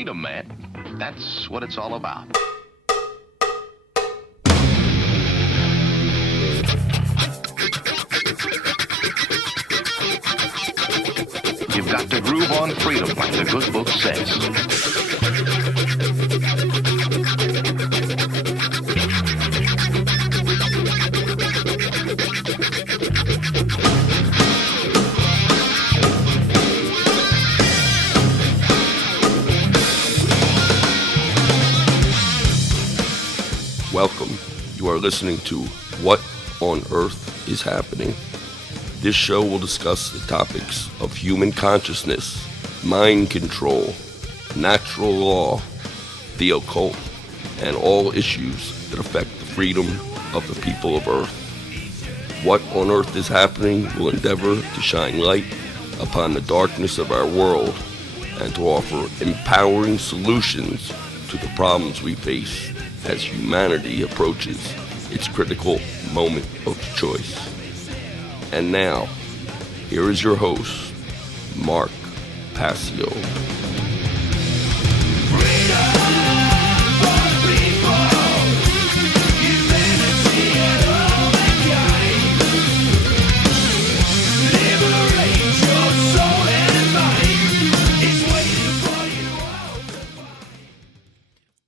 freedom, man. That's what it's all about. You've got to groove on freedom, like the good book says. Welcome. You are listening to What on Earth is Happening. This show will discuss the topics of human consciousness, mind control, natural law, the occult, and all issues that affect the freedom of the people of Earth. What on Earth is Happening will endeavor to shine light upon the darkness of our world and to offer empowering solutions to the problems we face as humanity approaches its critical moment of choice. And now, here is your host, Mark Passio.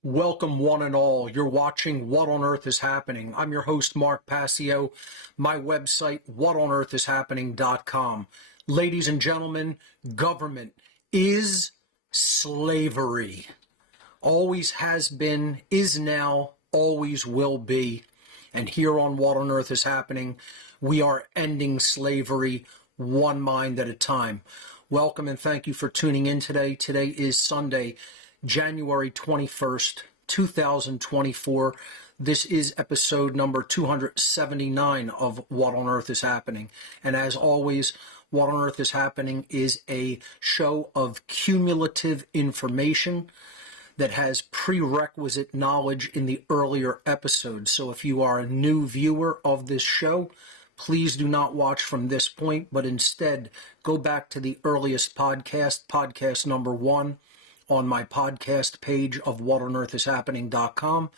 Welcome, one and all. You're watching What on Earth is Happening. I'm your host, Mark Passio. My website, whatonearthishappening.com. Ladies and gentlemen, government is slavery. Always has been, is now, always will be. And here on What on Earth is Happening, we are ending slavery one mind at a time. Welcome and thank you for tuning in today. Today is Sunday, January 21st, 2024. This is episode number 279 of What on Earth is Happening. And as always, What on Earth is Happening is a show of cumulative information that has prerequisite knowledge in the earlier episodes. So if you are a new viewer of this show, please do not watch from this point, but instead go back to the earliest podcast, podcast number 1, on my podcast page of whatonearthishappening.com,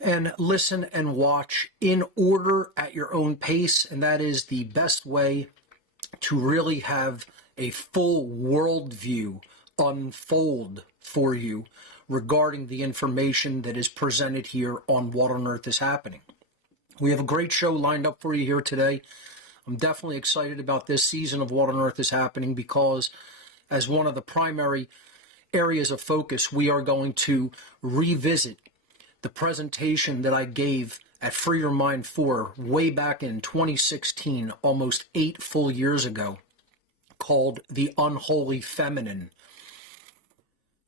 and listen and watch in order at your own pace. And that is the best way to really have a full worldview unfold for you regarding the information that is presented here on What on Earth is Happening. We have a great show lined up for you here today. I'm definitely excited about this season of What on Earth is Happening because as one of the primary areas of focus, we are going to revisit the presentation that I gave at Free Your Mind 4 way back in 2016, almost 8 full years ago, called The Unholy Feminine,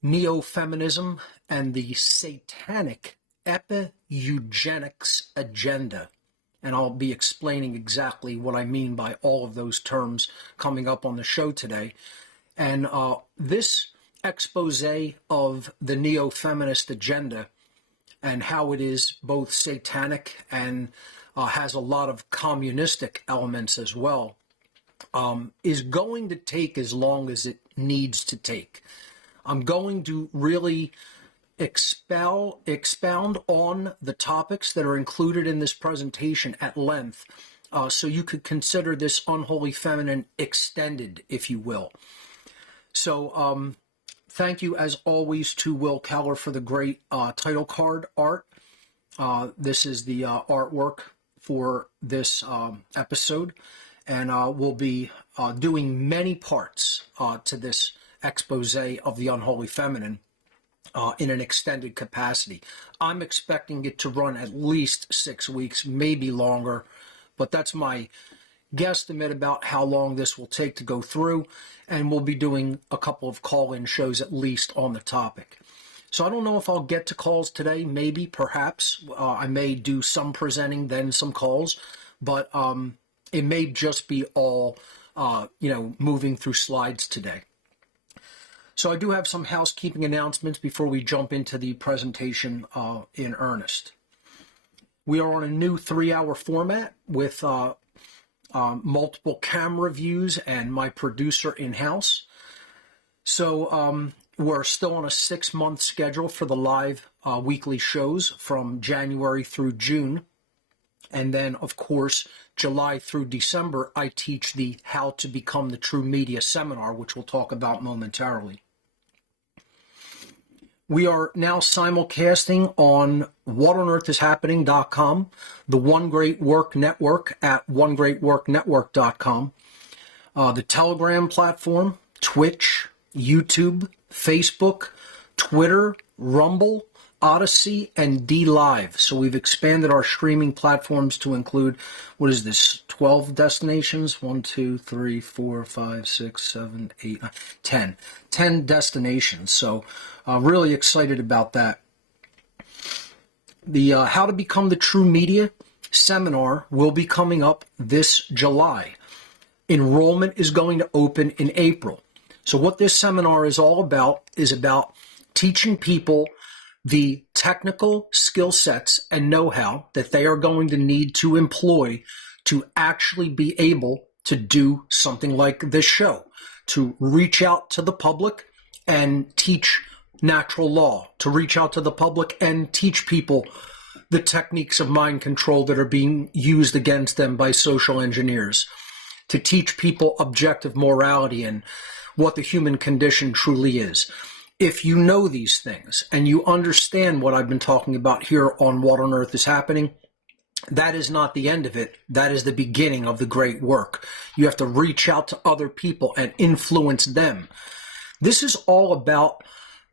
Neo-Feminism and the Satanic Epi-Eugenics Agenda. And I'll be explaining exactly what I mean by all of those terms coming up on the show today. And this expose of the neo-feminist agenda and how it is both satanic and has a lot of communistic elements as well, is going to take as long as it needs to take. I'm going to really expound on the topics that are included in this presentation at length, so you could consider this Unholy Feminine extended, if you will. So, thank you, as always, to Will Keller for the great title card art. This is the artwork for this episode, and we'll be doing many parts to this expose of the Unholy Feminine in an extended capacity. I'm expecting it to run at least 6 weeks, maybe longer, but that's my guesstimate about how long this will take to go through, and we'll be doing a couple of call-in shows at least on the topic. So I don't know if I'll get to calls today, maybe, perhaps. I may do some presenting, then some calls, but it may just be all, moving through slides today. So I do have some housekeeping announcements before we jump into the presentation in earnest. We are on a new 3-hour format with multiple camera views and my producer in-house. So We're still on a 6-month schedule for the live weekly shows from January through June. And then, of course, July through December, I teach the How to Become the True Media seminar, which we'll talk about momentarily. We are now simulcasting on whatonearthishappening.com, the One Great Work Network at onegreatworknetwork.com, the Telegram platform, Twitch, YouTube, Facebook, Twitter, Rumble, Odyssey, and DLive. So we've expanded our streaming platforms to include, 12 destinations? 1, 2, 3, 4, 5, 6, 7, 8, 10. 10 destinations. So really excited about that. The How to Become the True Media seminar will be coming up this July. Enrollment is going to open in April. So what this seminar is all about is about teaching people the technical skill sets and know-how that they are going to need to employ to actually be able to do something like this show, to reach out to the public and teach natural law, to reach out to the public and teach people the techniques of mind control that are being used against them by social engineers, to teach people objective morality and what the human condition truly is. If you know these things and you understand what I've been talking about here on What on Earth is Happening, that is not the end of it. That is the beginning of the great work. You have to reach out to other people and influence them. This is all about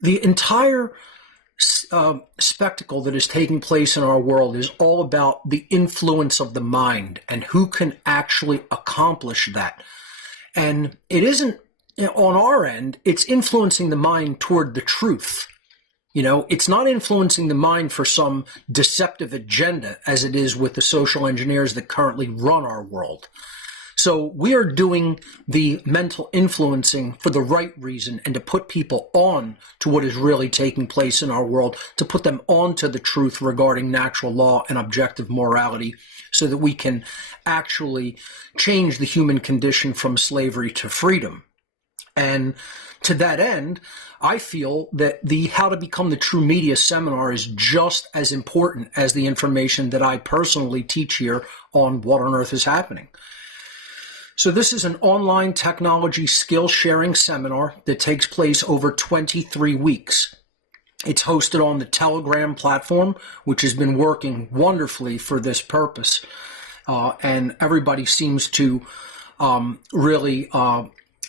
the entire spectacle that is taking place in our world is all about the influence of the mind and who can actually accomplish that. And it isn't on our end, it's influencing the mind toward the truth. You know, it's not influencing the mind for some deceptive agenda as it is with the social engineers that currently run our world. So we are doing the mental influencing for the right reason and to put people on to what is really taking place in our world, to put them on to the truth regarding natural law and objective morality so that we can actually change the human condition from slavery to freedom. And to that end, I feel that the How to Become the True Media seminar is just as important as the information that I personally teach here on What on Earth is Happening. So this is an online technology skill sharing seminar that takes place over 23 weeks. It's hosted on the Telegram platform, which has been working wonderfully for this purpose. And everybody seems to really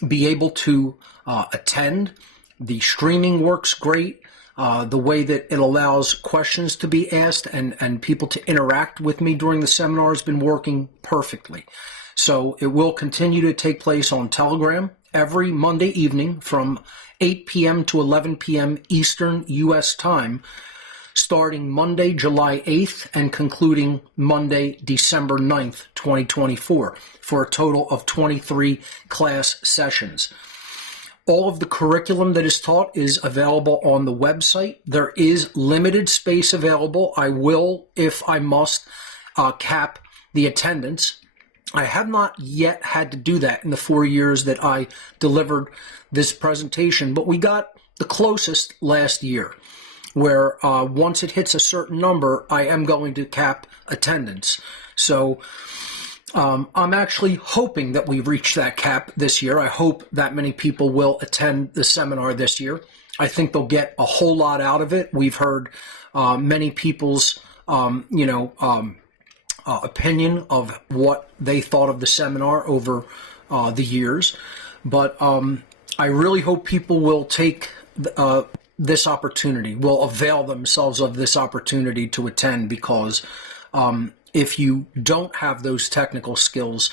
be able to attend. The streaming works great. The way that it allows questions to be asked and people to interact with me during the seminar has been working perfectly. So it will continue to take place on Telegram every Monday evening from 8 p.m. to 11 p.m. Eastern U.S. time, starting Monday, July 8th and concluding Monday, December 9th, 2024, for a total of 23 class sessions. All of the curriculum that is taught is available on the website. There is limited space available. I will, if I must, cap the attendance. I have not yet had to do that in the 4 years that I delivered this presentation, but we got the closest last year, where once it hits a certain number, I am going to cap attendance. So I'm actually hoping that we reach that cap this year. I hope that many people will attend the seminar this year. I think they'll get a whole lot out of it. We've heard many people's, opinion of what they thought of the seminar over the years. But I really hope people will take this opportunity, will avail themselves of this opportunity to attend, because if you don't have those technical skills,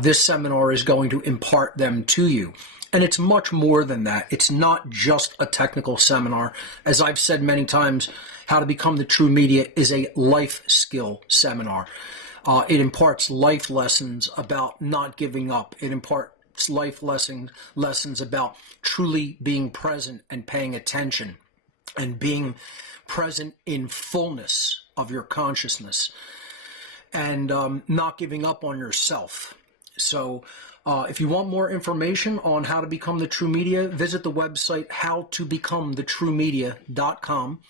this seminar is going to impart them to you. And it's much more than that. It's not just a technical seminar. As I've said many times, How to Become the True Media is a life skill seminar. It imparts life lessons about not giving up. It imparts life lessons about truly being present and paying attention and being present in fullness of your consciousness and not giving up on yourself. So if you want more information on how to become the True Media, visit the website howtobecomethitruemedia.com,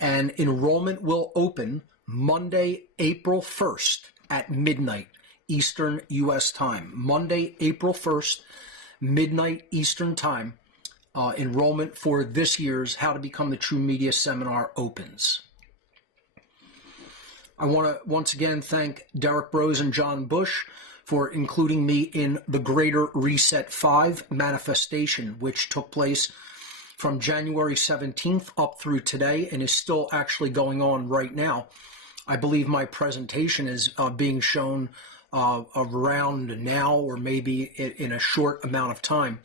and enrollment will open Monday, April 1st at midnight Eastern U.S. time. Monday, April 1st, midnight Eastern time. Enrollment for this year's How to Become the True Media seminar opens. I want to once again thank Derek Brose and John Bush for including me in the Greater Reset 5 manifestation, which took place from January 17th up through today and is still actually going on right now. I believe my presentation is being shown around now, or maybe in a short amount of time.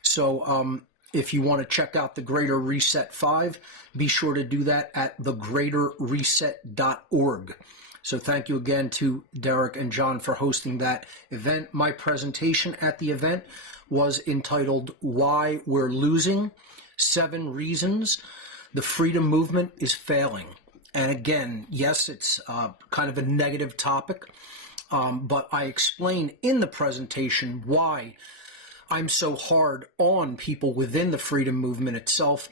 So if you want to check out the Greater Reset 5, be sure to do that at thegreaterreset.org. So thank you again to Derek and John for hosting that event. My presentation at the event was entitled Why We're Losing, 7 Reasons the Freedom Movement is Failing. And again, yes, it's kind of a negative topic, but I explain in the presentation why I'm so hard on people within the freedom movement itself,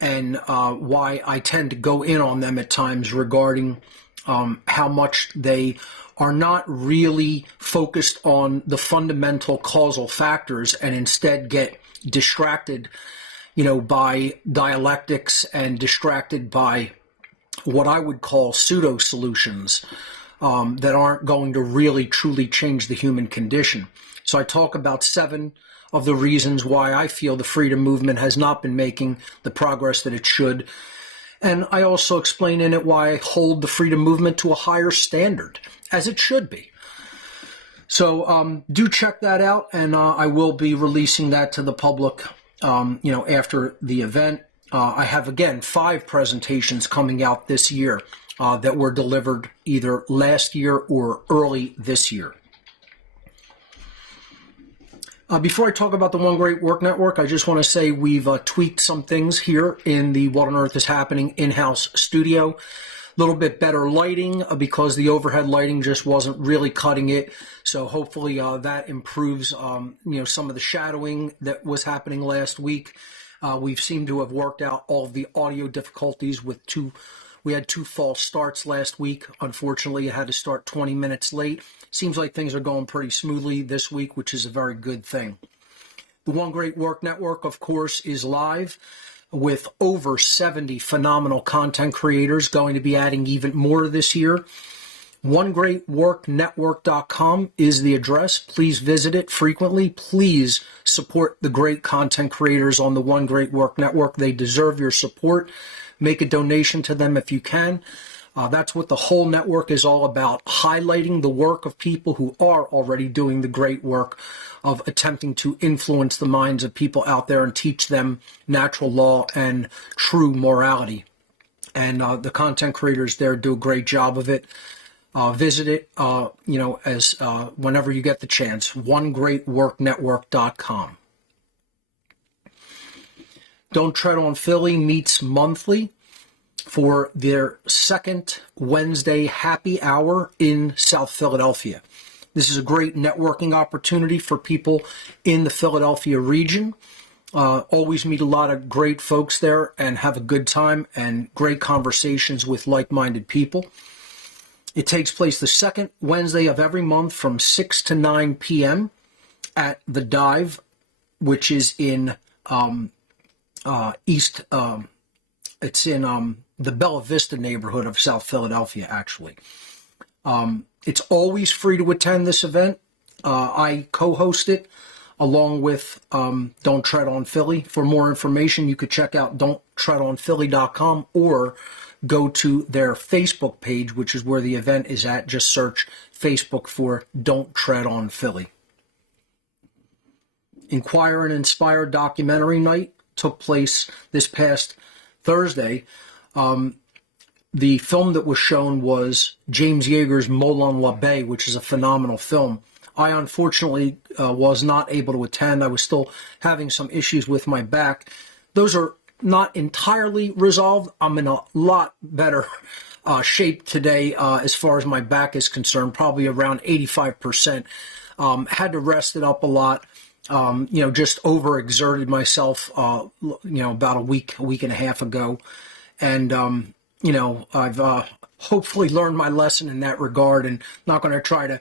and why I tend to go in on them at times regarding how much they are not really focused on the fundamental causal factors and instead get distracted, by dialectics and distracted by what I would call pseudo solutions that aren't going to really truly change the human condition. So I talk about 7 of the reasons why I feel the freedom movement has not been making the progress that it should. And I also explain in it why I hold the freedom movement to a higher standard, as it should be. So do check that out, and I will be releasing that to the public, after the event. I have, again, 5 presentations coming out this year that were delivered either last year or early this year. Before I talk about the One Great Work Network, I just want to say we've tweaked some things here in the What on Earth is Happening in-house studio. A little bit better lighting because the overhead lighting just wasn't really cutting it. So hopefully that improves, some of the shadowing that was happening last week. We've seemed to have worked out all of the audio difficulties with we had 2 false starts last week. Unfortunately, I had to start 20 minutes late. Seems like things are going pretty smoothly this week, which is a very good thing. The One Great Work Network, of course, is live with over 70 phenomenal content creators, going to be adding even more this year. OneGreatWorkNetwork.com is the address. Please visit it frequently. Please support the great content creators on the One Great Work Network. They deserve your support. Make a donation to them if you can. That's what the whole network is all about, highlighting the work of people who are already doing the great work of attempting to influence the minds of people out there and teach them natural law and true morality. And the content creators there do a great job of it. Visit it, whenever you get the chance, OneGreatWorkNetwork.com. Don't Tread on Philly meets monthly for their second Wednesday happy hour in South Philadelphia. This is a great networking opportunity for people in the Philadelphia region. Always meet a lot of great folks there and have a good time and great conversations with like-minded people. It takes place the second Wednesday of every month from 6 to 9 p.m. at The Dive, which is in it's in the Bella Vista neighborhood of South Philadelphia, actually. It's always free to attend this event. I co-host it along with Don't Tread on Philly. For more information, you could check out don'ttreadonphilly.com or go to their Facebook page, which is where the event is at. Just search Facebook for Don't Tread on Philly. Inquire and Inspire documentary night took place this past Thursday. The film that was shown was James Yeager's Molon Labe, which is a phenomenal film. I unfortunately was not able to attend. I was still having some issues with my back. Those are not entirely resolved. I'm in a lot better shape today as far as my back is concerned, probably around 85%. Had to rest it up a lot. Just overexerted myself, about a week and a half ago. And, I've hopefully learned my lesson in that regard, and not going to try to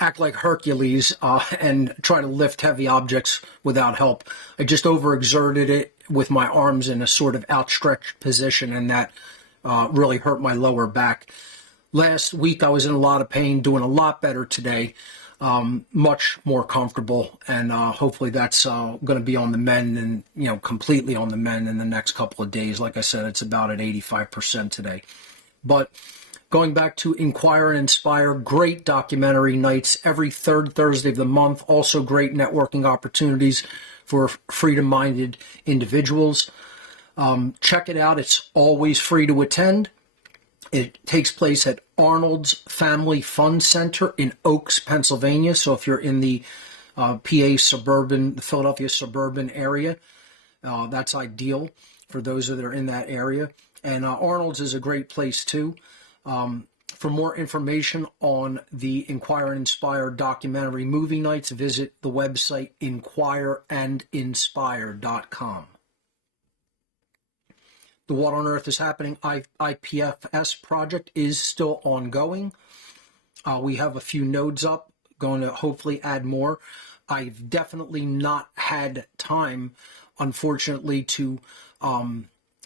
act like Hercules and try to lift heavy objects without help. I just overexerted it with my arms in a sort of outstretched position, and that really hurt my lower back. Last week I was in a lot of pain, doing a lot better today, much more comfortable, and hopefully that's going to be on the mend, and completely on the mend in the next couple of days. Like I said, it's about at 85% today. But going back to Inquire and Inspire, great documentary nights every third Thursday of the month. Also great networking opportunities for freedom-minded individuals. Check it out. It's always free to attend. It takes place at Arnold's Family Fun Center in Oaks, Pennsylvania. So if you're in the the Philadelphia suburban area, that's ideal for those that are in that area. And Arnold's is a great place too. For more information on the Inquire and Inspire documentary movie nights, visit the website inquireandinspire.com. The What on Earth is Happening IPFS project is still ongoing. We have a few nodes up, going to hopefully add more. I've definitely not had time, unfortunately, to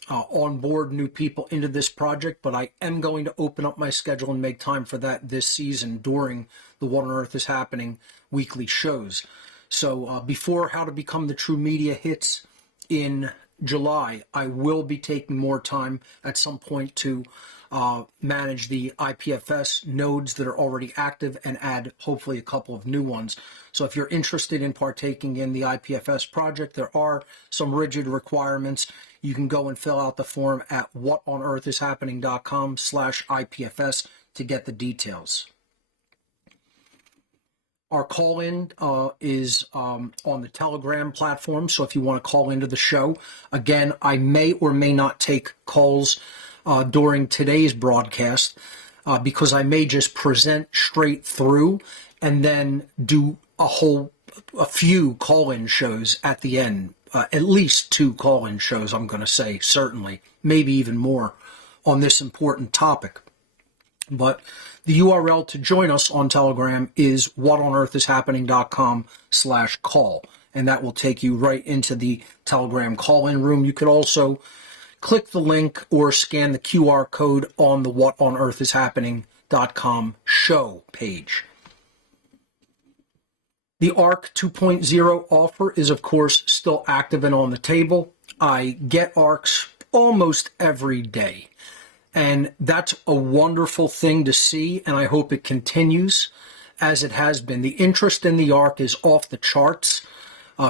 onboard new people into this project, but I am going to open up my schedule and make time for that this season during the What on Earth is Happening weekly shows. So before How to Become the True Media hits in July, I will be taking more time at some point to manage the IPFS nodes that are already active and add hopefully a couple of new ones. So if you're interested in partaking in the IPFS project, there are some rigid requirements. You can go and fill out the form at whatonearthishappening.com/IPFS to get the details. Our call-in is on the Telegram platform, so if you want to call into the show, again, I may or may not take calls during today's broadcast because I may just present straight through and then do a few call-in shows at the end. At least 2 call-in shows, I'm going to say, certainly, maybe even more on this important topic. But the URL to join us on Telegram is whatonearthishappening.com/call, and that will take you right into the Telegram call-in room. You could also click the link or scan the QR code on the whatonearthishappening.com show page. The ARC 2.0 offer is, of course, still active and on the table. I get ARCs almost every day, and that's a wonderful thing to see, and I hope it continues as it has been. The interest in the ARC is off the charts.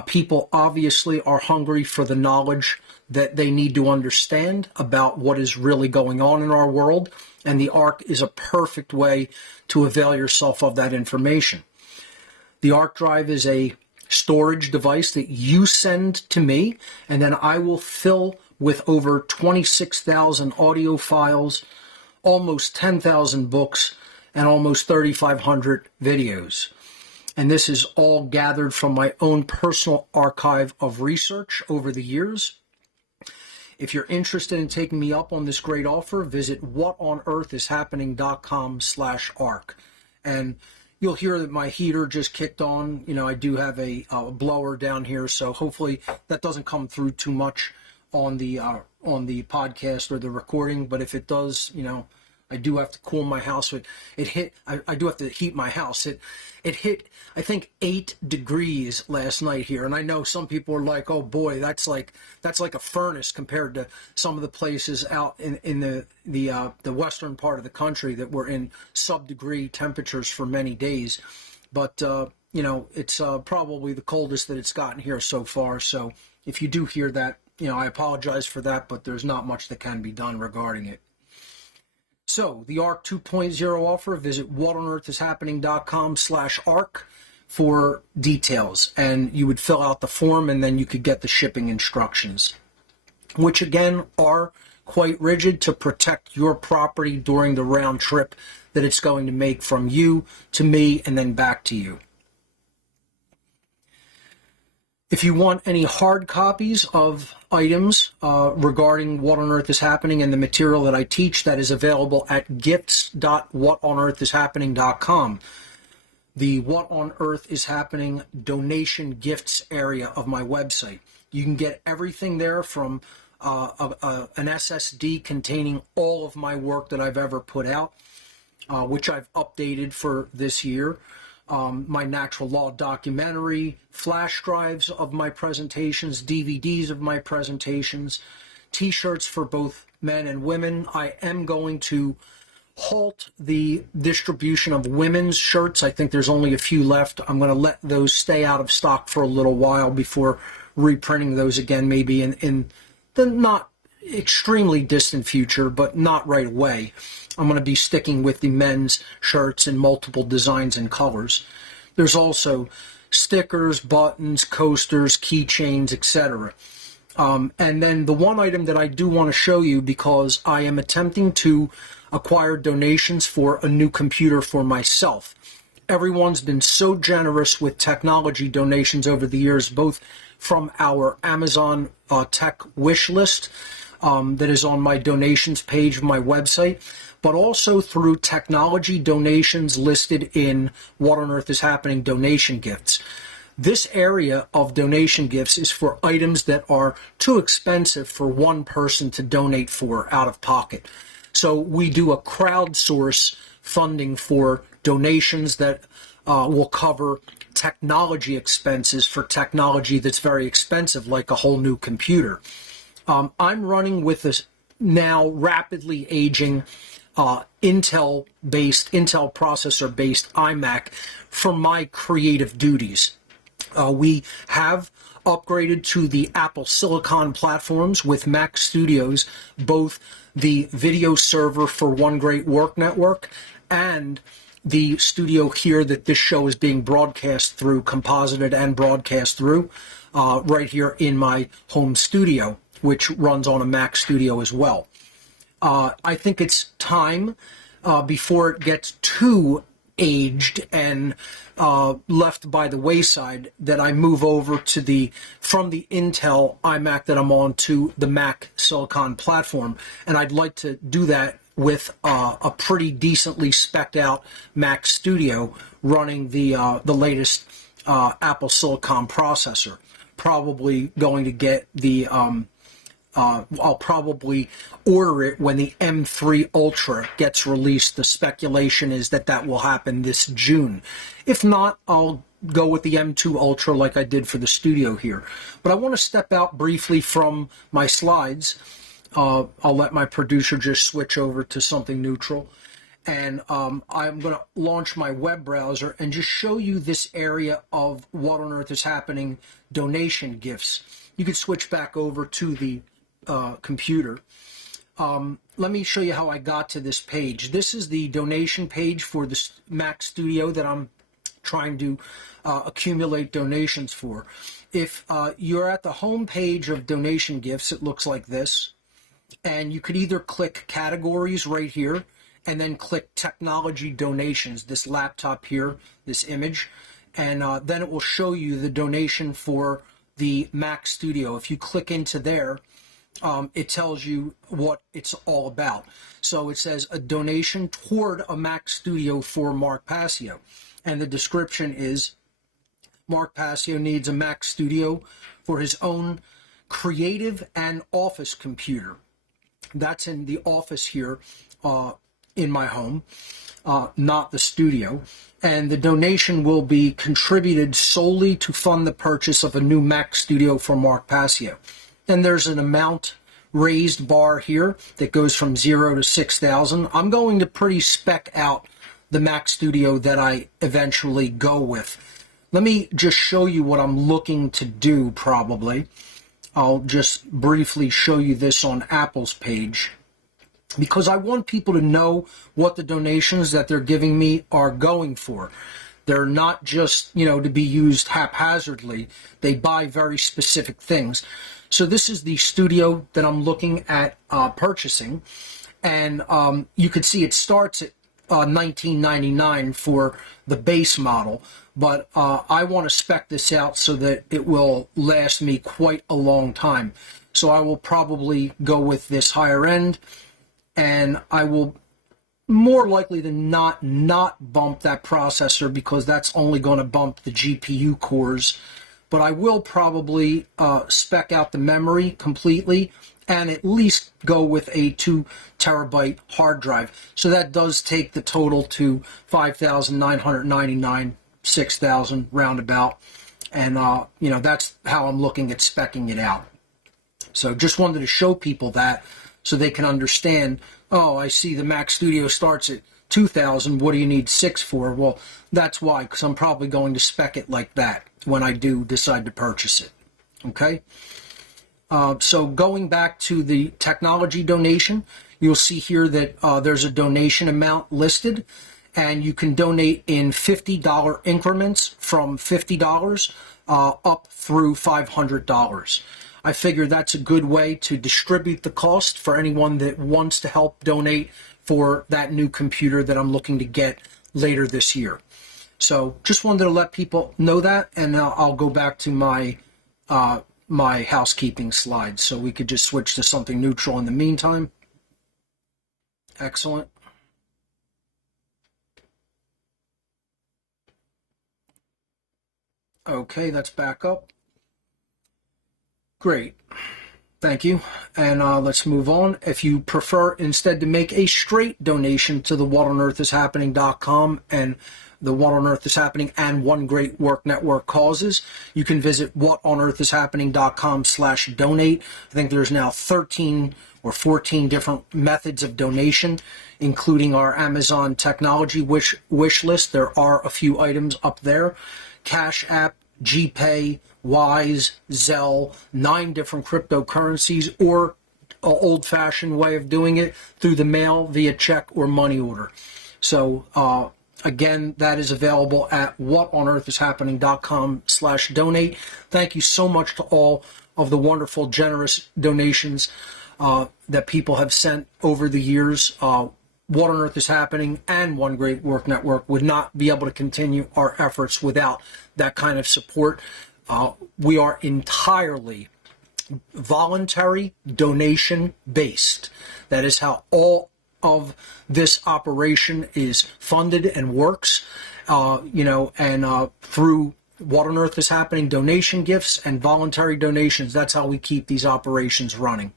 People obviously are hungry for the knowledge that they need to understand about what is really going on in our world, and the ARC is a perfect way to avail yourself of that information. The ARC drive is a storage device that you send to me, and then I will fill with over 26,000 audio files, almost 10,000 books, and almost 3,500 videos. And this is all gathered from my own personal archive of research over the years. If you're interested in taking me up on this great offer, visit whatonearthishappening.com/ARC. And you'll hear that my heater just kicked on. I do have a blower down here, so hopefully that doesn't come through too much on the podcast or the recording. But if it does, I do have to cool my house. I do have to heat my house. It hit, I think, 8 degrees last night here, and I know some people are like, "Oh boy, that's like a furnace compared to some of the places out in the western part of the country that were in sub-degree temperatures for many days." But it's probably the coldest that it's gotten here so far. So if you do hear that, I apologize for that, but there's not much that can be done regarding it. So, the ARC 2.0 offer, visit whatonearthishappening.com/ARC for details. And you would fill out the form, and then you could get the shipping instructions, which again are quite rigid to protect your property during the round trip that it's going to make from you to me and then back to you. If you want any hard copies of items regarding what on earth is happening and the material that I teach, that is available at gifts.whatonearthishappening.com. The What on Earth is Happening donation gifts area of my website. You can get everything there from an SSD containing all of my work that I've ever put out, which I've updated for this year. My natural law documentary, flash drives of my presentations, DVDs of my presentations, t-shirts for both men and women. I am going to halt the distribution of women's shirts. I think there's only a few left. I'm going to let those stay out of stock for a little while before reprinting those again, maybe in the not extremely distant future, but not right away. I'm going to be sticking with the men's shirts in multiple designs and colors. There's also stickers, buttons, coasters, keychains, etc. And then the one item that I do want to show you, because I am attempting to acquire donations for a new computer for myself. Everyone's been so generous with technology donations over the years, both from our Amazon tech wish list that is on my donations page of my website, but also through technology donations listed in What on Earth is Happening donation gifts. This area of donation gifts is for items that are too expensive for one person to donate for out of pocket. So we do a crowdsource funding for donations that will cover technology expenses for technology that's very expensive, like a whole new computer. I'm running with this now rapidly aging Intel processor-based iMac for my creative duties. We have upgraded to the Apple Silicon platforms with Mac Studios, both the video server for One Great Work Network and the studio here that this show is being broadcast through, composited and broadcast through, right here in my home studio, which runs on a Mac Studio as well. I think it's time before it gets too aged and left by the wayside that I move over to from the Intel iMac that I'm on to the Mac Silicon platform, and I'd like to do that with a pretty decently spec'd out Mac Studio running the latest Apple Silicon processor. Probably going to get the I'll probably order it when the M3 Ultra gets released. The speculation is that that will happen this June. If not, I'll go with the M2 Ultra like I did for the studio here. But I want to step out briefly from my slides. I'll let my producer just switch over to something neutral. And I'm going to launch my web browser and just show you this area of What on Earth is Happening donation gifts. You could switch back over to the computer. Let me show you how I got to this page. This is the donation page for the Mac Studio that I'm trying to accumulate donations for. If you're at the home page of donation gifts, it looks like this. And you could either click categories right here and then click technology donations, this laptop here, this image, and then it will show you the donation for the Mac Studio. If you click into there, it tells you what it's all about. So it says a donation toward a Mac Studio for Mark Passio. And the description is Mark Passio needs a Mac Studio for his own creative and office computer. That's in the office here in my home, not the studio. And the donation will be contributed solely to fund the purchase of a new Mac Studio for Mark Passio. And there's an amount raised bar here that goes from 0 to 6,000. I'm going to pretty spec out the Mac Studio that I eventually go with. Let me just show you what I'm looking to do probably. I'll just briefly show you this on Apple's page, because I want people to know what the donations that they're giving me are going for. They're not just, to be used haphazardly. They buy very specific things. So this is the studio that I'm looking at purchasing. And you can see it starts at $19.99 for the base model, but I want to spec this out so that it will last me quite a long time. So I will probably go with this higher end, and I will more likely than not bump that processor, because that's only going to bump the GPU cores. But I will probably spec out the memory completely and at least go with a 2 terabyte hard drive. So that does take the total to 5,999, 6,000 roundabout. And, that's how I'm looking at speccing it out. So just wanted to show people that so they can understand, oh, I see the Mac Studio starts at 2,000. What do you need 6 for? Well, that's why, because I'm probably going to spec it like that when I do decide to purchase it. Okay? So going back to the technology donation, you'll see here that there's a donation amount listed, and you can donate in $50 increments from $50 up through $500. I figure that's a good way to distribute the cost for anyone that wants to help donate for that new computer that I'm looking to get later this year. So just wanted to let people know that, and I'll go back to my my housekeeping slides, so we could just switch to something neutral in the meantime. Excellent. Okay, that's back up. Great. Thank you. And let's move on. If you prefer instead to make a straight donation to the whatonearthishappening.com and the What on Earth is Happening and One Great Work Network causes, you can visit whatonearthishappening.com/donate. I think there's now 13 or 14 different methods of donation, including our Amazon technology wish list. There are a few items up there. Cash App, GPay, Wise, Zelle, 9 different cryptocurrencies, or an old-fashioned way of doing it through the mail via check or money order. So again, that is available at whatonearthishappening.com/donate. Thank you so much to all of the wonderful, generous donations that people have sent over the years. What on Earth is Happening and One Great Work Network would not be able to continue our efforts without that kind of support. We are entirely voluntary, donation based. That is how all of this operation is funded and works, through What on Earth is Happening donation gifts and voluntary donations. That's how we keep these operations running.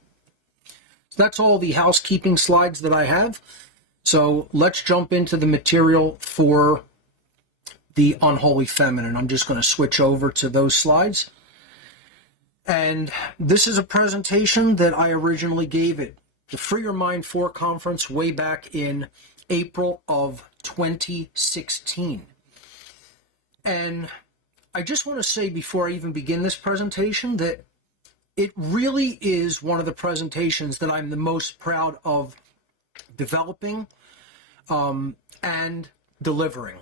So that's all the housekeeping slides that I have. So let's jump into the material for the Unholy Feminine. I'm just going to switch over to those slides. And this is a presentation that I originally gave at the Free Your Mind 4 conference way back in April of 2016. And I just want to say before I even begin this presentation that it really is one of the presentations that I'm the most proud of developing and delivering.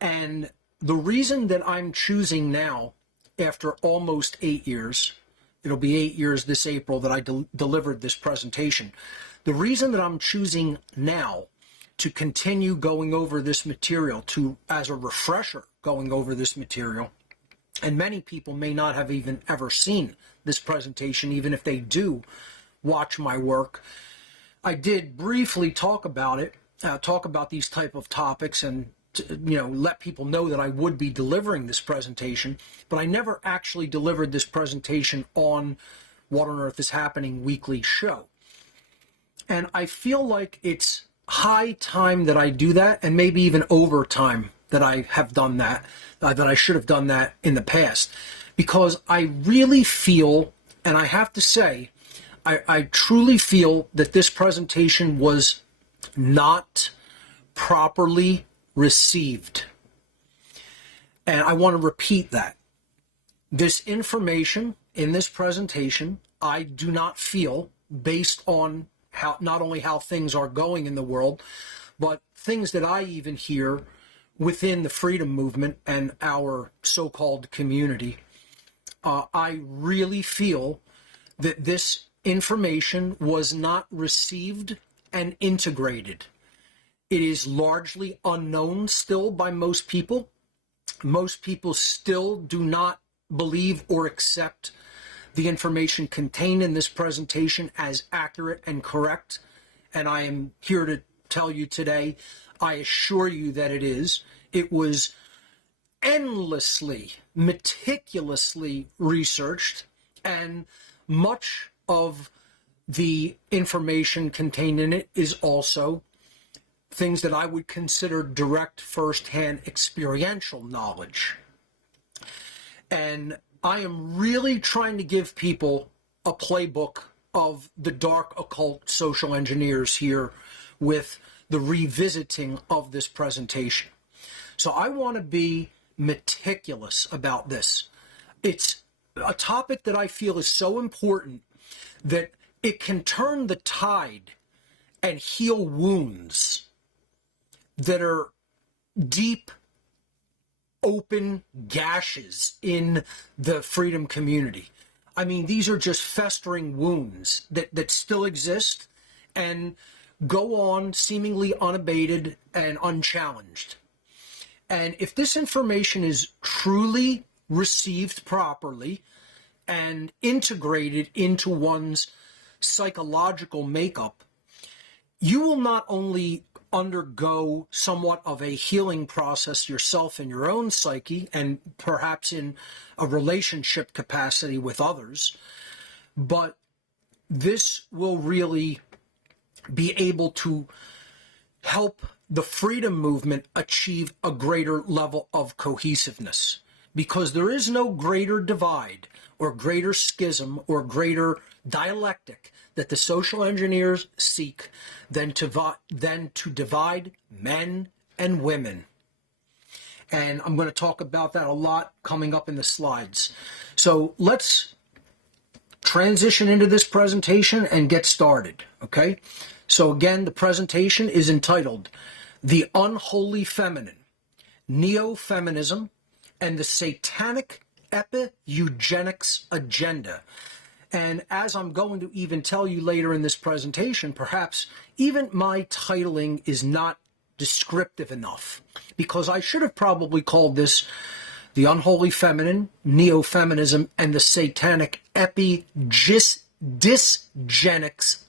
And the reason that I'm choosing now, after almost 8 years, it'll be 8 years this April that I delivered this presentation. The reason that I'm choosing now to continue going over this material, as a refresher going over this material, and many people may not have even ever seen this presentation, even if they do watch my work. I did briefly talk about it, talk about these type of topics, and let people know that I would be delivering this presentation, but I never actually delivered this presentation on What on Earth is Happening weekly show. And I feel like it's high time that I do that, and maybe even over time that I have done that, that I should have done that in the past, because I really feel, and I have to say, I truly feel that this presentation was not properly received. And I want to repeat that. This information in this presentation, I do not feel, based on not only how things are going in the world, but things that I even hear within the freedom movement and our so-called community, I really feel that this information was not received and integrated. It is largely unknown still by most people. Most people still do not believe or accept the information contained in this presentation as accurate and correct. And I am here to tell you today, I assure you that it is. It was endlessly, meticulously researched, and much of the information contained in it is also things that I would consider direct, first-hand experiential knowledge. And I am really trying to give people a playbook of the dark occult social engineers here with the revisiting of this presentation. So I want to be meticulous about this. It's a topic that I feel is so important that it can turn the tide and heal wounds that are deep, open gashes in the freedom community. I mean, these are just festering wounds that still exist and go on seemingly unabated and unchallenged. And if this information is truly received properly and integrated into one's psychological makeup, you will not only undergo somewhat of a healing process yourself in your own psyche and perhaps in a relationship capacity with others, but this will really be able to help the freedom movement achieve a greater level of cohesiveness, because there is no greater divide or greater schism or greater dialectic that the social engineers seek than to divide men and women. And I'm going to talk about that a lot coming up in the slides. So let's transition into this presentation and get started, okay? So again, the presentation is entitled The Unholy Feminine, Neo-Feminism, and the Satanic Epi-Eugenics Agenda. And as I'm going to even tell you later in this presentation, perhaps even my titling is not descriptive enough, because I should have probably called this The Unholy Feminine, Neo-Feminism, and the Satanic Epi-Eugenics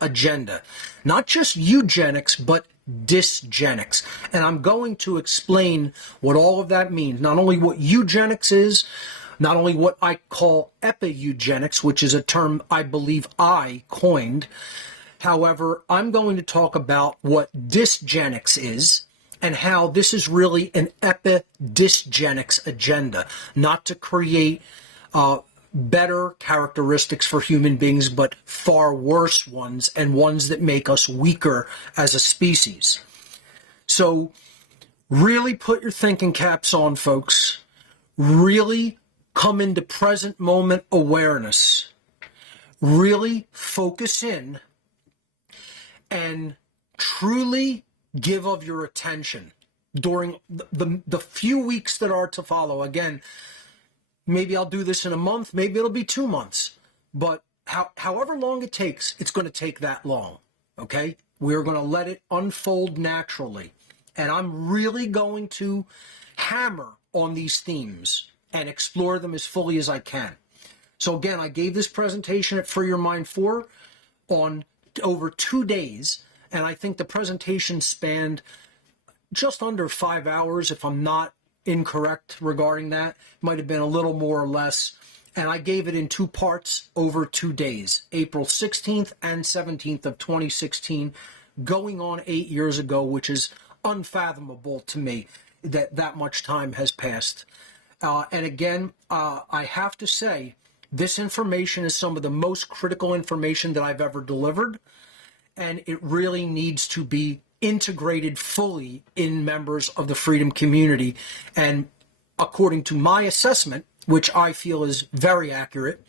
Agenda. Not just eugenics, but dysgenics. And I'm going to explain what all of that means. Not only what eugenics is, not only what I call epi-eugenics, which is a term I believe I coined. However, I'm going to talk about what dysgenics is and how this is really an epi-dysgenics agenda, not to create better characteristics for human beings, but far worse ones, and ones that make us weaker as a species. So really put your thinking caps on, folks. Really come into present moment awareness. Really focus in and truly give of your attention during the few weeks that are to follow. Again, maybe I'll do this in a month, maybe it'll be 2 months, but however long it takes, it's going to take that long, okay? We're going to let it unfold naturally, and I'm really going to hammer on these themes and explore them as fully as I can. So again, I gave this presentation at Free Your Mind 4 on over 2 days, and I think the presentation spanned just under 5 hours, if I'm not incorrect regarding that. Might have been a little more or less. And I gave it in 2 parts over 2 days, April 16th and 17th of 2016, going on 8 years ago, which is unfathomable to me that that much time has passed. And again, I have to say, this information is some of the most critical information that I've ever delivered, and it really needs to be integrated fully in members of the freedom community. And according to my assessment, which I feel is very accurate,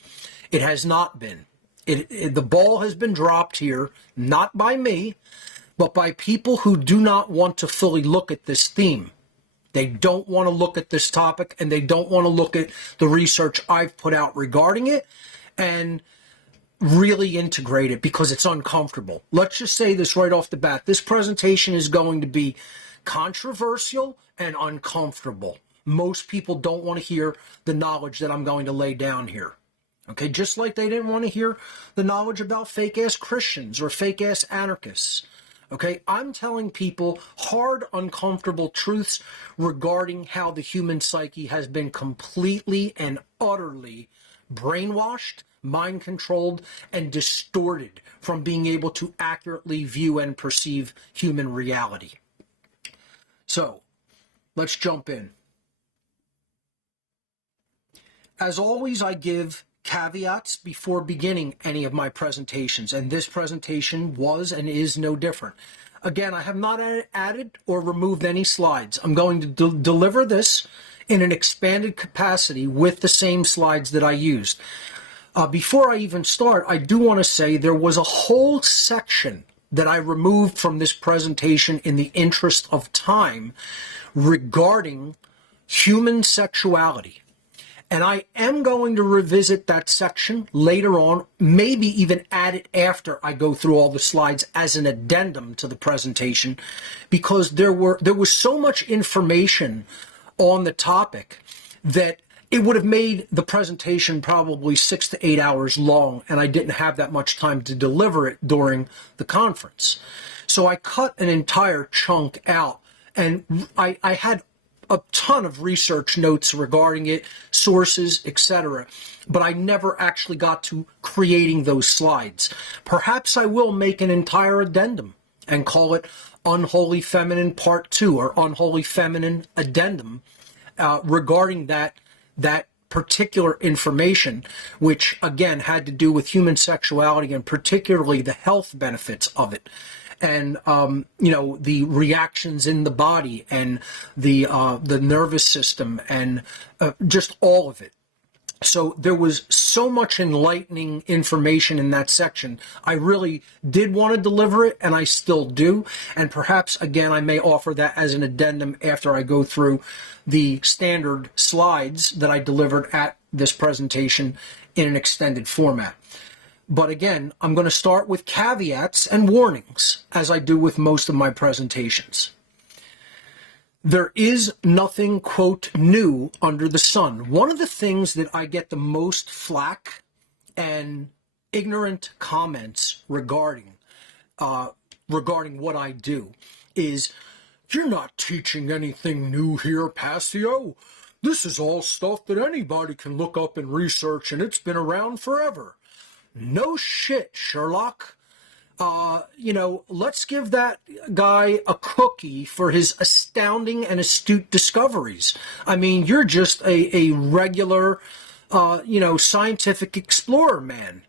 it has not been. The ball has been dropped here, not by me, but by people who do not want to fully look at this theme. They don't want to look at this topic, and they don't want to look at the research I've put out regarding it. And really integrate it because it's uncomfortable. Let's just say this right off the bat. This presentation is going to be controversial and uncomfortable. Most people don't want to hear the knowledge that I'm going to lay down here. Okay, just like they didn't want to hear the knowledge about fake-ass Christians or fake-ass anarchists. Okay, I'm telling people hard, uncomfortable truths regarding how the human psyche has been completely and utterly brainwashed, mind-controlled, and distorted from being able to accurately view and perceive human reality. So, let's jump in. As always, I give caveats before beginning any of my presentations, and this presentation was and is no different. Again, I have not added or removed any slides. I'm going to deliver this in an expanded capacity with the same slides that I used. Before I even start, I do want to say there was a whole section that I removed from this presentation in the interest of time regarding human sexuality. And I am going to revisit that section later on, maybe even add it after I go through all the slides as an addendum to the presentation, because there was so much information on the topic that it would have made the presentation probably 6 to 8 hours long, and I didn't have that much time to deliver it during the conference. So I cut an entire chunk out, and I had a ton of research notes regarding it, sources, etc. But I never actually got to creating those slides. Perhaps I will make an entire addendum and call it Unholy Feminine Part 2 or Unholy Feminine Addendum regarding that particular information, which again had to do with human sexuality and particularly the health benefits of it. And the reactions in the body and the nervous system and just all of it. So there was so much enlightening information in that section. I really did want to deliver it, and I still do. And perhaps, again, I may offer that as an addendum after I go through the standard slides that I delivered at this presentation in an extended format. But again, I'm going to start with caveats and warnings, as I do with most of my presentations. There is nothing, quote, new under the sun. One of the things that I get the most flack and ignorant comments regarding what I do is, you're not teaching anything new here, Passio. This is all stuff that anybody can look up and research, and it's been around forever. No shit, Sherlock. Let's give that guy a cookie for his astounding and astute discoveries. I mean, you're just a regular, scientific explorer, man.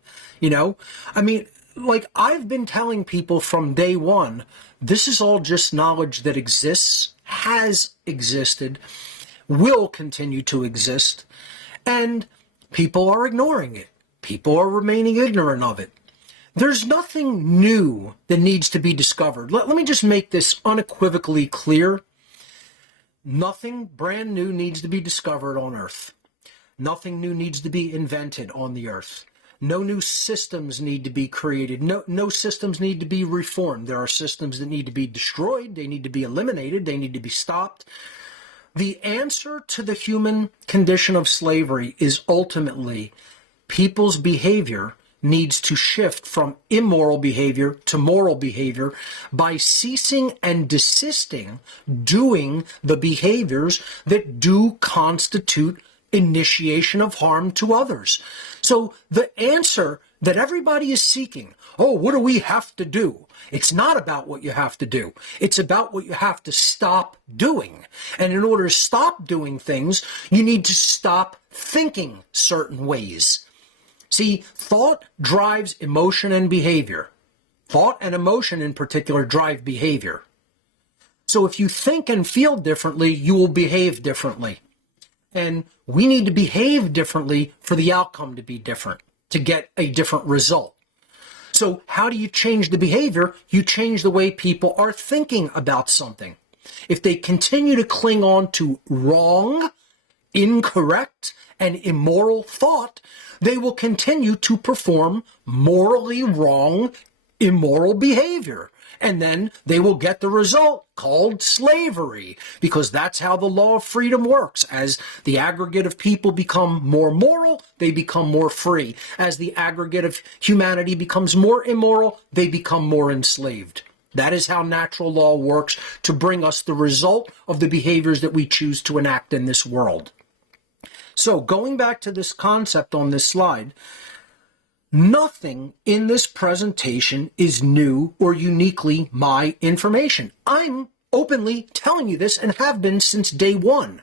I mean, like I've been telling people from day one, this is all just knowledge that exists, has existed, will continue to exist, and people are ignoring it. People are remaining ignorant of it. There's nothing new that needs to be discovered. Let me just make this unequivocally clear. Nothing brand new needs to be discovered on Earth. Nothing new needs to be invented on the Earth. No new systems need to be created. No systems need to be reformed. There are systems that need to be destroyed. They need to be eliminated. They need to be stopped. The answer to the human condition of slavery is ultimately people's behavior needs to shift from immoral behavior to moral behavior by ceasing and desisting doing the behaviors that do constitute initiation of harm to others. So the answer that everybody is seeking, what do we have to do? It's not about what you have to do. It's about what you have to stop doing. And in order to stop doing things, you need to stop thinking certain ways. See, thought drives emotion and behavior. Thought and emotion in particular drive behavior. So if you think and feel differently, you will behave differently. And we need to behave differently for the outcome to be different, to get a different result. So how do you change the behavior? You change the way people are thinking about something. If they continue to cling on to wrong, incorrect, and immoral thought, they will continue to perform morally wrong, immoral behavior. And then they will get the result called slavery, because that's how the law of freedom works. As the aggregate of people become more moral, they become more free. As the aggregate of humanity becomes more immoral, they become more enslaved. That is how natural law works to bring us the result of the behaviors that we choose to enact in this world. So going back to this concept on this slide, nothing in this presentation is new or uniquely my information. I'm openly telling you this and have been since day one.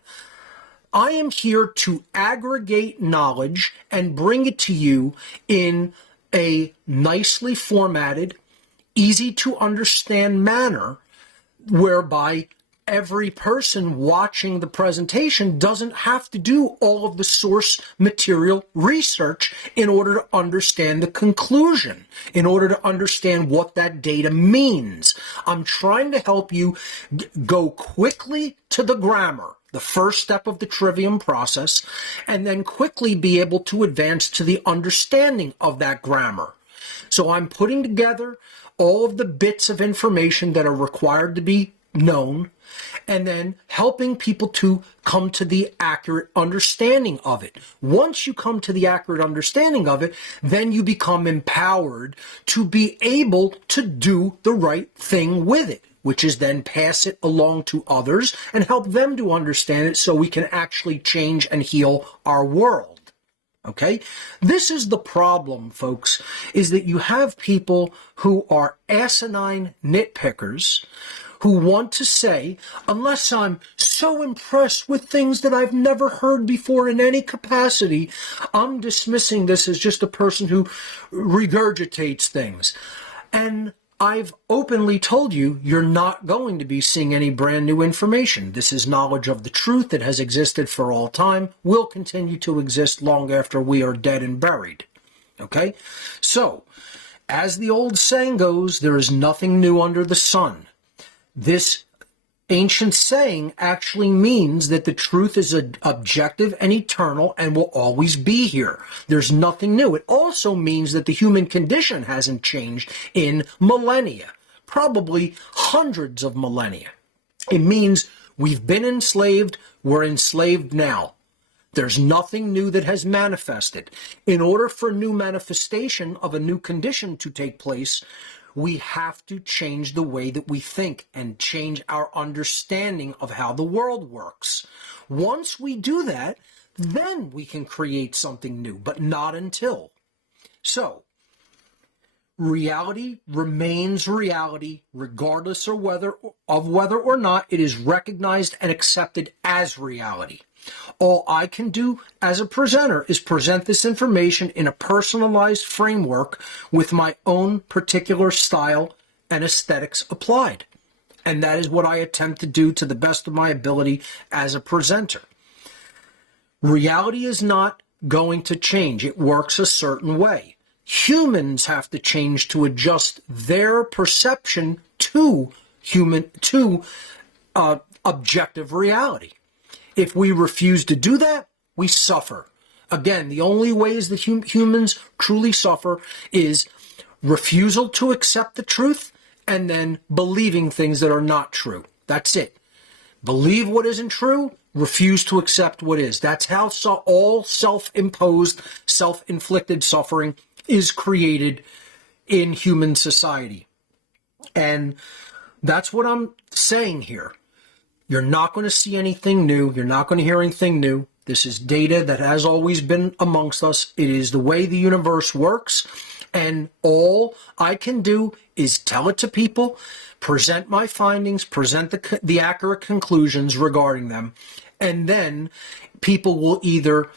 I am here to aggregate knowledge and bring it to you in a nicely formatted, easy to understand manner, whereby every person watching the presentation doesn't have to do all of the source material research in order to understand the conclusion, in order to understand what that data means. I'm trying to help you go quickly to the grammar, the first step of the trivium process, and then quickly be able to advance to the understanding of that grammar. So I'm putting together all of the bits of information that are required to be known, and then helping people to come to the accurate understanding of it. Once you come to the accurate understanding of it, then you become empowered to be able to do the right thing with it, which is then pass it along to others and help them to understand it so we can actually change and heal our world. Okay? This is the problem, folks, is that you have people who are asinine nitpickers who want to say, unless I'm so impressed with things that I've never heard before in any capacity, I'm dismissing this as just a person who regurgitates things. And I've openly told you, you're not going to be seeing any brand new information. This is knowledge of the truth that has existed for all time, will continue to exist long after we are dead and buried. Okay? So, as the old saying goes, there is nothing new under the sun. This ancient saying actually means that the truth is objective and eternal and will always be here. There's nothing new. It also means that the human condition hasn't changed in millennia, probably hundreds of millennia. It means we've been enslaved, we're enslaved now. There's nothing new that has manifested. In order for new manifestation of a new condition to take place, we have to change the way that we think and change our understanding of how the world works. Once we do that, then we can create something new, but not until. So, reality remains reality regardless of whether or not it is recognized and accepted as reality. All I can do as a presenter is present this information in a personalized framework with my own particular style and aesthetics applied. And that is what I attempt to do to the best of my ability as a presenter. Reality is not going to change. It works a certain way. Humans have to change to adjust their perception to objective reality. If we refuse to do that, we suffer. Again, the only ways that humans truly suffer is refusal to accept the truth and then believing things that are not true. That's it. Believe what isn't true, refuse to accept what is. That's how all self-imposed, self-inflicted suffering is created in human society. And that's what I'm saying here. You're not going to see anything new. You're not going to hear anything new. This is data that has always been amongst us. It is the way the universe works. And all I can do is tell it to people, present my findings, present the accurate conclusions regarding them. And then people will either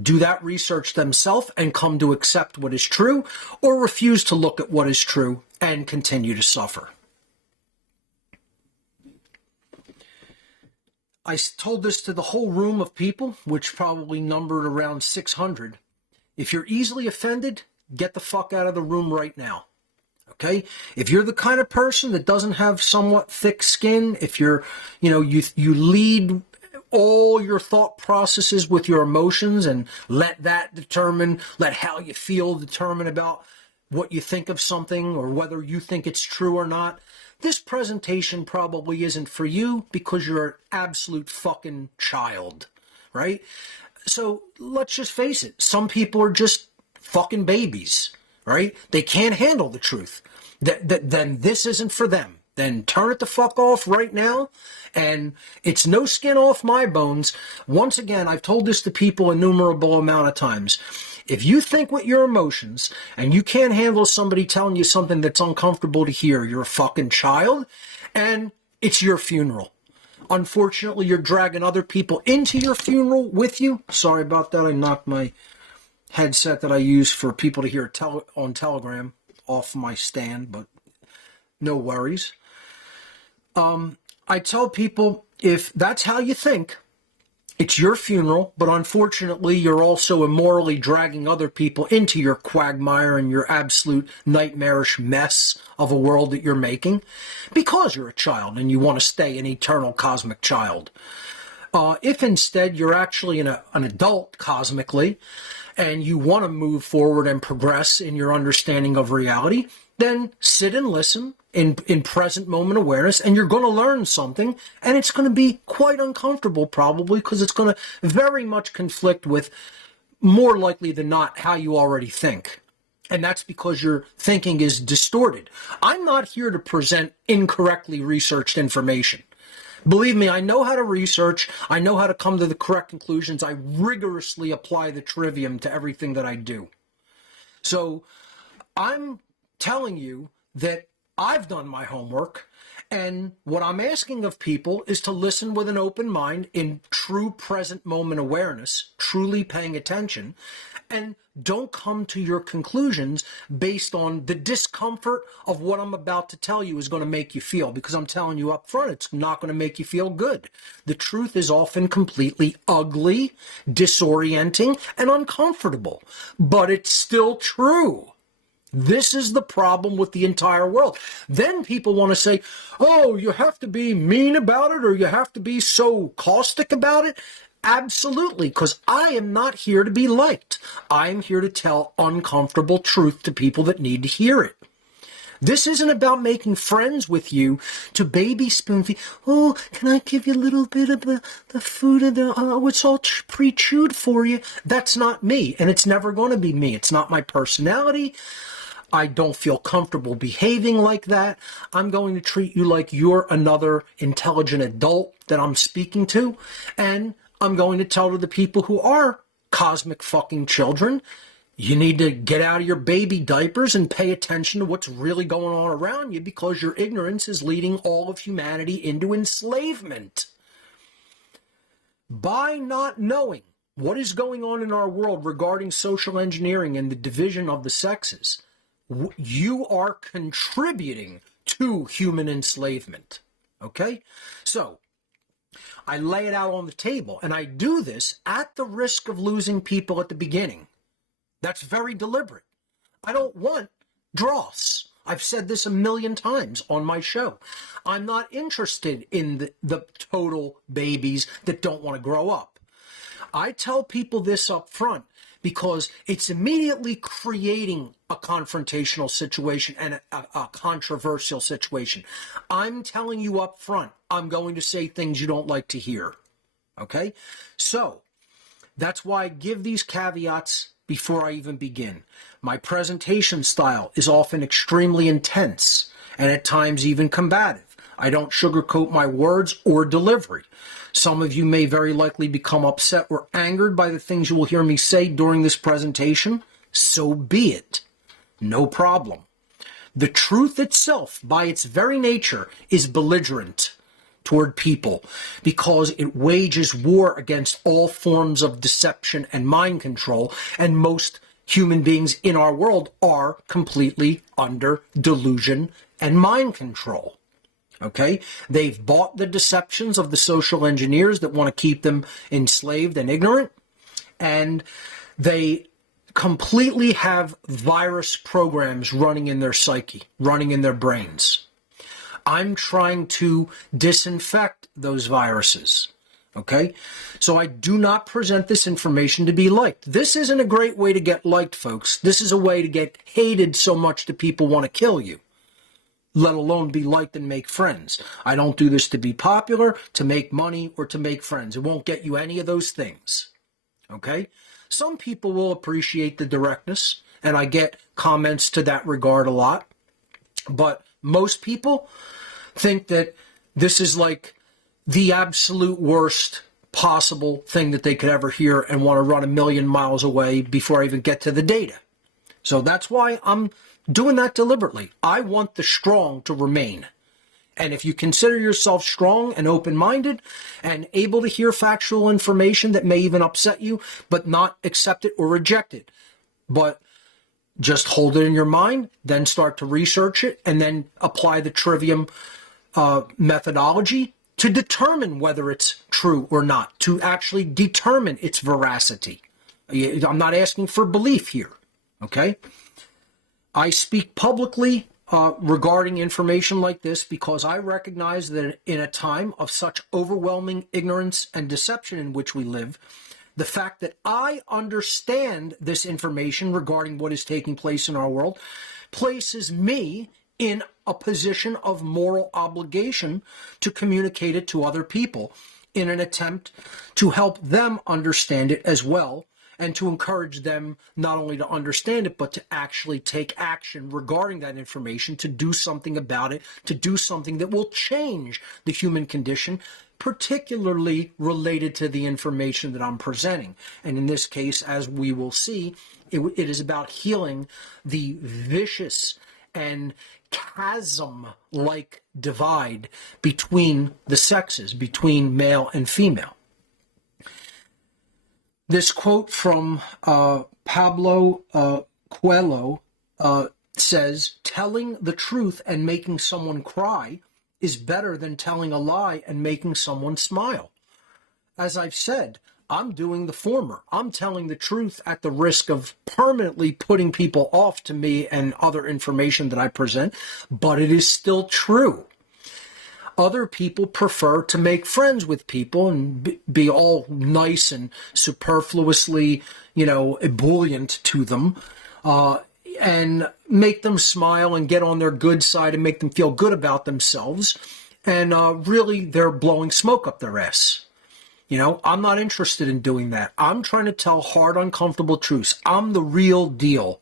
do that research themselves and come to accept what is true, or refuse to look at what is true and continue to suffer. I told this to the whole room of people, which probably numbered around 600. If you're easily offended, get the fuck out of the room right now. Okay? If you're the kind of person that doesn't have somewhat thick skin, if you're, you lead all your thought processes with your emotions and let how you feel determine about what you think of something or whether you think it's true or not, this presentation probably isn't for you because you're an absolute fucking child, right? So let's just face it. Some people are just fucking babies, right? They can't handle the truth. Then this isn't for them. Then turn it the fuck off right now. And it's no skin off my bones. Once again, I've told this to people innumerable amount of times. If you think with your emotions and you can't handle somebody telling you something that's uncomfortable to hear, you're a fucking child and it's your funeral. Unfortunately, you're dragging other people into your funeral with you. Sorry about that. I knocked my headset that I use for people to hear on Telegram off my stand, but no worries. I tell people, if that's how you think, it's your funeral, but unfortunately, you're also immorally dragging other people into your quagmire and your absolute nightmarish mess of a world that you're making because you're a child and you want to stay an eternal cosmic child. If instead you're actually an adult cosmically and you want to move forward and progress in your understanding of reality, then sit and listen in present moment awareness, and you're going to learn something, and it's going to be quite uncomfortable probably because it's going to very much conflict with, more likely than not, how you already think. And that's because your thinking is distorted. I'm not here to present incorrectly researched information. Believe me, I know how to research. I know how to come to the correct conclusions. I rigorously apply the trivium to everything that I do. So I'm telling you that I've done my homework, and what I'm asking of people is to listen with an open mind in true present moment awareness, truly paying attention, and don't come to your conclusions based on the discomfort of what I'm about to tell you is going to make you feel, because I'm telling you up front, it's not going to make you feel good. The truth is often completely ugly, disorienting, and uncomfortable, but it's still true. This is the problem with the entire world. Then people want to say, oh, you have to be mean about it or you have to be so caustic about it. Absolutely, because I am not here to be liked. I am here to tell uncomfortable truth to people that need to hear it. This isn't about making friends with you to baby spoon feed. Oh, can I give you a little bit of the food of it's all pre-chewed for you. That's not me, and it's never going to be me. It's not my personality. I don't feel comfortable behaving like that. I'm going to treat you like you're another intelligent adult that I'm speaking to. And I'm going to tell to the people who are cosmic fucking children, you need to get out of your baby diapers and pay attention to what's really going on around you, because your ignorance is leading all of humanity into enslavement. By not knowing what is going on in our world regarding social engineering and the division of the sexes, you are contributing to human enslavement. Okay? So, I lay it out on the table, and I do this at the risk of losing people at the beginning. That's very deliberate. I don't want dross. I've said this a million times on my show. I'm not interested in the total babies that don't want to grow up. I tell people this up front because it's immediately creating a confrontational situation and a controversial situation. I'm telling you up front, I'm going to say things you don't like to hear. Okay? So, that's why I give these caveats before I even begin. My presentation style is often extremely intense and at times even combative. I don't sugarcoat my words or delivery. Some of you may very likely become upset or angered by the things you will hear me say during this presentation. So be it. No problem. The truth itself, by its very nature, is belligerent toward people because it wages war against all forms of deception and mind control, and most human beings in our world are completely under delusion and mind control. Okay? They've bought the deceptions of the social engineers that want to keep them enslaved and ignorant, and they completely have virus programs running in their psyche, running in their brains. I'm trying to disinfect those viruses. Okay? So I do not present this information to be liked. This isn't a great way to get liked, folks. This is a way to get hated so much that people want to kill you, let alone be liked and make friends. I don't do this to be popular, to make money, or to make friends. It won't get you any of those things. Okay? Some people will appreciate the directness, and I get comments to that regard a lot. But most people think that this is like the absolute worst possible thing that they could ever hear and want to run a million miles away before I even get to the data. So that's why I'm doing that deliberately. I want the strong to remain. And if you consider yourself strong and open-minded and able to hear factual information that may even upset you, but not accept it or reject it, but just hold it in your mind, then start to research it, and then apply the trivium methodology to determine whether it's true or not, to actually determine its veracity. I'm not asking for belief here, okay? I speak publicly regarding information like this because I recognize that in a time of such overwhelming ignorance and deception in which we live, the fact that I understand this information regarding what is taking place in our world places me in a position of moral obligation to communicate it to other people in an attempt to help them understand it as well, and to encourage them not only to understand it, but to actually take action regarding that information, to do something about it, to do something that will change the human condition, particularly related to the information that I'm presenting. And in this case, as we will see, it is about healing the vicious and chasm-like divide between the sexes, between male and female. This quote from Pablo Coelho says, "Telling the truth and making someone cry is better than telling a lie and making someone smile." As I've said, I'm doing the former. I'm telling the truth at the risk of permanently putting people off to me and other information that I present, but it is still true. Other people prefer to make friends with people and be all nice and superfluously, ebullient to them, and make them smile and get on their good side and make them feel good about themselves. And really, they're blowing smoke up their ass. I'm not interested in doing that. I'm trying to tell hard, uncomfortable truths. I'm the real deal.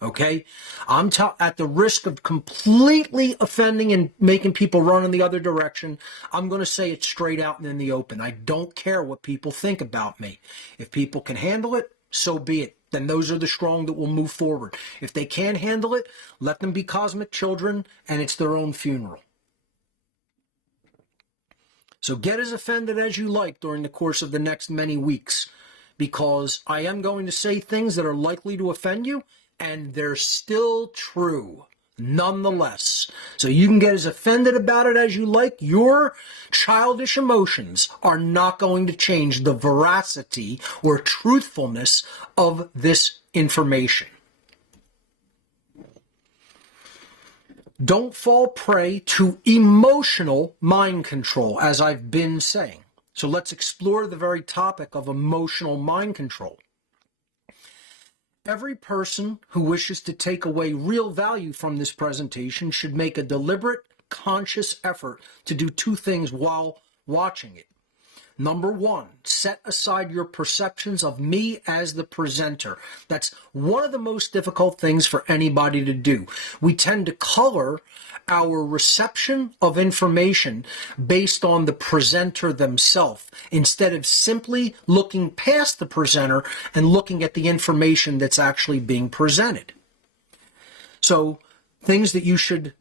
Okay? I'm at the risk of completely offending and making people run in the other direction. I'm going to say it straight out and in the open. I don't care what people think about me. If people can handle it, so be it. Then those are the strong that will move forward. If they can't handle it, let them be cosmic children, and it's their own funeral. So get as offended as you like during the course of the next many weeks, because I am going to say things that are likely to offend you, and they're still true, nonetheless. So you can get as offended about it as you like. Your childish emotions are not going to change the veracity or truthfulness of this information. Don't fall prey to emotional mind control, as I've been saying. So let's explore the very topic of emotional mind control. Every person who wishes to take away real value from this presentation should make a deliberate, conscious effort to do two things while watching it. Number one, set aside your perceptions of me as the presenter. That's one of the most difficult things for anybody to do. We tend to color our reception of information based on the presenter themselves, instead of simply looking past the presenter and looking at the information that's actually being presented. So things that you should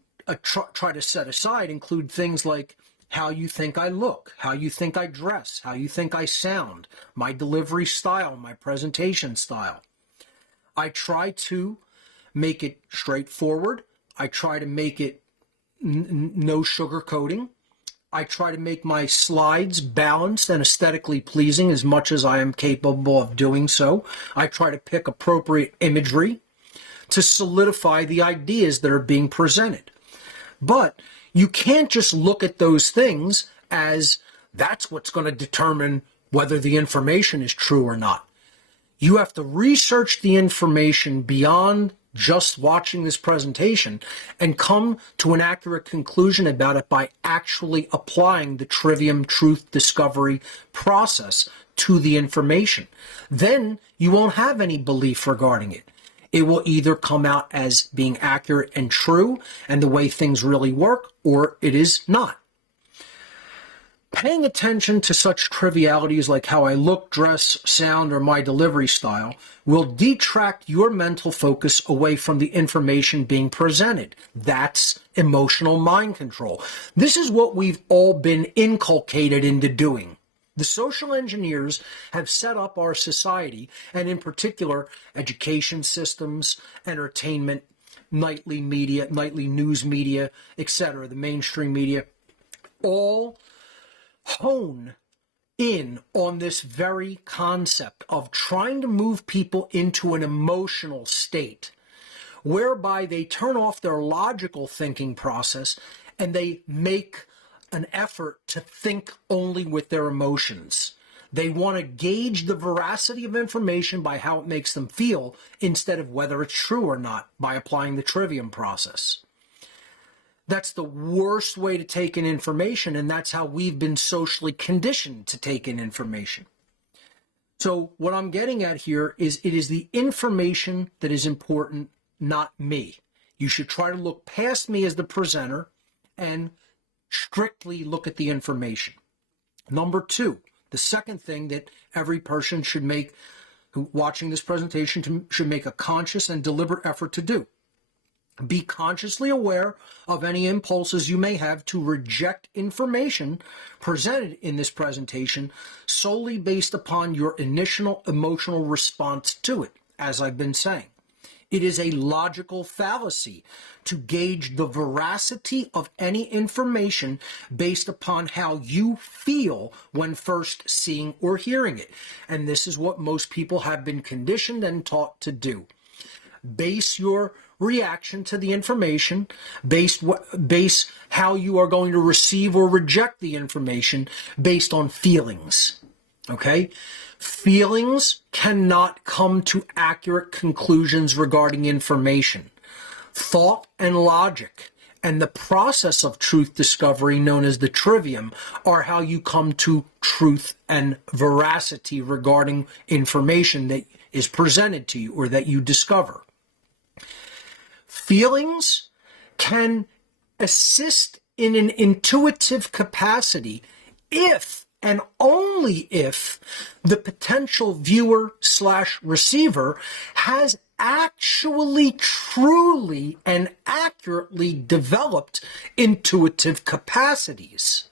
try to set aside include things like how you think I look, how you think I dress, how you think I sound, my delivery style, my presentation style. I try to make it straightforward. I try to make it no sugarcoating. I try to make my slides balanced and aesthetically pleasing as much as I am capable of doing so. I try to pick appropriate imagery to solidify the ideas that are being presented. But you can't just look at those things as That's what's going to determine whether the information is true or not. You have to research the information beyond just watching this presentation and come to an accurate conclusion about it by actually applying the trivium truth discovery process to the information. Then you won't have any belief regarding it. It will either come out as being accurate and true and the way things really work, or it is not. Paying attention to such trivialities like how I look, dress, sound, or my delivery style will detract your mental focus away from the information being presented. That's emotional mind control. This is what we've all been inculcated into doing. The social engineers have set up our society, and in particular, education systems, entertainment, nightly media, nightly news media, etc., the mainstream media, all hone in on this very concept of trying to move people into an emotional state whereby they turn off their logical thinking process and they make an effort to think only with their emotions. They want to gauge the veracity of information by how it makes them feel instead of whether it's true or not by applying the trivium process. That's the worst way to take in information, and that's how we've been socially conditioned to take in information. So what I'm getting at here is it is the information that is important, not me. You should try to look past me as the presenter and strictly look at the information. Number two, the second thing that every person should make, who watching this presentation, should make a conscious and deliberate effort to do. Be consciously aware of any impulses you may have to reject information presented in this presentation solely based upon your initial emotional response to it, as I've been saying. It is a logical fallacy to gauge the veracity of any information based upon how you feel when first seeing or hearing it. And this is what most people have been conditioned and taught to do. Base your reaction to the information, base how you are going to receive or reject the information based on feelings. Okay? Feelings cannot come to accurate conclusions regarding information. Thought and logic and the process of truth discovery, known as the trivium, are how you come to truth and veracity regarding information that is presented to you or that you discover. Feelings can assist in an intuitive capacity if and only if the potential viewer/receiver has actually, truly, and accurately developed intuitive capacities.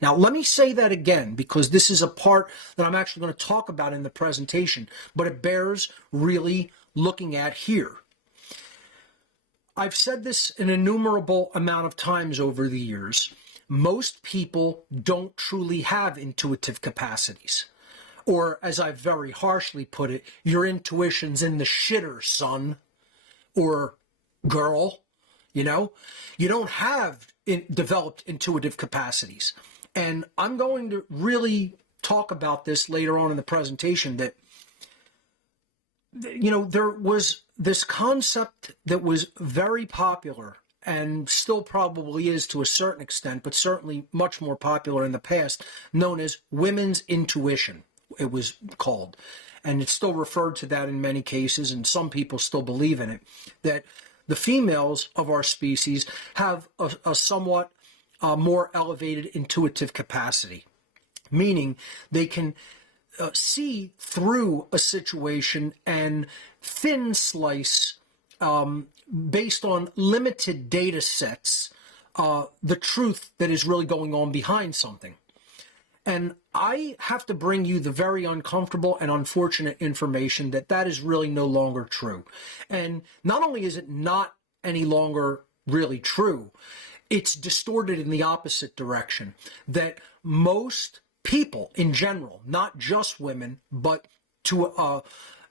Now, let me say that again, because this is a part that I'm actually going to talk about in the presentation, but it bears really looking at here. I've said this an innumerable amount of times over the years. Most people don't truly have intuitive capacities. Or, as I've very harshly put it, your intuition's in the shitter, son or girl. You know, you don't have developed intuitive capacities. And I'm going to really talk about this later on in the presentation, that, you know, there was this concept that was very popular and still probably is to a certain extent, but certainly much more popular in the past, known as women's intuition, it was called. And it's still referred to that in many cases, and some people still believe in it, that the females of our species have a somewhat more elevated intuitive capacity, meaning they can see through a situation and thin slice, based on limited data sets, the truth that is really going on behind something. And I have to bring you the very uncomfortable and unfortunate information that that is really no longer true. And not only is it not any longer really true, it's distorted in the opposite direction, that most people in general, not just women, but to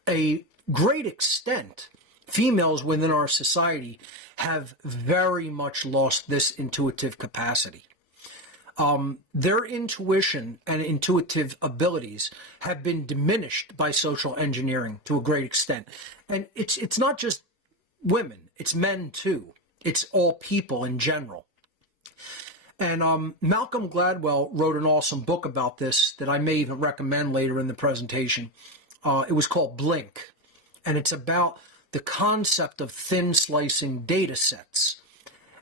a great extent, females within our society have very much lost this intuitive capacity. their intuition and intuitive abilities have been diminished by social engineering to a great extent. And it's not just women, it's men too. It's all people in general. And Malcolm Gladwell wrote an awesome book about this that I may even recommend later in the presentation. It was called Blink, and it's about the concept of thin slicing data sets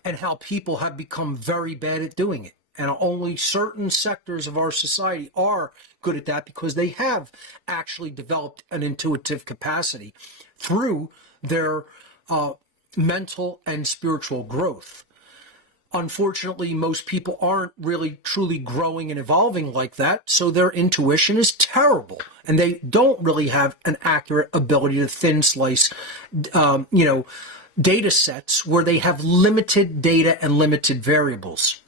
and how people have become very bad at doing it. And only certain sectors of our society are good at that because they have actually developed an intuitive capacity through their mental and spiritual growth. Unfortunately, most people aren't really truly growing and evolving like that, so their intuition is terrible, and they don't really have an accurate ability to thin slice, data sets where they have limited data and limited variables.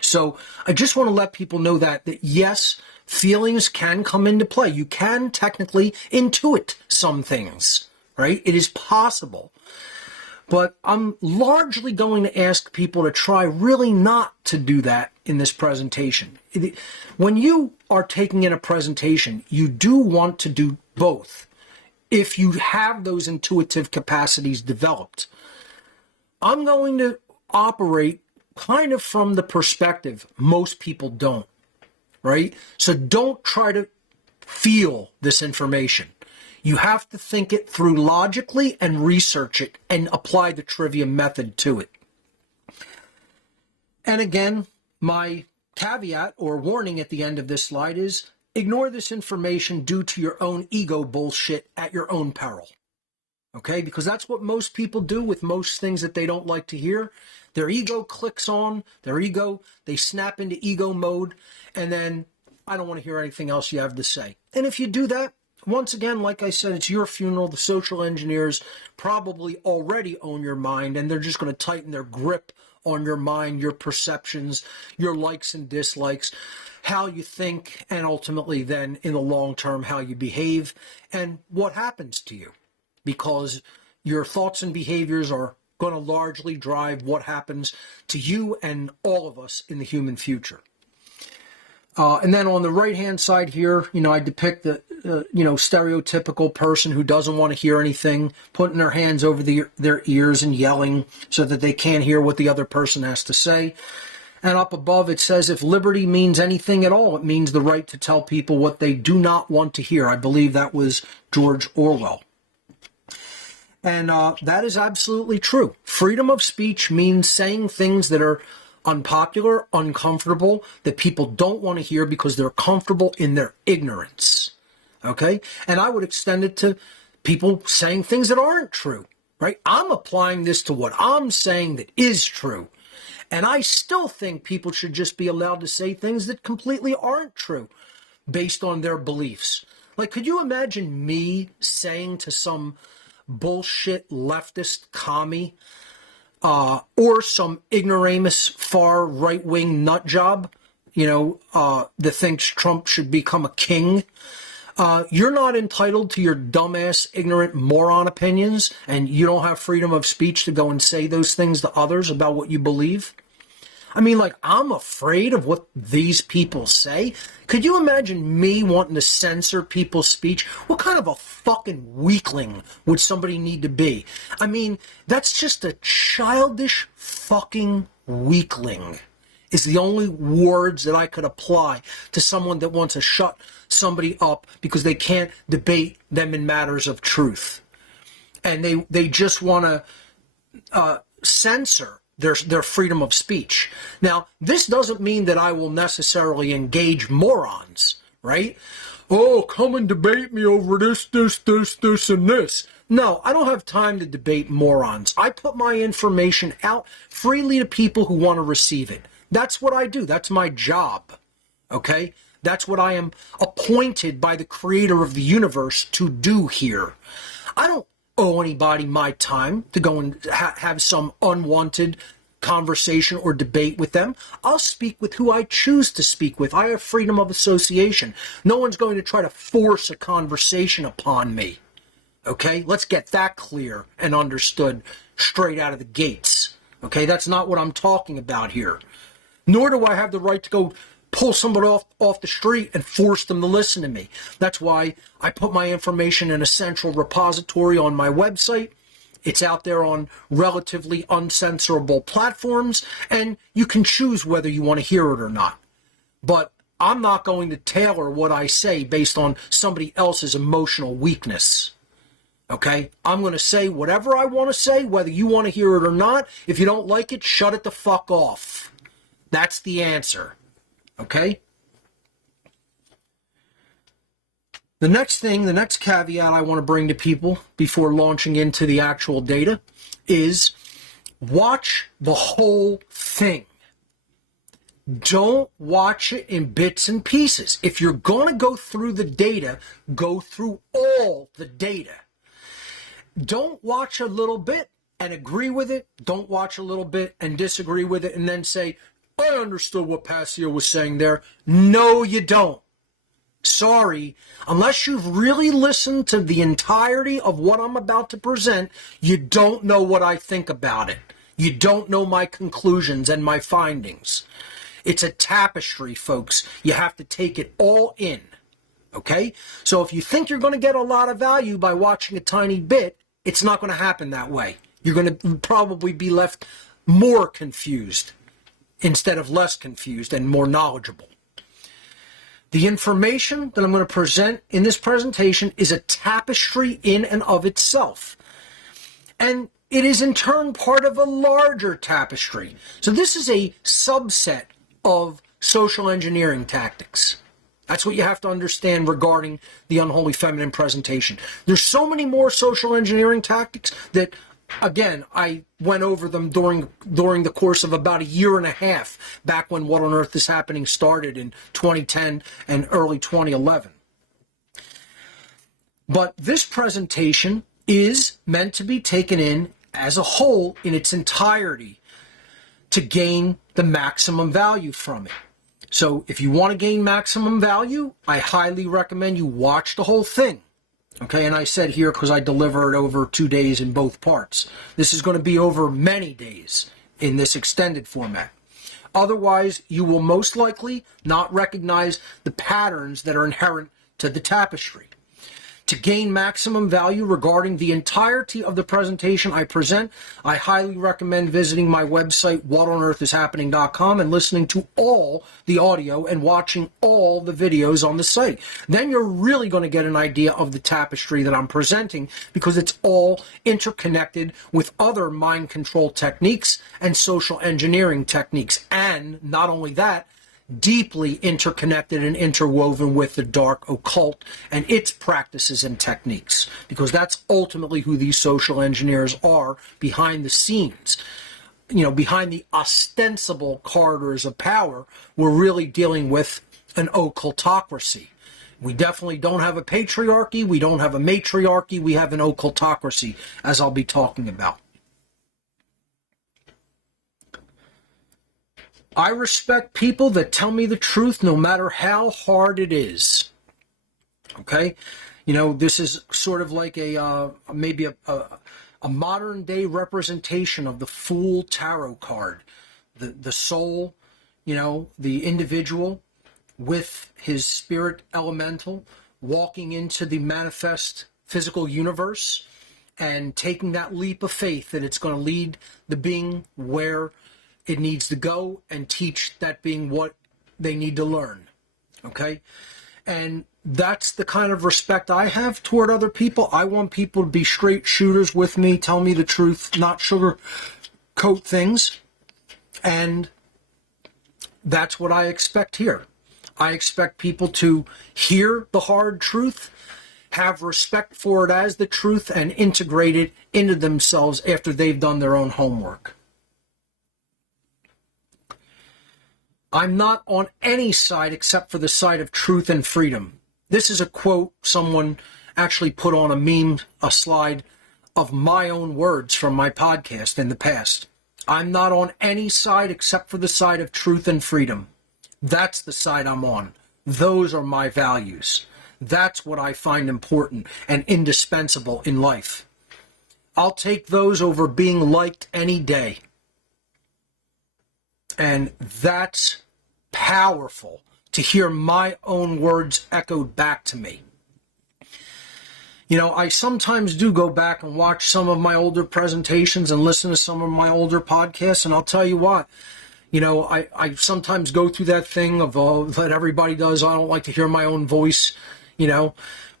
So I just want to let people know that yes, feelings can come into play. You can technically intuit some things, right? It is possible. But I'm largely going to ask people to try really not to do that in this presentation. When you are taking in a presentation, you do want to do both. If you have those intuitive capacities developed, I'm going to operate kind of from the perspective most people don't, right? So don't try to feel this information. You have to think it through logically and research it and apply the trivia method to it. And again, my caveat or warning at the end of this slide is ignore this information due to your own ego bullshit at your own peril. Okay? Because that's what most people do with most things that they don't like to hear. Their ego clicks on, they snap into ego mode, and then I don't want to hear anything else you have to say. And if you do that, once again, like I said, it's your funeral. The social engineers probably already own your mind, and they're just going to tighten their grip on your mind, your perceptions, your likes and dislikes, how you think, and ultimately then in the long term, how you behave and what happens to you. Because your thoughts and behaviors are going to largely drive what happens to you and all of us in the human future. And then on the right-hand side here, I depict the, stereotypical person who doesn't want to hear anything, putting their hands over their ears and yelling so that they can't hear what the other person has to say. And up above it says, if liberty means anything at all, it means the right to tell people what they do not want to hear. I believe that was George Orwell. And that is absolutely true. Freedom of speech means saying things that are unpopular, uncomfortable, that people don't want to hear because they're comfortable in their ignorance. Okay? And I would extend it to people saying things that aren't true, right? I'm applying this to what I'm saying that is true. And I still think people should just be allowed to say things that completely aren't true based on their beliefs. Like, could you imagine me saying to some bullshit leftist commie or some ignoramus far right-wing nut job, that thinks Trump should become a king? You're not entitled to your dumbass, ignorant moron opinions, and you don't have freedom of speech to go and say those things to others about what you believe. I mean, I'm afraid of what these people say. Could you imagine me wanting to censor people's speech? What kind of a fucking weakling would somebody need to be? I mean, that's just a childish fucking weakling is the only words that I could apply to someone that wants to shut somebody up because they can't debate them in matters of truth. And they just want to censor their freedom of speech. Now, this doesn't mean that I will necessarily engage morons, right? Oh, come and debate me over this, and this. No, I don't have time to debate morons. I put my information out freely to people who want to receive it. That's what I do. That's my job, okay? That's what I am appointed by the creator of the universe to do here. I don't owe anybody my time to go and have some unwanted conversation or debate with them. I'll speak with who I choose to speak with. I have freedom of association. No one's going to try to force a conversation upon me. Okay? Let's get that clear and understood straight out of the gates. Okay? That's not what I'm talking about here. Nor do I have the right to go pull somebody off the street and force them to listen to me. That's why I put my information in a central repository on my website. It's out there on relatively uncensorable platforms, and you can choose whether you want to hear it or not. But I'm not going to tailor what I say based on somebody else's emotional weakness. Okay? I'm going to say whatever I want to say, whether you want to hear it or not. If you don't like it, shut it the fuck off. That's the answer. Okay? The next caveat I want to bring to people before launching into the actual data is watch the whole thing. Don't watch it in bits and pieces. If you're going to go through the data, go through all the data. Don't watch a little bit and agree with it. Don't watch a little bit and disagree with it and then say, I understood what Passio was saying there. No, you don't. Sorry. Unless you've really listened to the entirety of what I'm about to present, you don't know what I think about it. You don't know my conclusions and my findings. It's a tapestry, folks. You have to take it all in. Okay? So if you think you're going to get a lot of value by watching a tiny bit, it's not going to happen that way. You're going to probably be left more confused instead of less confused and more knowledgeable. The information that I'm going to present in this presentation is a tapestry in and of itself. And it is in turn part of a larger tapestry. So this is a subset of social engineering tactics. That's what you have to understand regarding the Unholy Feminine presentation. There's so many more social engineering tactics that, again, I went over them during the course of about a year and a half, back when What on Earth is Happening started in 2010 and early 2011. But this presentation is meant to be taken in as a whole in its entirety to gain the maximum value from it. So if you want to gain maximum value, I highly recommend you watch the whole thing. Okay, and I said here because I deliver it over 2 days in both parts. This is going to be over many days in this extended format. Otherwise, you will most likely not recognize the patterns that are inherent to the tapestry. To gain maximum value regarding the entirety of the presentation I present, I highly recommend visiting my website, whatonearthishappening.com, and listening to all the audio and watching all the videos on the site. Then you're really going to get an idea of the tapestry that I'm presenting, because it's all interconnected with other mind control techniques and social engineering techniques. And not only that, deeply interconnected and interwoven with the dark occult and its practices and techniques, because that's ultimately who these social engineers are behind the scenes. You know, behind the ostensible corridors of power, we're really dealing with an occultocracy. We definitely don't have a patriarchy, we don't have a matriarchy, we have an occultocracy, as I'll be talking about. I respect people that tell me the truth no matter how hard it is. Okay? You know, this is sort of like maybe a modern day representation of the Fool Tarot card. The soul, you know, the individual with his spirit elemental walking into the manifest physical universe and taking that leap of faith that it's going to lead the being where it needs to go and teach that being what they need to learn. Okay? And that's the kind of respect I have toward other people. I want people to be straight shooters with me, tell me the truth, not sugarcoat things. And that's what I expect here. I expect people to hear the hard truth, have respect for it as the truth, and integrate it into themselves after they've done their own homework. I'm not on any side except for the side of truth and freedom. This is a quote someone actually put on a meme, a slide of my own words from my podcast in the past. I'm not on any side except for the side of truth and freedom. That's the side I'm on. Those are my values. That's what I find important and indispensable in life. I'll take those over being liked any day. And that's powerful to hear my own words echoed back to me. You know, I sometimes do go back and watch some of my older presentations and listen to some of my older podcasts, and I'll tell you what, you know, I sometimes go through that thing of that everybody does. I don't like to hear my own voice, you know,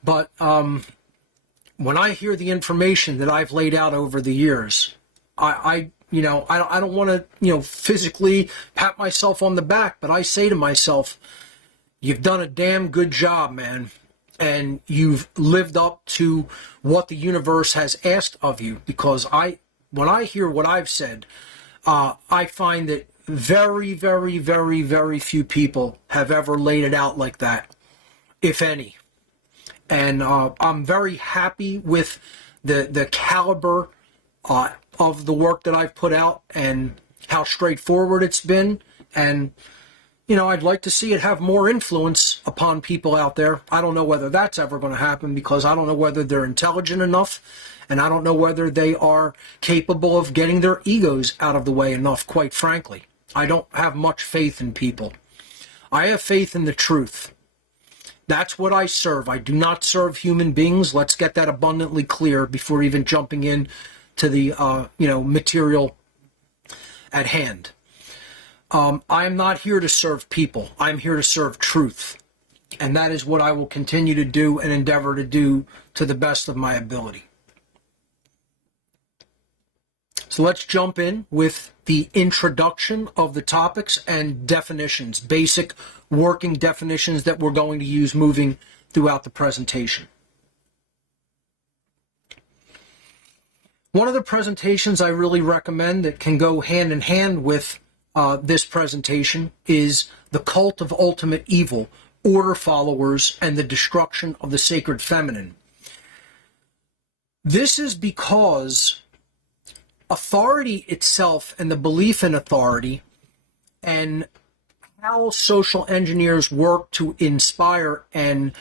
but when I hear the information that I've laid out over the years, I don't want to, you know, physically pat myself on the back, but I say to myself, you've done a damn good job, man. And you've lived up to what the universe has asked of you. Because when I hear what I've said, I find that very, very, very, very few people have ever laid it out like that, if any. And I'm very happy with the caliber of the work that I've put out and how straightforward it's been. And you know, I'd like to see it have more influence upon people out there. I don't know whether that's ever going to happen because I don't know whether they're intelligent enough, and I don't know whether they are capable of getting their egos out of the way enough, quite frankly. I don't have much faith in people. I have faith in the truth. That's what I serve. I do not serve human beings. Let's get that abundantly clear before even jumping in to the material at hand. I am not here to serve people. I'm here to serve truth. And that is what I will continue to do and endeavor to do to the best of my ability. So let's jump in with the introduction of the topics and definitions, basic working definitions that we're going to use moving throughout the presentation. One of the presentations I really recommend that can go hand in hand with this presentation is The Cult of Ultimate Evil, Order Followers, and the Destruction of the Sacred Feminine. This is because authority itself and the belief in authority and how social engineers work to inspire and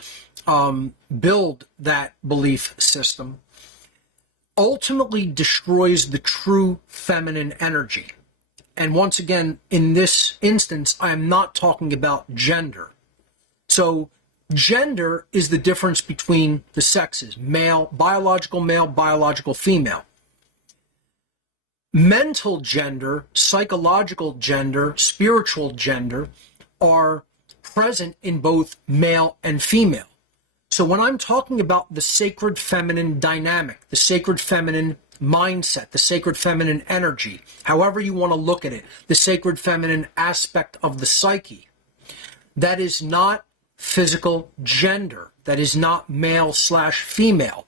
build that belief system ultimately destroys the true feminine energy. And once again, in this instance, I am not talking about gender. So gender is the difference between the sexes, male, biological female. Mental gender, psychological gender, spiritual gender are present in both male and female. So when I'm talking about the sacred feminine dynamic, the sacred feminine mindset, the sacred feminine energy, however you want to look at it, the sacred feminine aspect of the psyche, that is not physical gender. That is not male/female.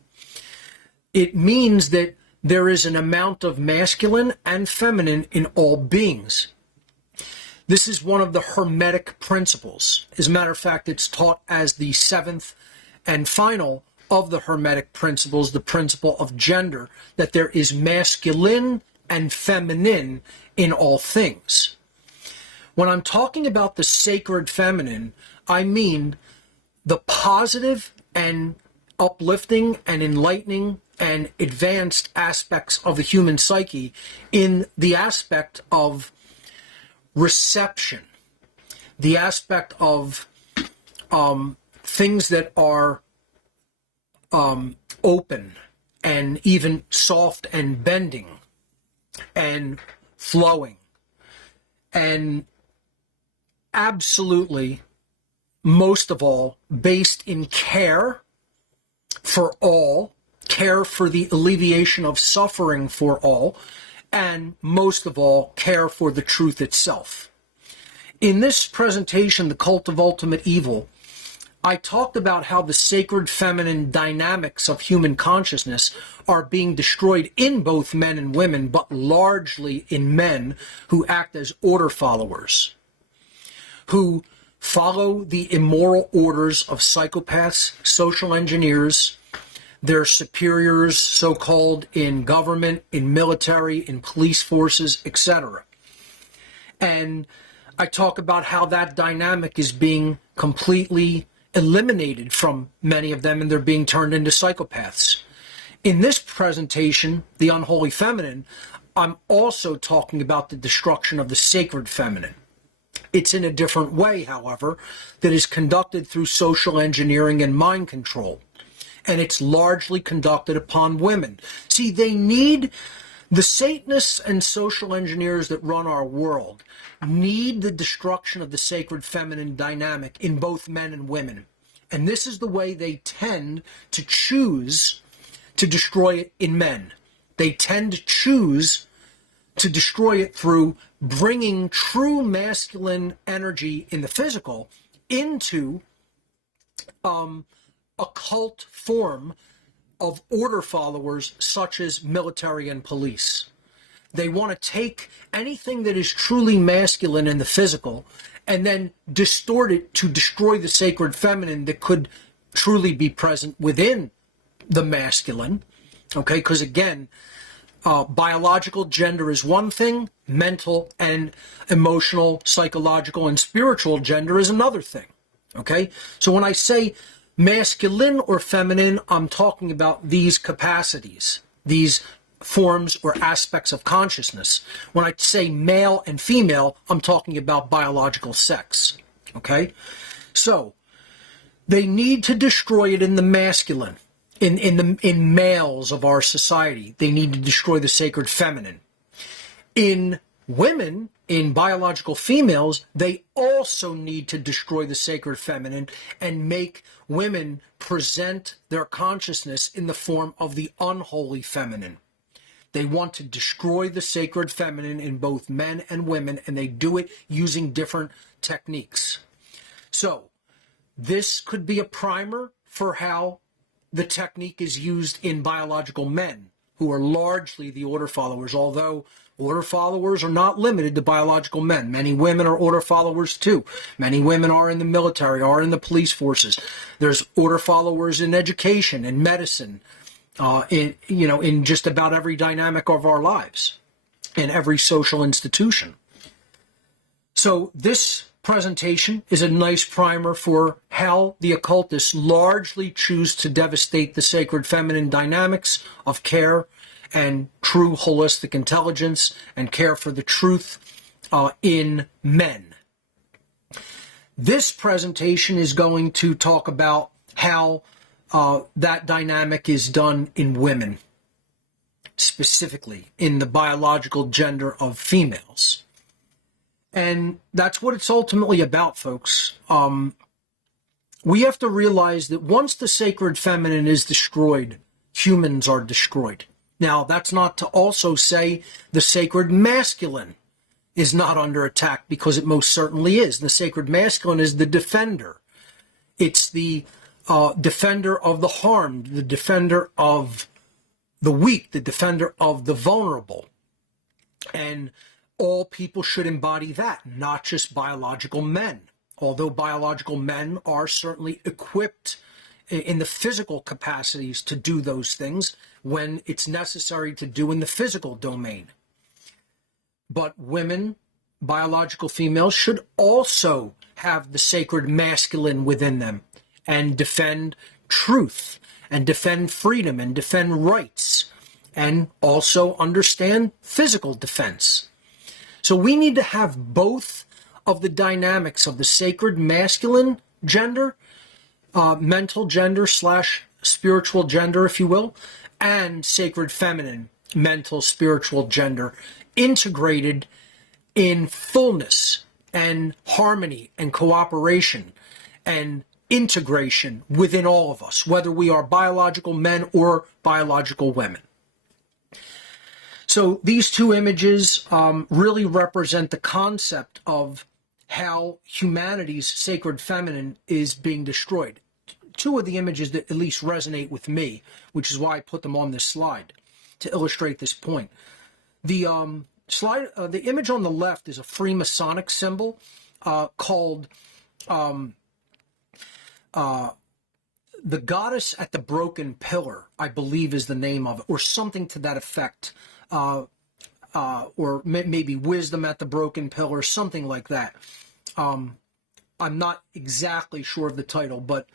It means that there is an amount of masculine and feminine in all beings. This is one of the Hermetic principles. As a matter of fact, it's taught as the seventh and final of the Hermetic principles, the principle of gender, that there is masculine and feminine in all things. When I'm talking about the sacred feminine, I mean the positive and uplifting and enlightening and advanced aspects of the human psyche in the aspect of reception, the aspect of things that are open and even soft and bending and flowing, and absolutely, most of all, based in care for all, care for the alleviation of suffering for all, and most of all, care for the truth itself. In this presentation, The Cult of Ultimate Evil, I talked about how the sacred feminine dynamics of human consciousness are being destroyed in both men and women, but largely in men who act as order followers, who follow the immoral orders of psychopaths, social engineers, their superiors, so-called, in government, in military, in police forces, etc. And I talk about how that dynamic is being completely eliminated from many of them, and they're being turned into psychopaths. In this presentation, The Unholy Feminine, I'm also talking about the destruction of the sacred feminine. It's in a different way, however, that is conducted through social engineering and mind control. And it's largely conducted upon women. See, they need, the Satanists and social engineers that run our world need the destruction of the sacred feminine dynamic in both men and women. And this is the way they tend to choose to destroy it in men. They tend to choose to destroy it through bringing true masculine energy in the physical into a cult form of order followers such as military and police. They want to take anything that is truly masculine in the physical and then distort it to destroy the sacred feminine that could truly be present within the masculine. Okay, because again, biological gender is one thing, mental and emotional, psychological, and spiritual gender is another thing. Okay, so when I say masculine or feminine, I'm talking about these capacities, these forms or aspects of consciousness. When I say male and female, I'm talking about biological sex. Okay, so they need to destroy it in the masculine. In males of our society, they need to destroy the sacred feminine. In women, in biological females, they also need to destroy the sacred feminine and make women present their consciousness in the form of the unholy feminine. They want to destroy the sacred feminine in both men and women, and they do it using different techniques. So, this could be a primer for how the technique is used in biological men, who are largely the order followers, although order followers are not limited to biological men. Many women are order followers too. Many women are in the military, are in the police forces. There's order followers in education and medicine, in just about every dynamic of our lives, in every social institution. So this presentation is a nice primer for how the occultists largely choose to devastate the sacred feminine dynamics of care and true holistic intelligence and care for the truth in men. This presentation is going to talk about how that dynamic is done in women, specifically in the biological gender of females. And that's what it's ultimately about, folks. We have to realize that once the sacred feminine is destroyed, humans are destroyed. Now, that's not to also say the sacred masculine is not under attack, because it most certainly is. The sacred masculine is the defender. It's the defender of the harmed, the defender of the weak, the defender of the vulnerable. And all people should embody that, not just biological men. Although biological men are certainly equipped in the physical capacities to do those things when it's necessary to do in the physical domain. But women, biological females, should also have the sacred masculine within them and defend truth and defend freedom and defend rights and also understand physical defense. So we need to have both of the dynamics of the sacred masculine gender, mental gender / spiritual gender, if you will, and sacred feminine, mental, spiritual gender, integrated in fullness and harmony and cooperation and integration within all of us, whether we are biological men or biological women. So these two images really represent the concept of how humanity's sacred feminine is being destroyed. Two of the images that at least resonate with me, which is why I put them on this slide to illustrate this point. The the image on the left is a Freemasonic symbol called the Goddess at the Broken Pillar, I believe is the name of it, or something to that effect. Or maybe Wisdom at the Broken Pillar, something like that. I'm not exactly sure of the title, but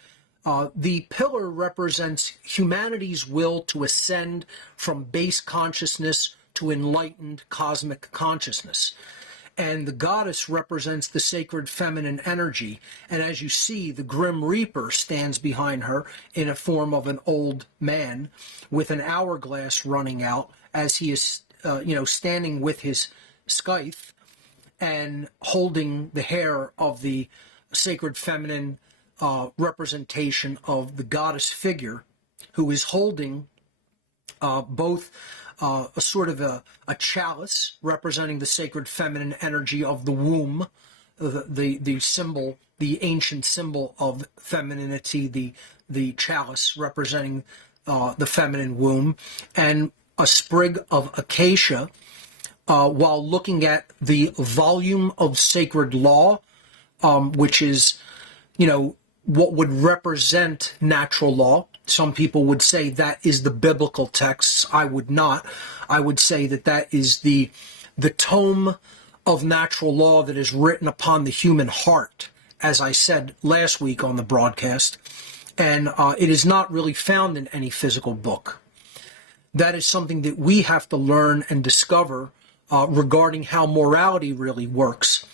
the pillar represents humanity's will to ascend from base consciousness to enlightened cosmic consciousness. And the goddess represents the sacred feminine energy. And as you see, the Grim Reaper stands behind her in a form of an old man with an hourglass running out as he is, standing with his scythe and holding the hair of the sacred feminine representation of the goddess figure, who is holding both a sort of a chalice representing the sacred feminine energy of the womb, the symbol, the ancient symbol of femininity, the chalice representing the feminine womb, and a sprig of acacia, while looking at the volume of sacred law, which is, what would represent natural law. Some people would say that is the biblical texts. I would not. I would say that is the tome of natural law that is written upon the human heart, as I said last week on the broadcast. And it is not really found in any physical book. That is something that we have to learn and discover regarding how morality really works.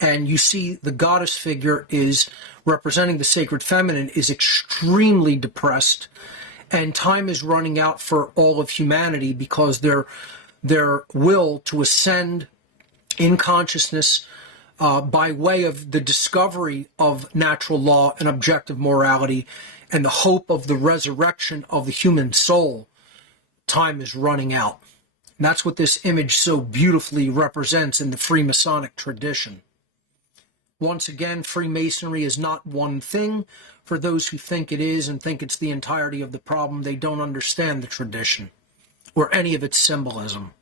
And you see the goddess figure is representing the sacred feminine is extremely depressed, and time is running out for all of humanity because their will to ascend in consciousness by way of the discovery of natural law and objective morality and the hope of the resurrection of the human soul, time is running out. And that's what this image so beautifully represents in the Freemasonic tradition. Once again, Freemasonry is not one thing. For those who think it is and think it's the entirety of the problem, they don't understand the tradition or any of its symbolism.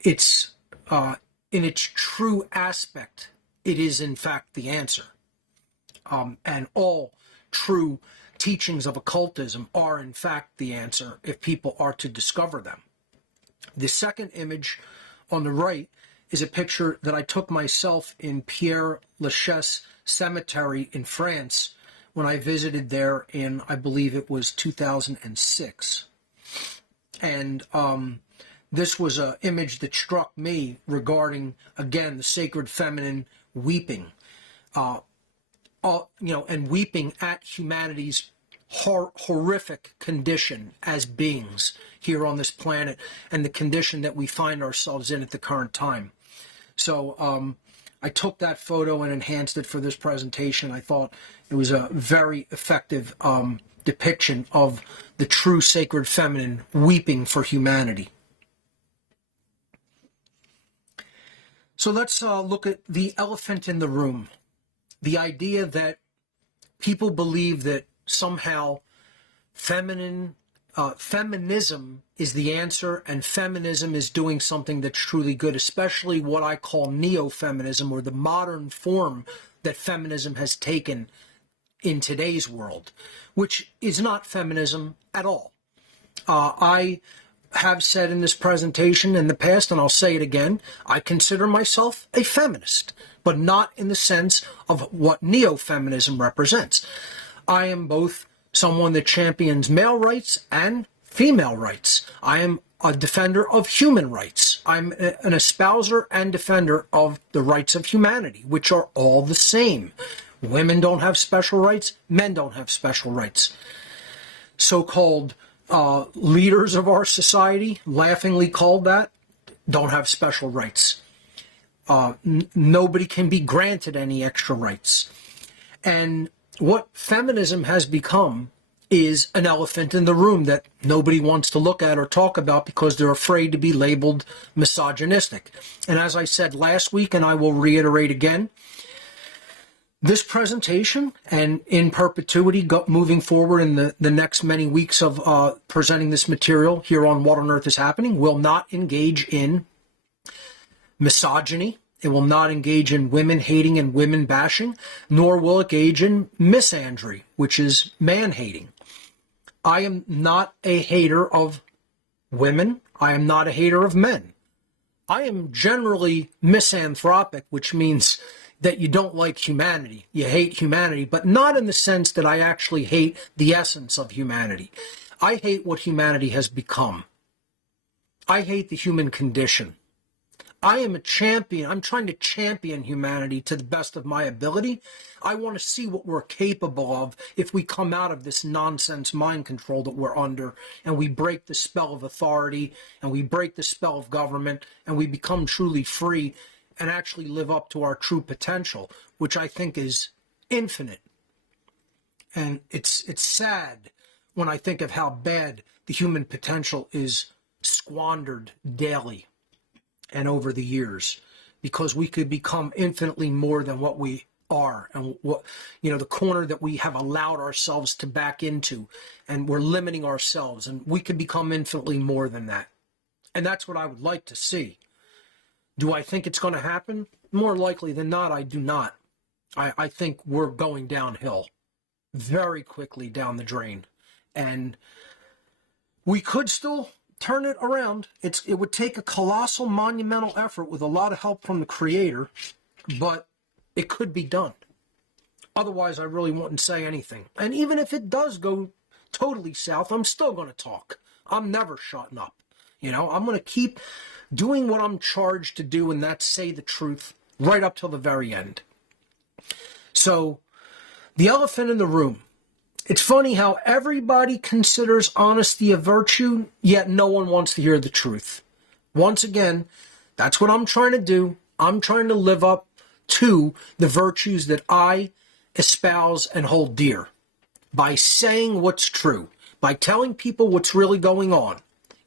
It's in its true aspect, it is in fact the answer. And all true teachings of occultism are in fact the answer if people are to discover them. The second image on the right is a picture that I took myself in Père Lachaise Cemetery in France when I visited there in, I believe it was 2006. And this was an image that struck me regarding, again, the sacred feminine weeping, and weeping at humanity's horrific condition as beings here on this planet and the condition that we find ourselves in at the current time. So I took that photo and enhanced it for this presentation. I thought it was a very effective depiction of the true sacred feminine weeping for humanity. So let's look at the elephant in the room. The idea that people believe that somehow feminism is the answer, and feminism is doing something that's truly good, especially what I call Neo-Feminism, or the modern form that feminism has taken in today's world, which is not feminism at all. I have said in this presentation in the past, and I'll say it again, I consider myself a feminist, but not in the sense of what Neo-Feminism represents. I am both someone that champions male rights and female rights. I am a defender of human rights. I'm an espouser and defender of the rights of humanity, which are all the same. Women don't have special rights. Men don't have special rights. So-called leaders of our society, laughingly called that, don't have special rights. Nobody can be granted any extra rights. And what feminism has become is an elephant in the room that nobody wants to look at or talk about because they're afraid to be labeled misogynistic. And as I said last week, and I will reiterate again, this presentation, and in perpetuity moving forward in the next many weeks of presenting this material here on What on Earth is Happening, will not engage in misogyny. It will not engage in women hating and women bashing, nor will it engage in misandry, which is man hating. I am not a hater of women. I am not a hater of men. I am generally misanthropic, which means that you don't like humanity. You hate humanity, but not in the sense that I actually hate the essence of humanity. I hate what humanity has become. I hate the human condition. I am a champion. I'm trying to champion humanity to the best of my ability. I want to see what we're capable of if we come out of this nonsense mind control that we're under, and we break the spell of authority, and we break the spell of government, and we become truly free and actually live up to our true potential, which I think is infinite. And it's sad when I think of how bad the human potential is squandered daily and over the years, because we could become infinitely more than what we are, and what, the corner that we have allowed ourselves to back into, and we're limiting ourselves, and we could become infinitely more than that. And that's what I would like to see. Do I think it's going to happen? More likely than not, I do not. I think we're going downhill very quickly down the drain, and we could still turn it around. It would take a colossal, monumental effort with a lot of help from the Creator, but it could be done. Otherwise, I really wouldn't say anything. And even if it does go totally south, I'm still going to talk. I'm never shutting up. I'm going to keep doing what I'm charged to do, and that's say the truth right up till the very end. So, the elephant in the room. It's funny how everybody considers honesty a virtue, yet no one wants to hear the truth. Once again, that's what I'm trying to do. I'm trying to live up to the virtues that I espouse and hold dear by saying what's true, by telling people what's really going on,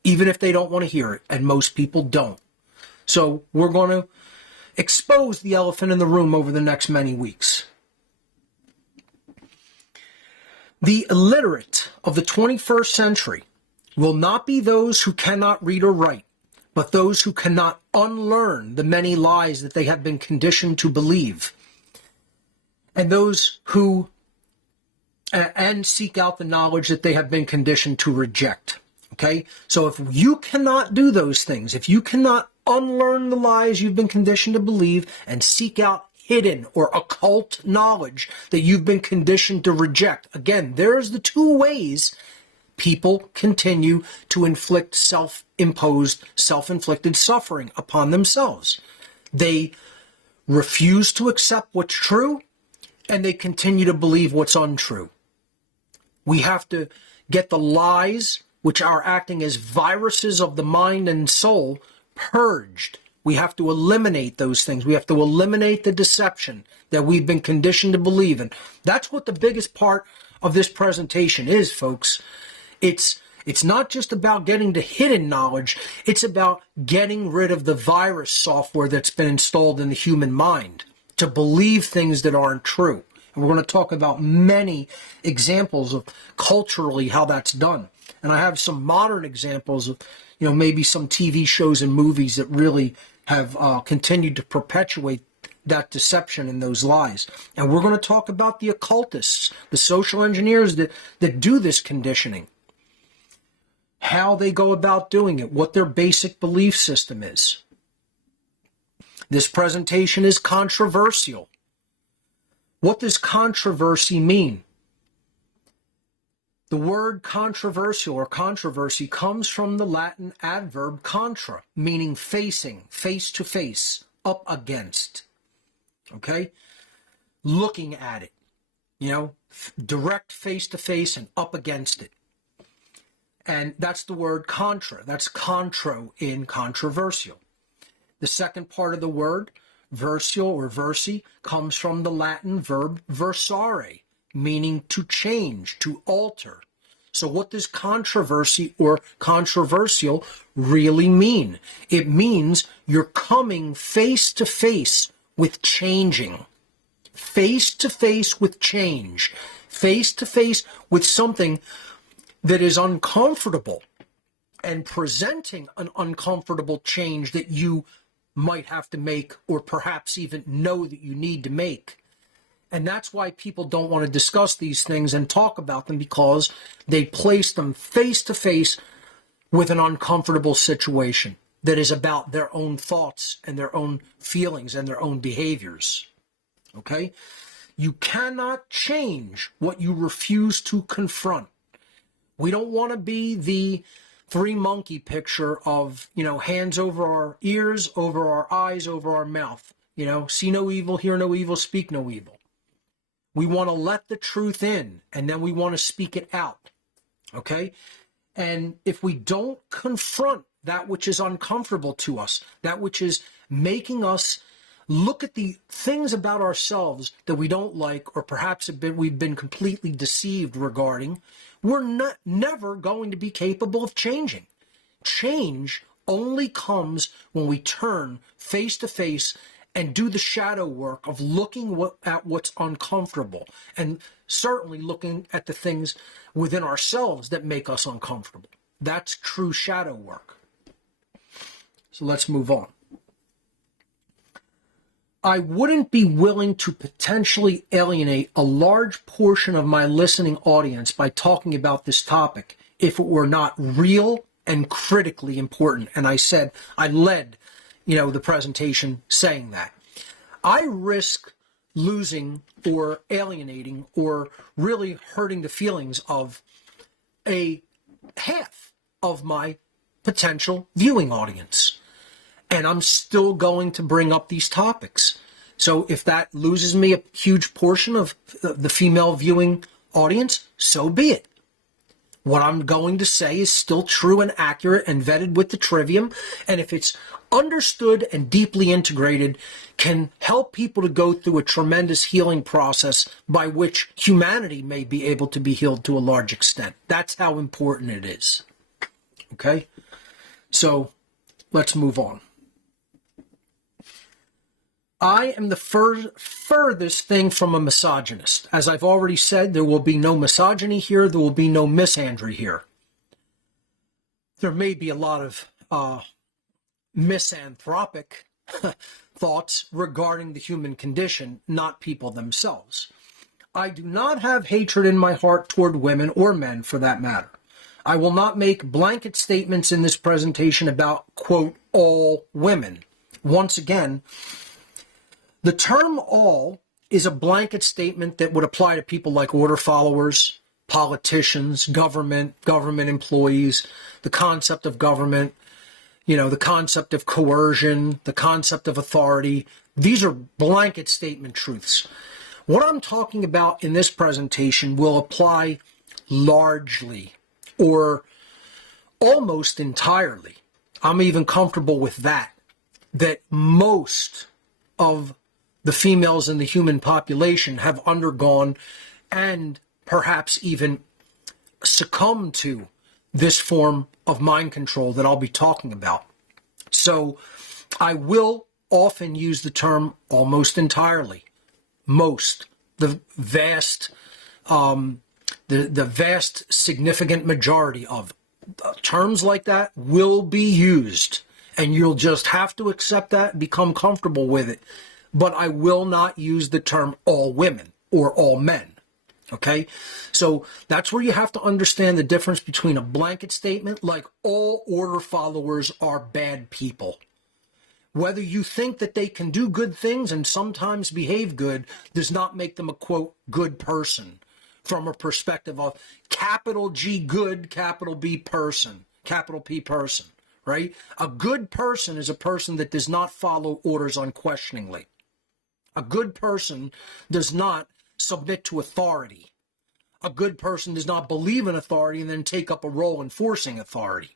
even if they don't want to hear it, and most people don't. So we're going to expose the elephant in the room over the next many weeks. The illiterate of the 21st century will not be those who cannot read or write, but those who cannot unlearn the many lies that they have been conditioned to believe, and those who and seek out the knowledge that they have been conditioned to reject. Okay? So if you cannot do those things, if you cannot unlearn the lies you've been conditioned to believe and seek out hidden or occult knowledge that you've been conditioned to reject. Again, there's the two ways people continue to inflict self-inflicted suffering upon themselves. They refuse to accept what's true, and they continue to believe what's untrue. We have to get the lies, which are acting as viruses of the mind and soul, purged. We have to eliminate those things. We have to eliminate the deception that we've been conditioned to believe in. That's what the biggest part of this presentation is, folks. It's not just about getting to hidden knowledge. It's about getting rid of the virus software that's been installed in the human mind to believe things that aren't true. And we're going to talk about many examples of culturally how that's done. And I have some modern examples of, maybe some TV shows and movies that really have continued to perpetuate that deception and those lies. And we're going to talk about the occultists, the social engineers that do this conditioning, how they go about doing it, what their basic belief system is. This presentation is controversial. What does controversy mean? The word controversial or controversy comes from the Latin adverb contra, meaning facing, face to face, up against. Okay? Looking at it. Direct face to face and up against it. And that's the word contra. That's contro in controversial. The second part of the word, versial or versi, comes from the Latin verb versare, meaning to change, to alter. So what does controversy or controversial really mean? It means you're coming face to face with changing. Face to face with change. Face to face with something that is uncomfortable and presenting an uncomfortable change that you might have to make, or perhaps even know that you need to make. And that's why people don't want to discuss these things and talk about them, because they place them face to face with an uncomfortable situation that is about their own thoughts and their own feelings and their own behaviors. Okay? You cannot change what you refuse to confront. We don't want to be the three monkey picture of, hands over our ears, over our eyes, over our mouth. See no evil, hear no evil, speak no evil. We want to let the truth in, and then we want to speak it out. Okay? And if we don't confront that which is uncomfortable to us, that which is making us look at the things about ourselves that we don't like, or perhaps we've been completely deceived regarding, we're never going to be capable of changing. Change only comes when we turn face to face and do the shadow work of looking at what's uncomfortable, and certainly looking at the things within ourselves that make us uncomfortable. That's true shadow work. So let's move on. I wouldn't be willing to potentially alienate a large portion of my listening audience by talking about this topic if it were not real and critically important. And I led, the presentation saying that. I risk losing or alienating or really hurting the feelings of a half of my potential viewing audience. And I'm still going to bring up these topics. So if that loses me a huge portion of the female viewing audience, so be it. What I'm going to say is still true and accurate and vetted with the trivium. And if it's understood and deeply integrated, can help people to go through a tremendous healing process by which humanity may be able to be healed to a large extent. That's how important it is. Okay? So let's move on. I am the furthest thing from a misogynist. As I've already said, there will be no misogyny here. There will be no misandry here. There may be a lot of misanthropic thoughts regarding the human condition, not people themselves. I do not have hatred in my heart toward women or men, for that matter. I will not make blanket statements in this presentation about, quote, all women. Once again, the term all is a blanket statement that would apply to people like order followers, politicians, government employees, the concept of government, the concept of coercion, the concept of authority. These are blanket statement truths. What I'm talking about in this presentation will apply largely or almost entirely. I'm even comfortable with that most of the females in the human population have undergone and perhaps even succumbed to this form of mind control that I'll be talking about. So I will often use the term almost entirely. Most, the vast significant majority of terms like that will be used, and you'll just have to accept that and become comfortable with it. But I will not use the term all women or all men. Okay? So that's where you have to understand the difference between a blanket statement like all order followers are bad people. Whether you think that they can do good things and sometimes behave good does not make them a, quote, good person from a perspective of capital G good, capital B person, capital P person, right? A good person is a person that does not follow orders unquestioningly. A good person does not submit to authority. A good person does not believe in authority and then take up a role enforcing authority.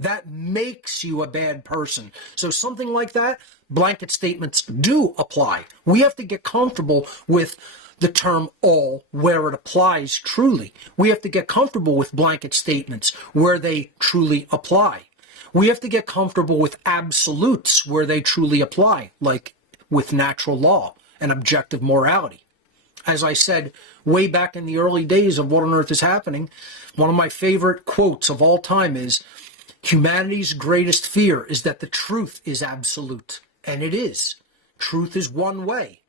That makes you a bad person. So something like that, blanket statements do apply. We have to get comfortable with the term all where it applies truly. We have to get comfortable with blanket statements where they truly apply. We have to get comfortable with absolutes where they truly apply, like with natural law and objective morality. As I said way back in the early days of What on Earth is Happening, one of my favorite quotes of all time is, humanity's greatest fear is that the truth is absolute. And it is. Truth is one way.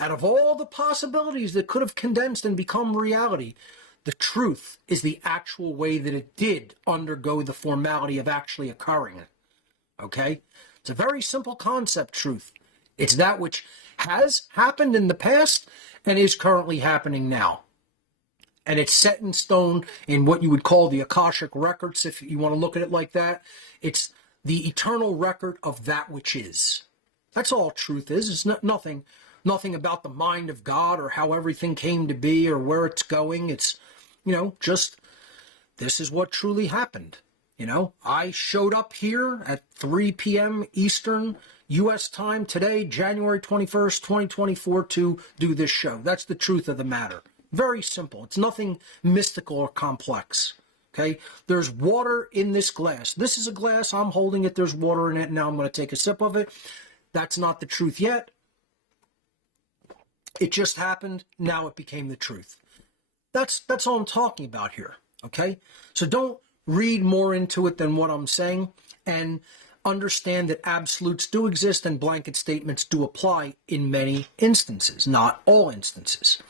Out of all the possibilities that could have condensed and become reality, the truth is the actual way that it did undergo the formality of actually occurring. Okay? It's a very simple concept, truth. It's that which has happened in the past and is currently happening now. And it's set in stone in what you would call the Akashic records, if you want to look at it like that. It's the eternal record of that which is. That's all truth is. It's nothing about the mind of God or how everything came to be or where it's going. It's, just this is what truly happened. I showed up here at 3 p.m. Eastern U.S. time today, January 21st, 2024, to do this show. That's the truth of the matter. Very simple. It's nothing mystical or complex. Okay? There's water in this glass. This is a glass. I'm holding it. There's water in it. Now I'm going to take a sip of it. That's not the truth yet. It just happened. Now it became the truth. That's all I'm talking about here. Okay? So don't read more into it than what I'm saying, and understand that absolutes do exist and blanket statements do apply in many instances, not all instances.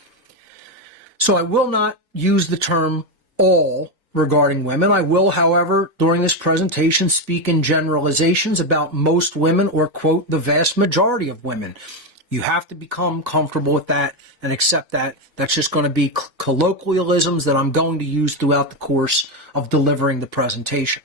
So I will not use the term all regarding women. I will, however, during this presentation, speak in generalizations about most women, or quote, the vast majority of women. You have to become comfortable with that and accept that. That's just going to be colloquialisms that I'm going to use throughout the course of delivering the presentation.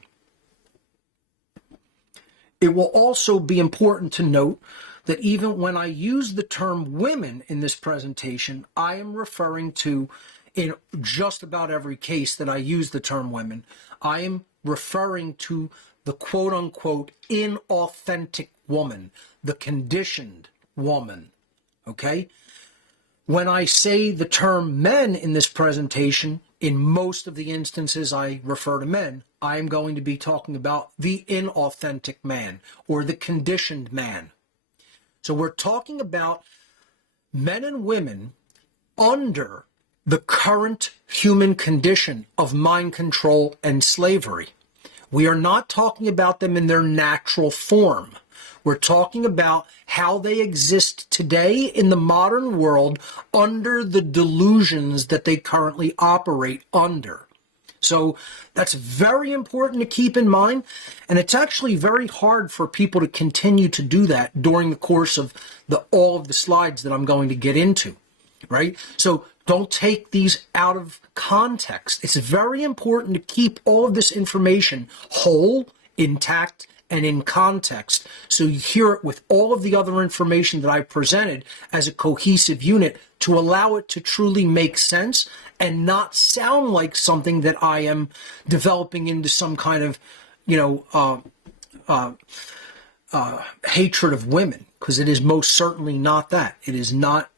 It will also be important to note that even when I use the term women in this presentation, I am referring to, in just about every case that I use the term women, I am referring to the quote-unquote inauthentic woman, the conditioned woman, okay? When I say the term men in this presentation, in most of the instances I refer to men, I am going to be talking about the inauthentic man or the conditioned man. So we're talking about men and women under the current human condition of mind control and slavery. We are not talking about them in their natural form. We're talking about how they exist today in the modern world under the delusions that they currently operate under. So that's very important to keep in mind, and it's actually very hard for people to continue to do that during the course of all of the slides that I'm going to get into, right? So don't take these out of context. It's very important to keep all of this information whole, intact, and in context, so you hear it with all of the other information that I presented as a cohesive unit to allow it to truly make sense and not sound like something that I am developing into some kind of, hatred of women, because it is most certainly not that. It is not,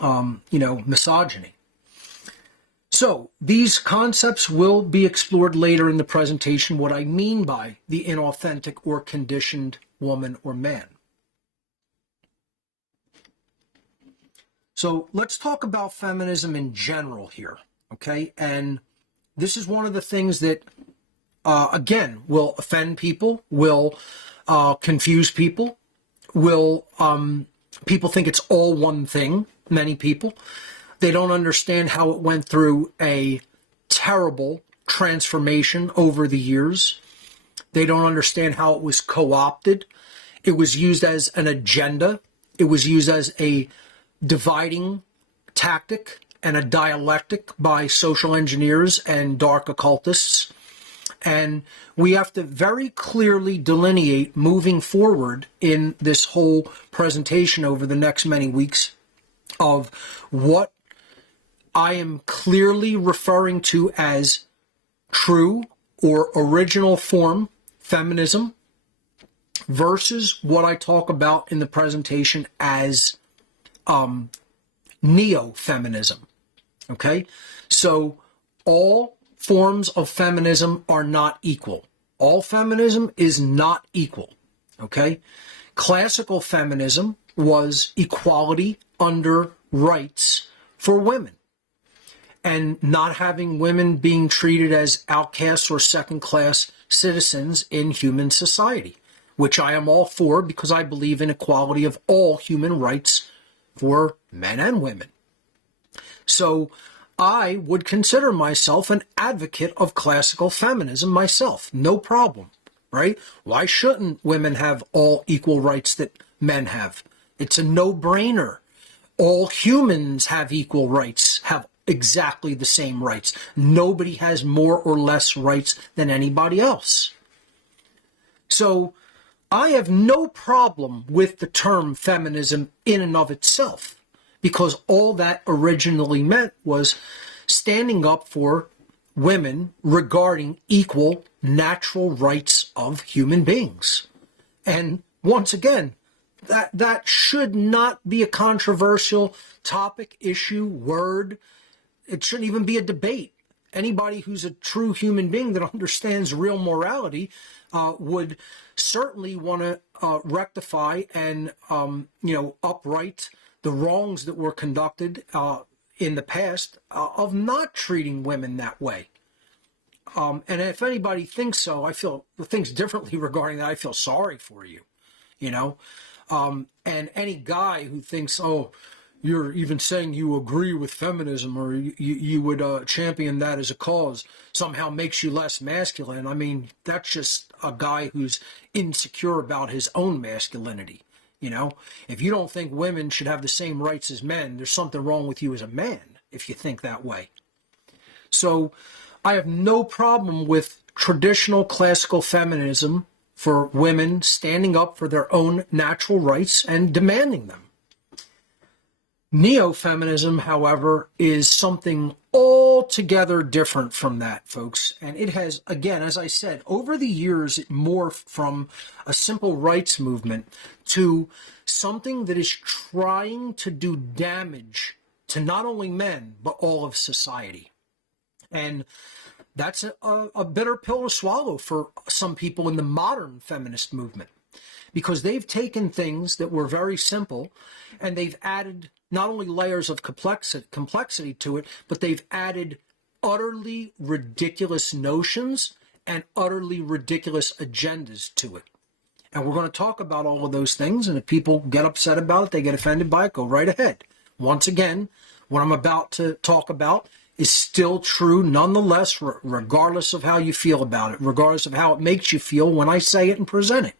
misogyny. So these concepts will be explored later in the presentation, what I mean by the inauthentic or conditioned woman or man. So let's talk about feminism in general here, okay? And this is one of the things that, again, will offend people, will confuse people, will people think it's all one thing, many people. They don't understand how it went through a terrible transformation over the years. They don't understand how it was co-opted. It was used as an agenda. It was used as a dividing tactic and a dialectic by social engineers and dark occultists. And we have to very clearly delineate moving forward in this whole presentation over the next many weeks of what I am clearly referring to as true or original form feminism versus what I talk about in the presentation as neo-feminism. Okay? So all forms of feminism are not equal. All feminism is not equal. Okay? Classical feminism was equality under rights for women, and not having women being treated as outcasts or second-class citizens in human society, which I am all for because I believe in equality of all human rights for men and women. So I would consider myself an advocate of classical feminism myself, no problem, right? Why shouldn't women have all equal rights that men have? It's a no-brainer. All humans have equal rights, have exactly the same rights. Nobody has more or less rights than anybody else. So I have no problem with the term feminism in and of itself, because all that originally meant was standing up for women regarding equal natural rights of human beings. And once again, that should not be a controversial topic, issue, word. It shouldn't even be a debate. Anybody who's a true human being that understands real morality would certainly want to rectify and upright the wrongs that were conducted in the past of not treating women that way. And if anybody thinks differently regarding that, I feel sorry for you, and any guy who thinks, oh, you're even saying you agree with feminism or you would champion that as a cause somehow makes you less masculine. I mean, that's just a guy who's insecure about his own masculinity. If you don't think women should have the same rights as men, there's something wrong with you as a man if you think that way. So I have no problem with traditional classical feminism for women standing up for their own natural rights and demanding them. Neo-Feminism, however, is something altogether different from that, folks. And it has, again, as I said, over the years, it morphed from a simple rights movement to something that is trying to do damage to not only men, but all of society. And that's a bitter pill to swallow for some people in the modern feminist movement, because they've taken things that were very simple and they've added not only layers of complexity to it, but they've added utterly ridiculous notions and utterly ridiculous agendas to it. And we're going to talk about all of those things, and if people get upset about it, they get offended by it, go right ahead. Once again, what I'm about to talk about is still true nonetheless, regardless of how you feel about it, regardless of how it makes you feel when I say it and present it.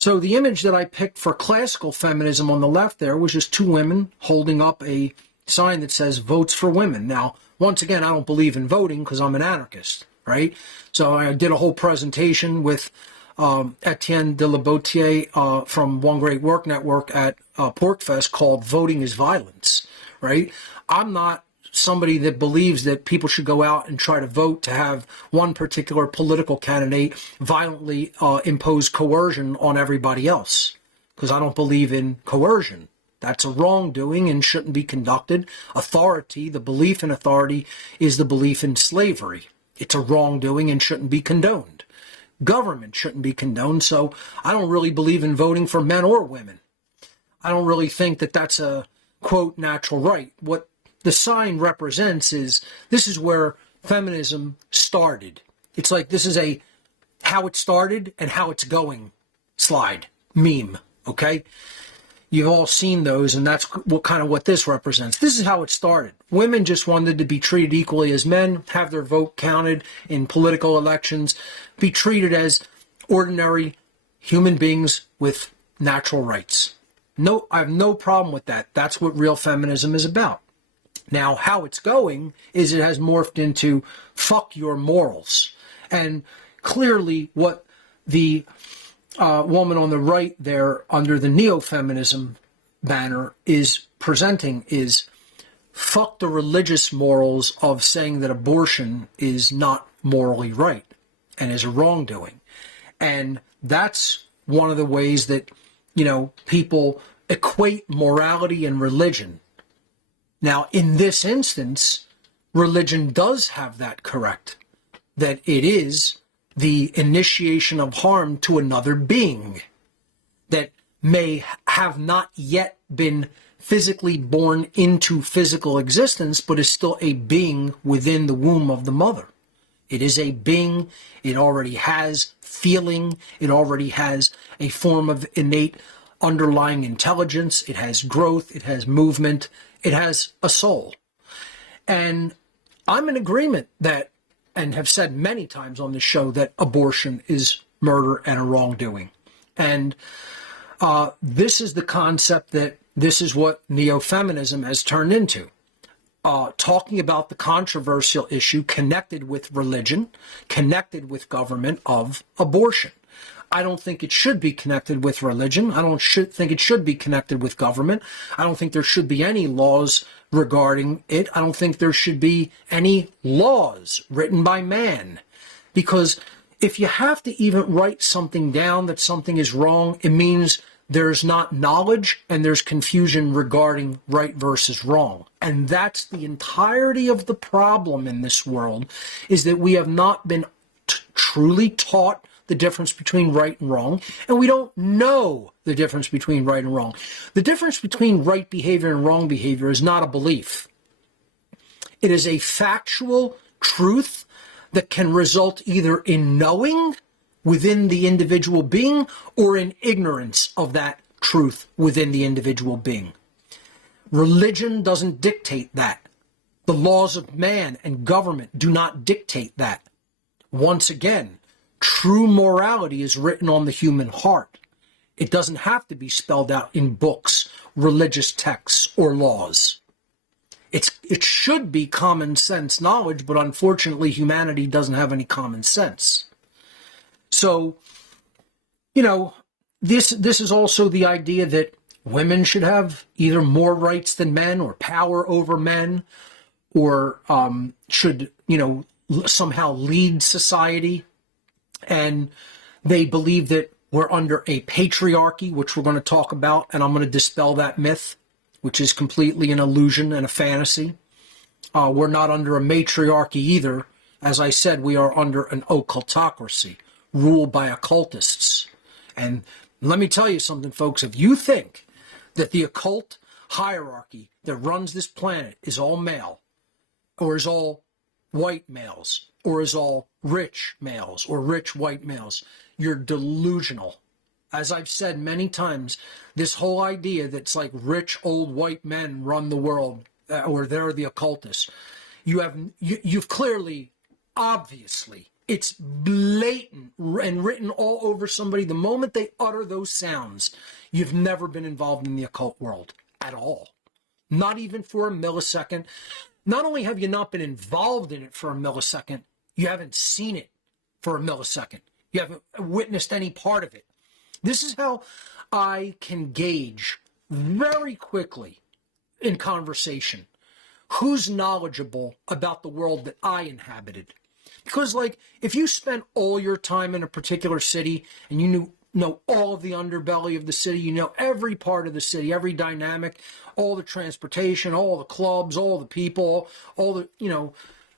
So the image that I picked for classical feminism on the left there was just two women holding up a sign that says votes for women. Now, once again, I don't believe in voting because I'm an anarchist, right? So I did a whole presentation with Etienne de la Boutier from One Great Work Network at Porkfest called Voting is Violence, right? I'm not somebody that believes that people should go out and try to vote to have one particular political candidate violently impose coercion on everybody else, because I don't believe in coercion. That's a wrongdoing and shouldn't be conducted. Authority, the belief in authority, is the belief in slavery. It's a wrongdoing and shouldn't be condoned. Government shouldn't be condoned, so I don't really believe in voting for men or women. I don't really think that that's a, quote, natural right. What the sign represents is this is where feminism started. It's like this is a how it started and how it's going slide, meme, okay? You've all seen those, and that's what this represents. This is how it started. Women just wanted to be treated equally as men, have their vote counted in political elections, be treated as ordinary human beings with natural rights. No, I have no problem with that. That's what real feminism is about. Now, how it's going is it has morphed into fuck your morals. And clearly what the woman on the right there under the neo-feminism banner is presenting is fuck the religious morals of saying that abortion is not morally right and is a wrongdoing. And that's one of the ways that, people equate morality and religion. Now, in this instance, religion does have that correct, that it is the initiation of harm to another being that may have not yet been physically born into physical existence, but is still a being within the womb of the mother. It is a being. It already has feeling. It already has a form of innate underlying intelligence. It has growth. It has movement. It has a soul. And I'm in agreement that, and have said many times on this show, that abortion is murder and a wrongdoing. And this is the concept that this is what neo-feminism has turned into. talking about the controversial issue connected with religion, connected with government of abortion. I don't think it should be connected with religion. I don't think it should be connected with government. I don't think there should be any laws regarding it. I don't think there should be any laws written by man. Because if you have to even write something down that something is wrong, it means there's not knowledge and there's confusion regarding right versus wrong. And that's the entirety of the problem in this world, is that we have not been truly taught the difference between right and wrong, and we don't know the difference between right and wrong. The difference between right behavior and wrong behavior is not a belief. It is a factual truth that can result either in knowing within the individual being or in ignorance of that truth within the individual being. Religion doesn't dictate that. The laws of man and government do not dictate that. Once again, true morality is written on the human heart. It doesn't have to be spelled out in books, religious texts, or laws. It should be common sense knowledge, but unfortunately humanity doesn't have any common sense. So, this is also the idea that women should have either more rights than men or power over men, or should, somehow lead society. And they believe that we're under a patriarchy, which we're going to talk about, and I'm going to dispel that myth, which is completely an illusion and a fantasy. We're not under a matriarchy either. As I said, we are under an occultocracy, ruled by occultists. And let me tell you something, folks. If you think that the occult hierarchy that runs this planet is all male, or is all white males, or is all rich males, or rich white males, you're delusional. As I've said many times, this whole idea that's like rich old white men run the world, or they're the occultists, you've clearly, obviously, it's blatant and written all over somebody. The moment they utter those sounds, you've never been involved in the occult world at all. Not even for a millisecond. Not only have you not been involved in it for a millisecond, you haven't seen it for a millisecond. You haven't witnessed any part of it. This is how I can gauge very quickly in conversation who's knowledgeable about the world that I inhabited. Because, if you spent all your time in a particular city and you know all of the underbelly of the city, you know every part of the city, every dynamic, all the transportation, all the clubs, all the people, all the,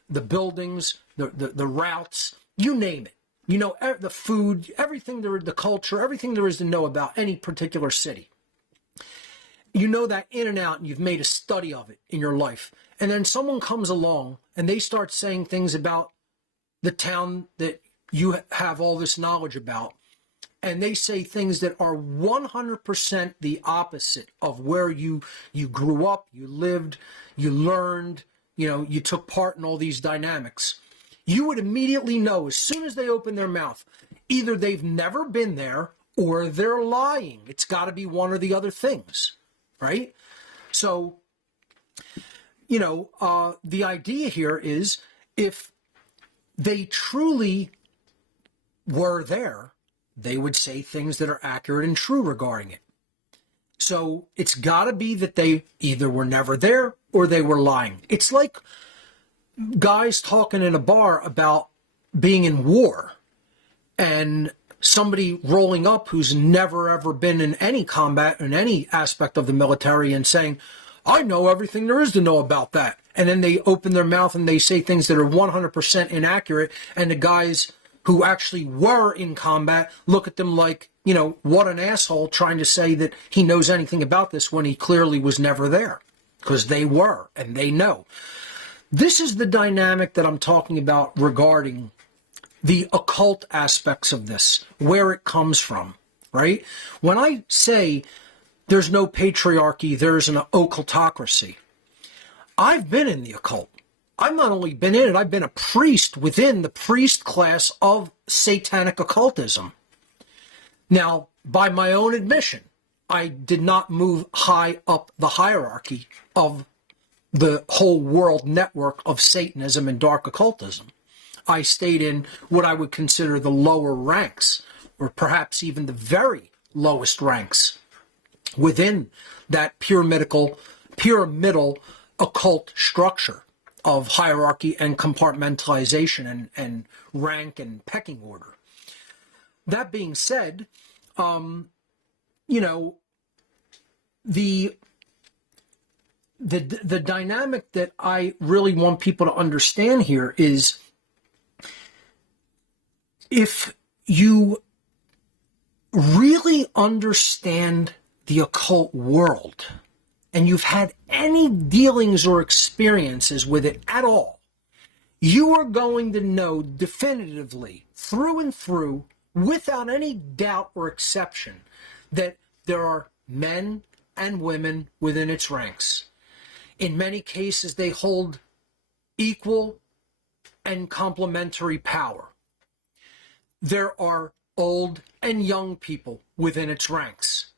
the buildings, the routes, you name it. You know the food, everything there, the culture, everything there is to know about any particular city. You know that in and out, and you've made a study of it in your life. And then someone comes along and they start saying things about the town that you have all this knowledge about. And they say things that are 100% the opposite of where you grew up, you lived, you learned, you took part in all these dynamics. You would immediately know as soon as they open their mouth, either they've never been there or they're lying. It's got to be one or the other things, right? So, the idea here is if they truly were there, they would say things that are accurate and true regarding it. So it's got to be that they either were never there or they were lying. It's like guys talking in a bar about being in war and somebody rolling up who's never ever been in any combat in any aspect of the military and saying, I know everything there is to know about that. And then they open their mouth and they say things that are 100% inaccurate, and the guys who actually were in combat look at them like, what an asshole, trying to say that he knows anything about this when he clearly was never there, because they were and they know. This is the dynamic that I'm talking about regarding the occult aspects of this, where it comes from, right? When I say there's no patriarchy, there's an occultocracy, I've been in the occult. I've not only been in it, I've been a priest within the priest class of Satanic occultism. Now, by my own admission, I did not move high up the hierarchy of the whole world network of Satanism and dark occultism. I stayed in what I would consider the lower ranks, or perhaps even the very lowest ranks within that pyramidal occult structure of hierarchy and compartmentalization and rank and pecking order. That being said, you know, the dynamic that I really want people to understand here is, if you really understand the occult world and you've had any dealings or experiences with it at all, you are going to know definitively, through and through, without any doubt or exception, that there are men and women within its ranks. In many cases, they hold equal and complementary power. There are old and young people within its ranks,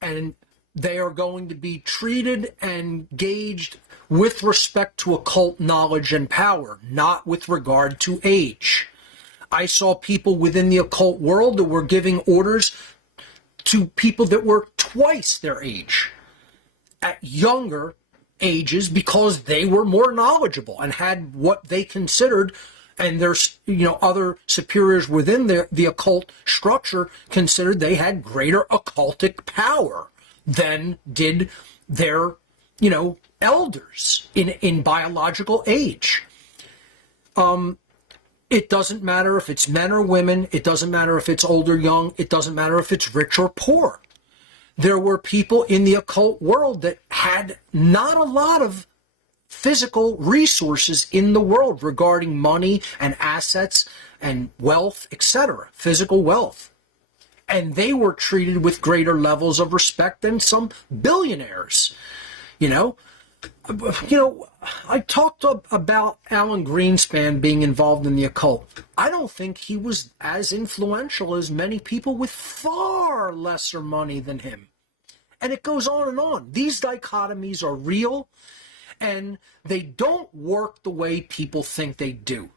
and they are going to be treated and gauged with respect to occult knowledge and power, not with regard to age. I saw people within the occult world that were giving orders to people that were twice their age at younger ages, because they were more knowledgeable and had what they considered, and there's, you know, other superiors within the occult structure considered they had greater occultic power than did their, you know, elders in biological age. It doesn't matter if it's men or women. It doesn't matter if it's old or young. It doesn't matter if it's rich or poor. There were people in the occult world that had not a lot of physical resources in the world regarding money and assets and wealth, etc., physical wealth. And they were treated with greater levels of respect than some billionaires. You know, I talked about Alan Greenspan being involved in the occult. I don't think he was as influential as many people with far lesser money than him. And it goes on and on. These dichotomies are real, and they don't work the way people think they do.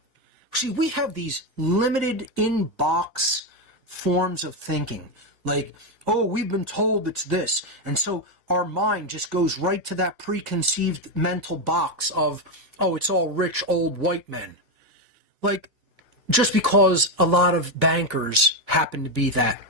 See, we have these limited in-box forms of thinking, like, oh, we've been told it's this, and so our mind just goes right to that preconceived mental box of, oh, it's all rich old white men. Like, just because a lot of bankers happen to be that.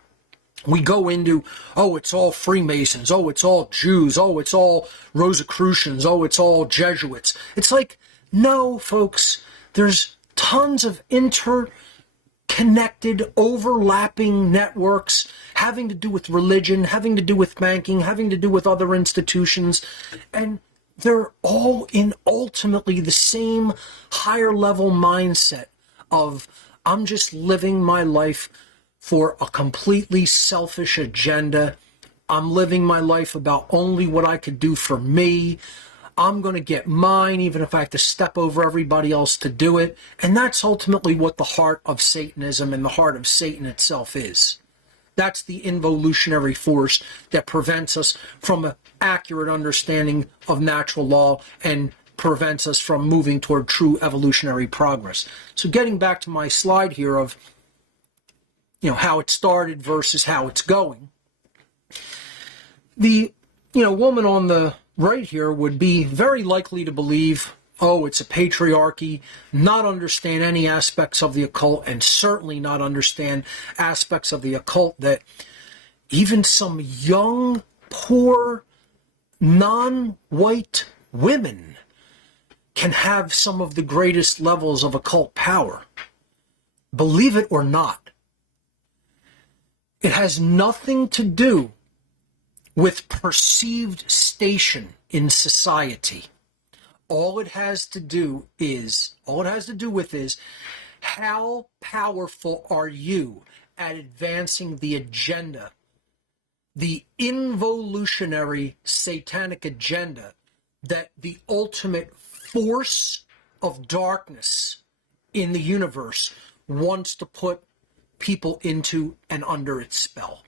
We go into, oh, it's all Freemasons, oh, it's all Jews, oh, it's all Rosicrucians, oh, it's all Jesuits. It's like, no, folks, there's tons of interconnected, overlapping networks having to do with religion, having to do with banking, having to do with other institutions, and they're all in ultimately the same higher level mindset of, I'm just living my life for a completely selfish agenda. I'm living my life about only what I could do for me. I'm going to get mine, even if I have to step over everybody else to do it. And that's ultimately what the heart of Satanism and the heart of Satan itself is. That's the involutionary force that prevents us from an accurate understanding of natural law and prevents us from moving toward true evolutionary progress. So getting back to my slide here of, you know, how it started versus how it's going. The, you know, woman on the right here would be very likely to believe, oh, it's a patriarchy, not understand any aspects of the occult, and certainly not understand aspects of the occult that even some young, poor, non-white women can have some of the greatest levels of occult power. Believe it or not. It has nothing to do with perceived station in society. All it has to do with is how powerful are you at advancing the agenda, the involutionary satanic agenda that the ultimate force of darkness in the universe wants to put people into and under its spell.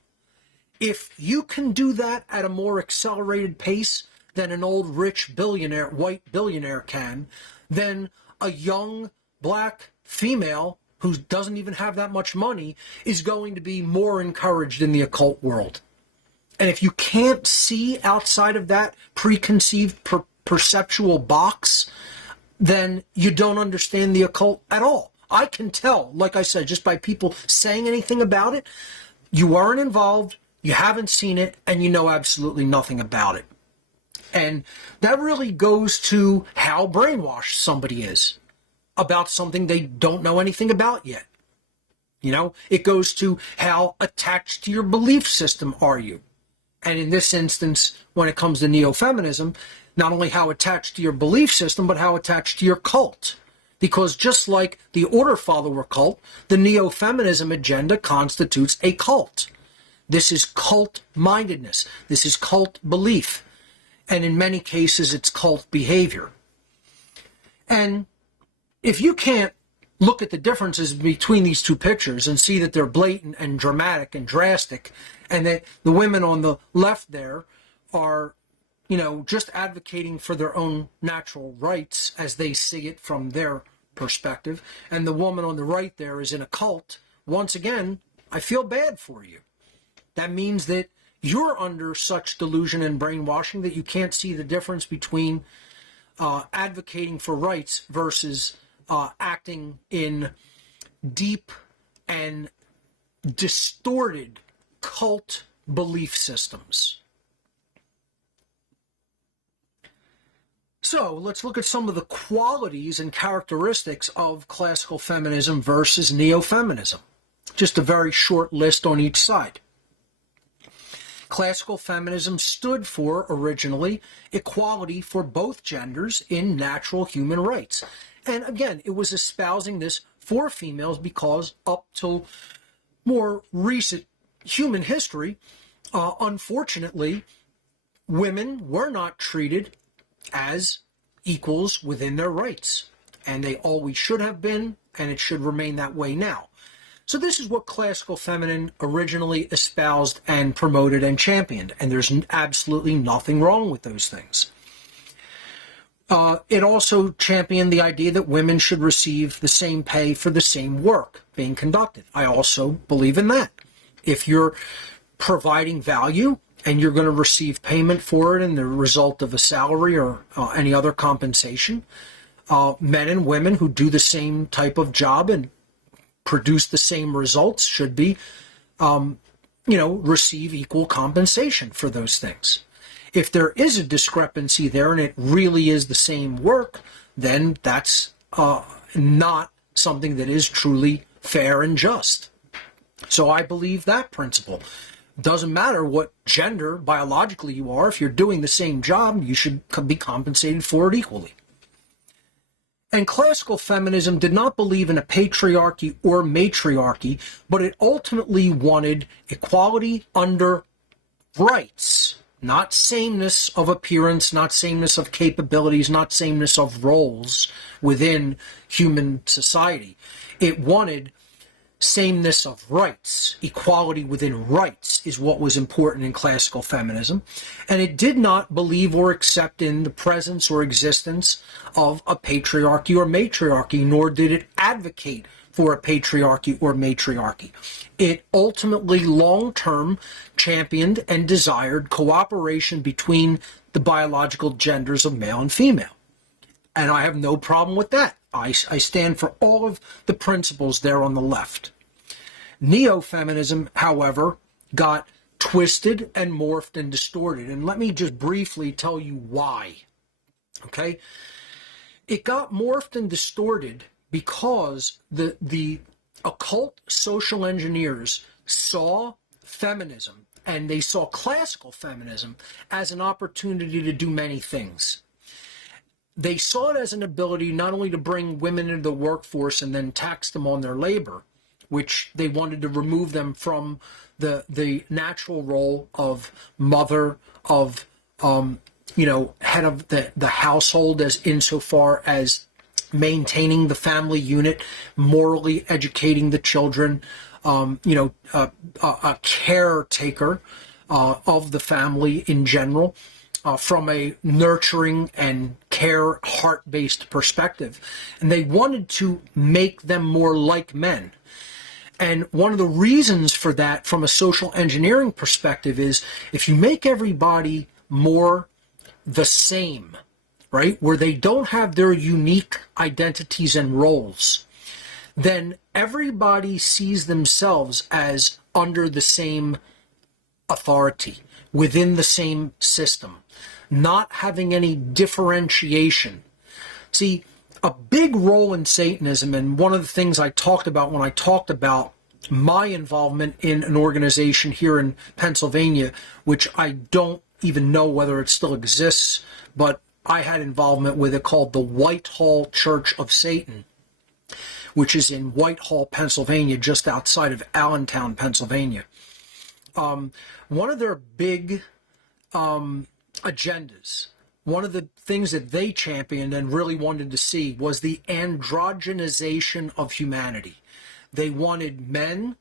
If you can do that at a more accelerated pace, than an old rich billionaire, white billionaire can, then a young black female who doesn't even have that much money is going to be more encouraged in the occult world. And if you can't see outside of that preconceived perceptual box, then you don't understand the occult at all. I can tell, like I said, just by people saying anything about it, you weren't involved, you haven't seen it, and you know absolutely nothing about it. And that really goes to how brainwashed somebody is about something they don't know anything about yet. You know, it goes to how attached to your belief system are you. And in this instance, when it comes to neo-feminism, not only how attached to your belief system, but how attached to your cult. Because just like the Order Follower cult, the neo-feminism agenda constitutes a cult. This is cult-mindedness. This is cult belief. And in many cases, it's cult behavior. And if you can't look at the differences between these two pictures and see that they're blatant and dramatic and drastic, and that the women on the left there are, you know, just advocating for their own natural rights as they see it from their perspective, and the woman on the right there is in a cult, once again, I feel bad for you. That means that you're under such delusion and brainwashing that you can't see the difference between advocating for rights versus acting in deep and distorted cult belief systems. So let's look at some of the qualities and characteristics of classical feminism versus neo-feminism. Just a very short list on each side. Classical feminism stood for, originally, equality for both genders in natural human rights. And again, it was espousing this for females because up till more recent human history, unfortunately, women were not treated as equals within their rights. And they always should have been, and it should remain that way now. So this is what classical feminine originally espoused and promoted and championed. And there's absolutely nothing wrong with those things. It also championed the idea that women should receive the same pay for the same work being conducted. I also believe in that. If you're providing value and you're going to receive payment for it in the result of a salary or any other compensation, men and women who do the same type of job and produce the same results should be, receive equal compensation for those things. If there is a discrepancy there and it really is the same work, then that's not something that is truly fair and just. So I believe that principle. Doesn't matter what gender biologically you are, if you're doing the same job, you should be compensated for it equally. And classical feminism did not believe in a patriarchy or matriarchy, but it ultimately wanted equality under rights, not sameness of appearance, not sameness of capabilities, not sameness of roles within human society. It wanted sameness of rights. Equality within rights is what was important in classical feminism. And it did not believe or accept in the presence or existence of a patriarchy or matriarchy, nor did it advocate for a patriarchy or matriarchy. It ultimately long-term championed and desired cooperation between the biological genders of male and female. And I have no problem with that. I stand for all of the principles there on the left. Neo-feminism, however, got twisted and morphed and distorted. And let me just briefly tell you why. Okay? It got morphed and distorted because the occult social engineers saw feminism, and they saw classical feminism as an opportunity to do many things. They saw it as an ability not only to bring women into the workforce and then tax them on their labor, which they wanted to remove them from the natural role of mother, of head of the household, as insofar as maintaining the family unit, morally educating the children, a caretaker of the family in general. from a nurturing and care, heart-based perspective. And they wanted to make them more like men. And one of the reasons for that from a social engineering perspective is if you make everybody more the same, right, where they don't have their unique identities and roles, then everybody sees themselves as under the same authority, within the same system, not having any differentiation. See, a big role in Satanism, and one of the things I talked about when I talked about my involvement in an organization here in Pennsylvania, which I don't even know whether it still exists, but I had involvement with it, called the Whitehall Church of Satan, which is in Whitehall, Pennsylvania, just outside of Allentown, Pennsylvania. One of their big agendas, one of the things that they championed and really wanted to see was the androgenization of humanity. They wanted men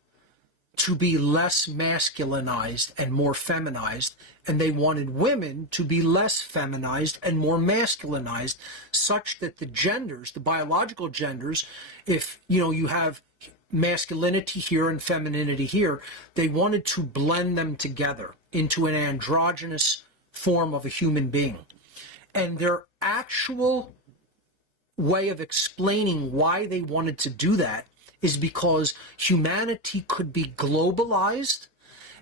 to be less masculinized and more feminized, and they wanted women to be less feminized and more masculinized, such that the genders, the biological genders, if you have masculinity here and femininity here, they wanted to blend them together into an androgynous form of a human being. And their actual way of explaining why they wanted to do that is because humanity could be globalized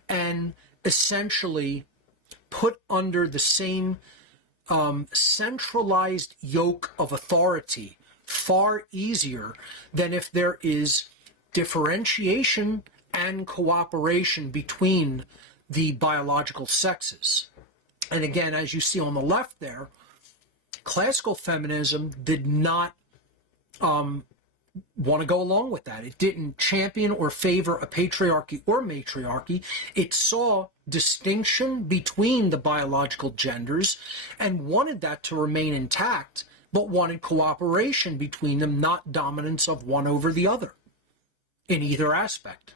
and essentially put under the same centralized yoke of authority far easier than if there is differentiation and cooperation between the biological sexes. And again, as you see on the left there, classical feminism did not want to go along with that. It didn't champion or favor a patriarchy or matriarchy. It saw distinction between the biological genders and wanted that to remain intact, but wanted cooperation between them, not dominance of one over the other in either aspect,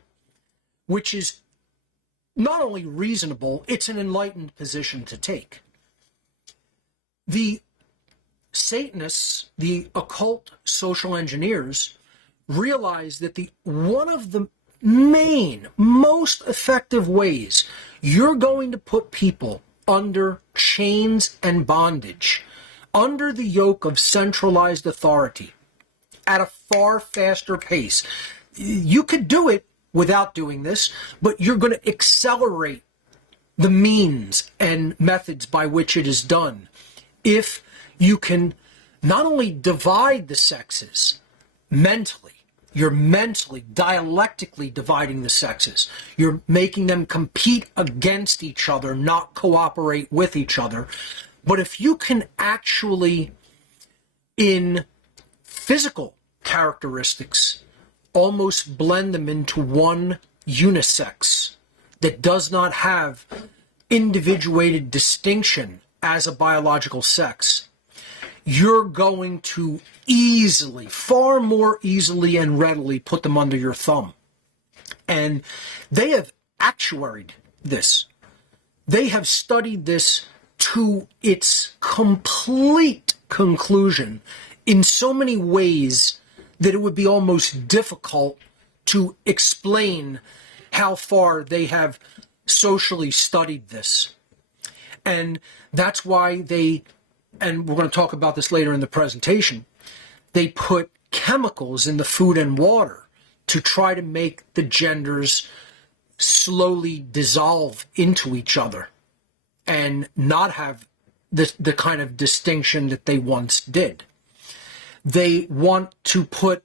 which is not only reasonable, it's an enlightened position to take. The Satanists, the occult social engineers, realize that one of the main, most effective ways you're going to put people under chains and bondage, under the yoke of centralized authority, at a far faster pace. You could do it without doing this, but you're going to accelerate the means and methods by which it is done if you can not only divide the sexes mentally, you're mentally, dialectically dividing the sexes. You're making them compete against each other, not cooperate with each other. But if you can actually, in physical characteristics, almost blend them into one unisex that does not have individuated distinction as a biological sex, you're going to easily, far more easily and readily put them under your thumb. And they have actuaried this. They have studied this to its complete conclusion in so many ways that it would be almost difficult to explain how far they have socially studied this. And that's why they, and we're going to talk about this later in the presentation, they put chemicals in the food and water to try to make the genders slowly dissolve into each other and not have the kind of distinction that they once did. They want to put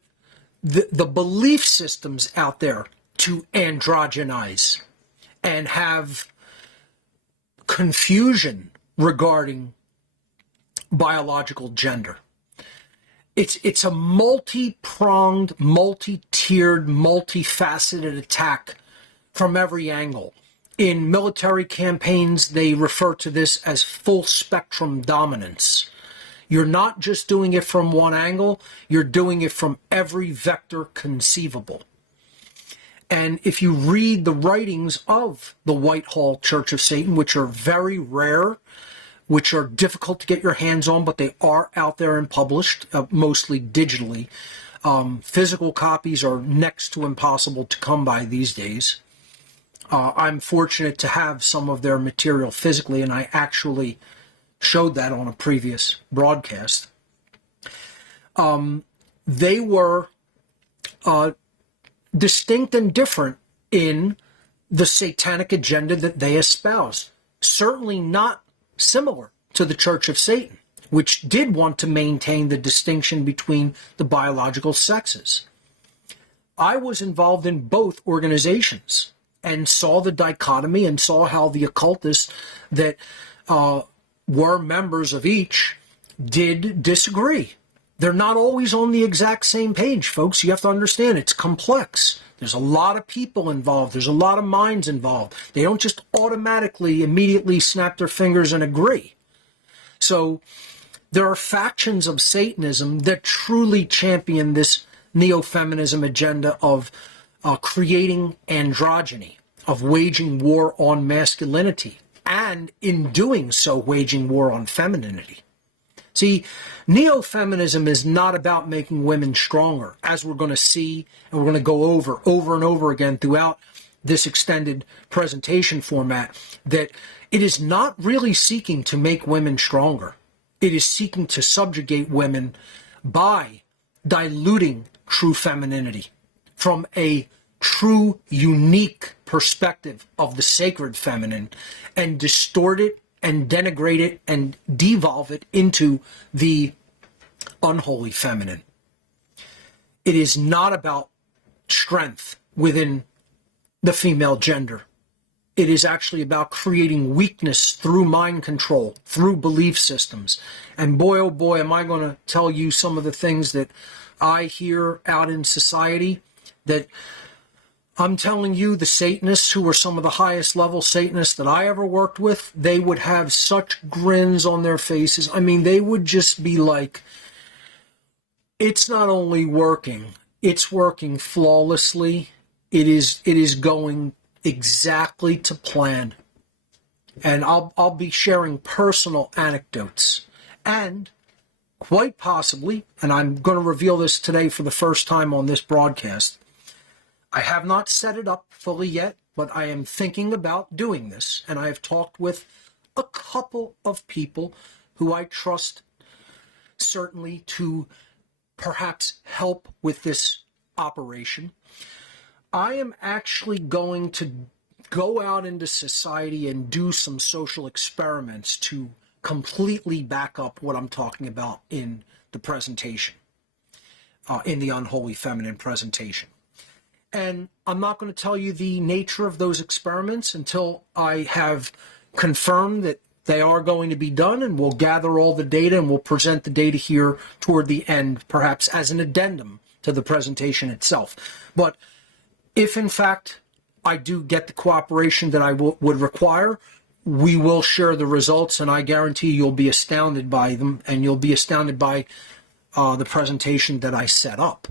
the belief systems out there to androgynize and have confusion regarding biological gender. It's a multi-pronged, multi-tiered, multifaceted attack from every angle. In military campaigns, they refer to this as full spectrum dominance. You're not just doing it from one angle, you're doing it from every vector conceivable. And if you read the writings of the Whitehall Church of Satan, which are very rare, which are difficult to get your hands on, but they are out there and published, mostly digitally. Physical copies are next to impossible to come by these days. I'm fortunate to have some of their material physically, and I actually showed that on a previous broadcast. They were distinct and different in the satanic agenda that they espoused. Certainly not similar to the Church of Satan, which did want to maintain the distinction between the biological sexes. I was involved in both organizations and saw the dichotomy and saw how the occultists that were members of each did disagree. They're not always on the exact same page, folks. You have to understand it's complex. There's a lot of people involved. There's a lot of minds involved. They don't just automatically, immediately snap their fingers and agree. So there are factions of Satanism that truly champion this neo-feminism agenda of creating androgyny, of waging war on masculinity, and in doing so, waging war on femininity. See, neo-feminism is not about making women stronger, as we're going to see, and we're going to go over and over again throughout this extended presentation format, that it is not really seeking to make women stronger. It is seeking to subjugate women by diluting true femininity from a true, unique perspective of the sacred feminine and distort it and denigrate it and devolve it into the unholy feminine. It is not about strength within the female gender. It is actually about creating weakness through mind control, through belief systems. And boy, oh boy, am I going to tell you some of the things that I hear out in society that I'm telling you, the Satanists, who were some of the highest level Satanists that I ever worked with, they would have such grins on their faces. I mean, they would just be like, it's not only working, it's working flawlessly. It is going exactly to plan. And I'll be sharing personal anecdotes. And quite possibly, and I'm going to reveal this today for the first time on this broadcast, I have not set it up fully yet, but I am thinking about doing this. And I have talked with a couple of people who I trust certainly to perhaps help with this operation. I am actually going to go out into society and do some social experiments to completely back up what I'm talking about in the presentation, in the Unholy Feminine presentation. And I'm not going to tell you the nature of those experiments until I have confirmed that they are going to be done, and we'll gather all the data and we'll present the data here toward the end, perhaps as an addendum to the presentation itself. But if in fact I do get the cooperation that I would require, we will share the results, and I guarantee you'll be astounded by them, and you'll be astounded by the presentation that I set up.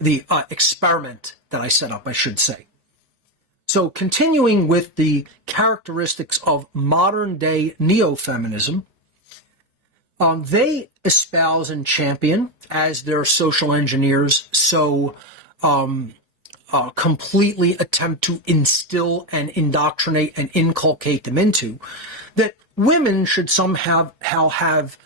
The experiment that I set up, I should say. So continuing with the characteristics of modern-day neo-feminism, they espouse and champion, as their social engineers so completely attempt to instill and indoctrinate and inculcate them into, that women should somehow have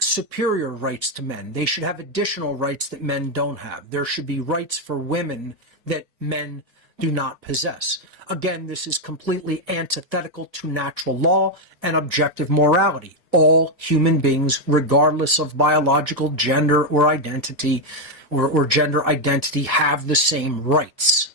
superior rights to men. They should have additional rights that men don't have. There should be rights for women that men do not possess. Again, this is completely antithetical to natural law and objective morality. All human beings, regardless of biological gender or identity or gender identity, have the same rights.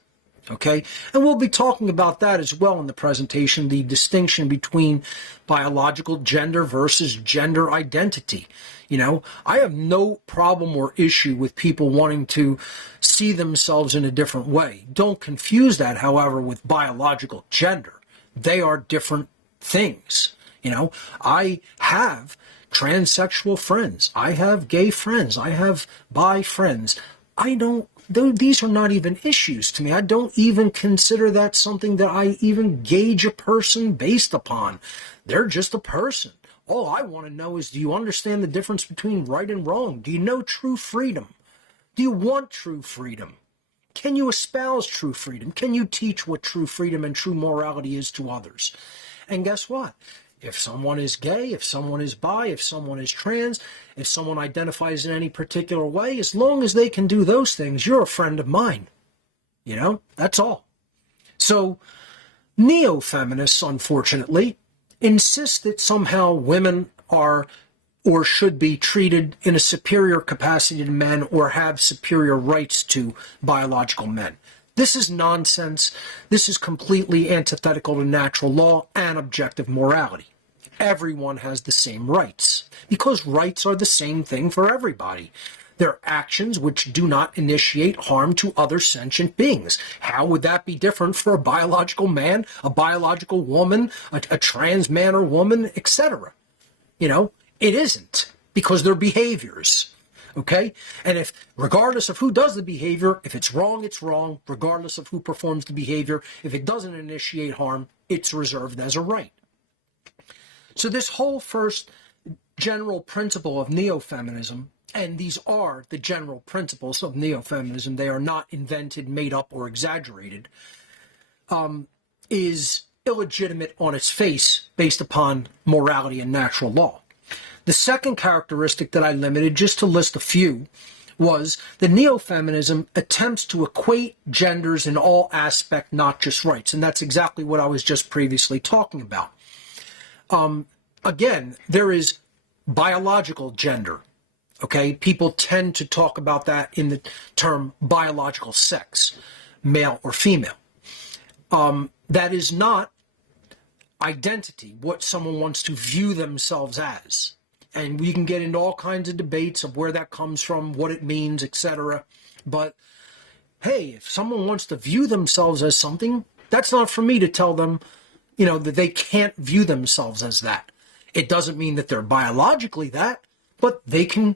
Okay? And we'll be talking about that as well in the presentation, the distinction between biological gender versus gender identity. You know, I have no problem or issue with people wanting to see themselves in a different way. Don't confuse that, however, with biological gender. They are different things. You know, I have transsexual friends. I have gay friends. I have bi friends. I don't these are not even issues to me. I don't even consider that something that I even gauge a person based upon. They're just a person. All I want to know is, do you understand the difference between right and wrong? Do you know true freedom? Do you want true freedom? Can you espouse true freedom? Can you teach what true freedom and true morality is to others? And guess what? If someone is gay, if someone is bi, if someone is trans, if someone identifies in any particular way, as long as they can do those things, you're a friend of mine. You know, that's all. So, neo-feminists, unfortunately, insist that somehow women are or should be treated in a superior capacity to men or have superior rights to biological men. This is nonsense. This is completely antithetical to natural law and objective morality. Everyone has the same rights, because rights are the same thing for everybody. They're actions which do not initiate harm to other sentient beings. How would that be different for a biological man, a biological woman, a trans man or woman, etc.? You know, it isn't, because they're behaviors. Okay? And if, regardless of who does the behavior, if it's wrong, it's wrong. Regardless of who performs the behavior, if it doesn't initiate harm, it's reserved as a right. So this whole first general principle of neo-feminism, and these are the general principles of neo-feminism, they are not invented, made up, or exaggerated, is illegitimate on its face based upon morality and natural law. The second characteristic that I limited, just to list a few, was the neo-feminism attempts to equate genders in all aspects, not just rights. And that's exactly what I was just previously talking about. Again, there is biological gender. Okay, people tend to talk about that in the term biological sex, male or female. That is not identity, what someone wants to view themselves as. And we can get into all kinds of debates of where that comes from, what it means, etc. But hey, if someone wants to view themselves as something, that's not for me to tell them, you know, that they can't view themselves as that. It doesn't mean that they're biologically that, but they can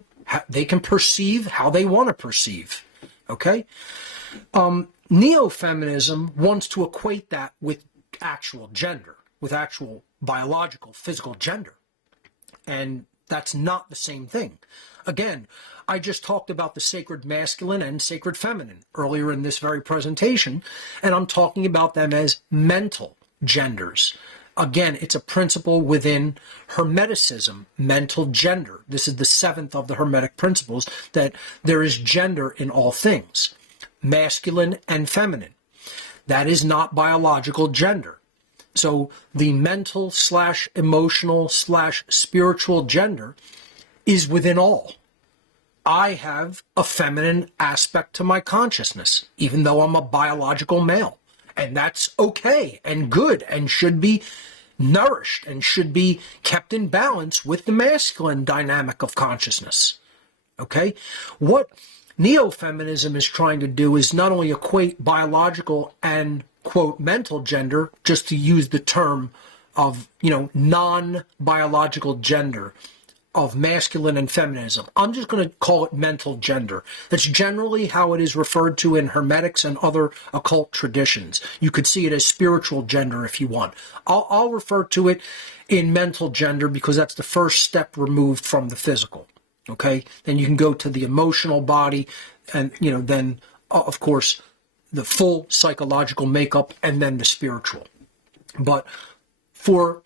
perceive how they want to perceive. Okay? Neo-feminism wants to equate that with actual gender, with actual biological, physical gender. And that's not the same thing. Again, I just talked about the sacred masculine and sacred feminine earlier in this very presentation, and I'm talking about them as mental genders. Again, it's a principle within Hermeticism, mental gender. This is the seventh of the Hermetic principles, that there is gender in all things, masculine and feminine. That is not biological gender. So the mental / emotional / spiritual gender is within all. I have a feminine aspect to my consciousness, even though I'm a biological male. And that's okay and good and should be nourished and should be kept in balance with the masculine dynamic of consciousness. Okay? What neo-feminism is trying to do is not only equate biological and, quote, mental gender, just to use the term of, you know, non-biological gender, of masculine and feminism. I'm just going to call it mental gender. That's generally how it is referred to in Hermetics and other occult traditions. You could see it as spiritual gender if you want. I'll refer to it in mental gender because that's the first step removed from the physical. Okay? Then you can go to the emotional body and, you know, then, of course, the full psychological makeup and then the spiritual. But for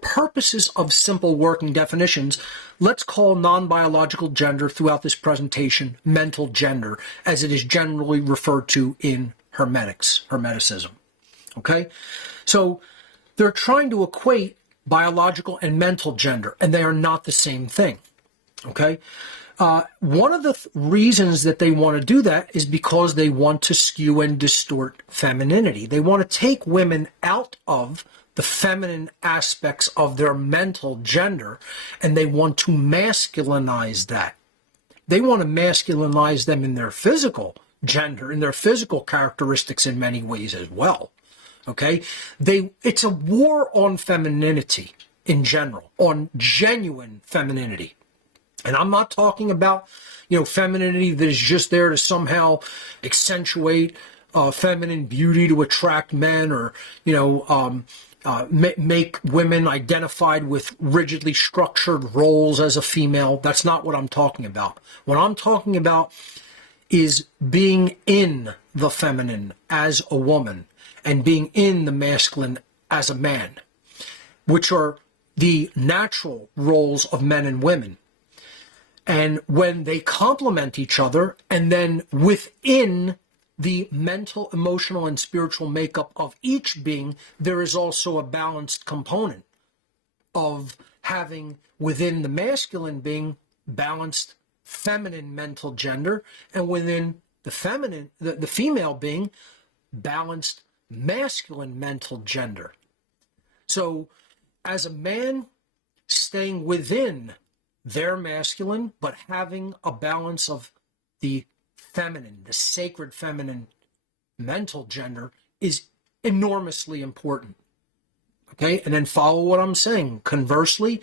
purposes of simple working definitions, let's call non-biological gender throughout this presentation mental gender, as it is generally referred to in Hermeticism. Okay? So they're trying to equate biological and mental gender, and they are not the same thing. Okay? One of the reasons that they want to do that is because they want to skew and distort femininity. They want to take women out of the feminine aspects of their mental gender, and they want to masculinize that. They want to masculinize them in their physical gender, in their physical characteristics in many ways as well. Okay? It's a war on femininity in general, on genuine femininity. And I'm not talking about, femininity that is just there to somehow accentuate feminine beauty to attract men, or make women identified with rigidly structured roles as a female. That's not what I'm talking about. What I'm talking about is being in the feminine as a woman and being in the masculine as a man, which are the natural roles of men and women. And when they complement each other, and then within the mental, emotional, and spiritual makeup of each being, there is also a balanced component of having within the masculine being balanced feminine mental gender, and within the feminine, the female being balanced masculine mental gender. So as a man, staying within their masculine, but having a balance of the feminine, the sacred feminine mental gender is enormously important. Okay, and then follow what I'm saying. Conversely,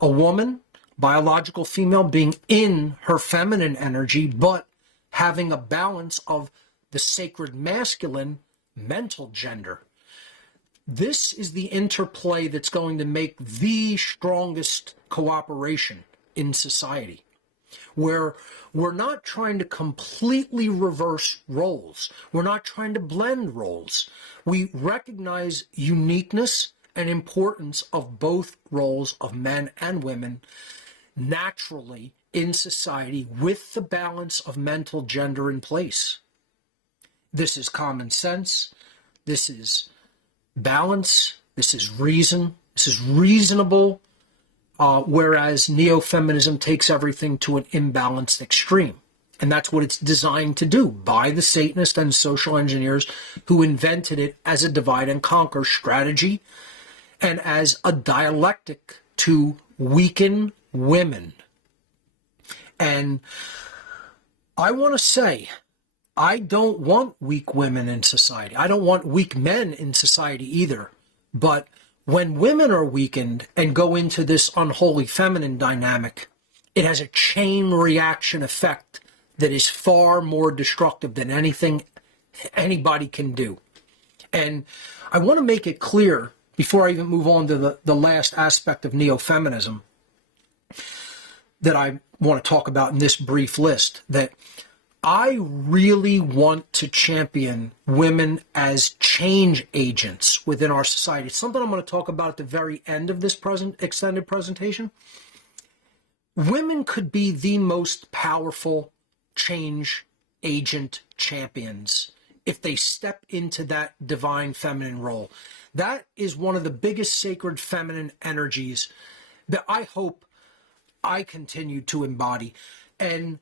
a woman, biological female, being in her feminine energy, but having a balance of the sacred masculine mental gender. This is the interplay that's going to make the strongest cooperation in society, where we're not trying to completely reverse roles. We're not trying to blend roles. We recognize uniqueness and importance of both roles of men and women naturally in society with the balance of mental gender in place. This is common sense. This is balance. This is reason. This is reasonable, whereas Neo-Feminism takes everything to an imbalanced extreme. And that's what it's designed to do by the Satanists and social engineers who invented it as a divide and conquer strategy and as a dialectic to weaken women. And I want to say, I don't want weak women in society. I don't want weak men in society either. But when women are weakened and go into this unholy feminine dynamic, it has a chain reaction effect that is far more destructive than anything anybody can do. And I want to make it clear, before I even move on to the last aspect of neo-feminism that I want to talk about in this brief list, that I really want to champion women as change agents within our society. It's something I'm going to talk about at the very end of this extended presentation. Women could be the most powerful change agent champions if they step into that divine feminine role. That is one of the biggest sacred feminine energies that I hope I continue to embody. And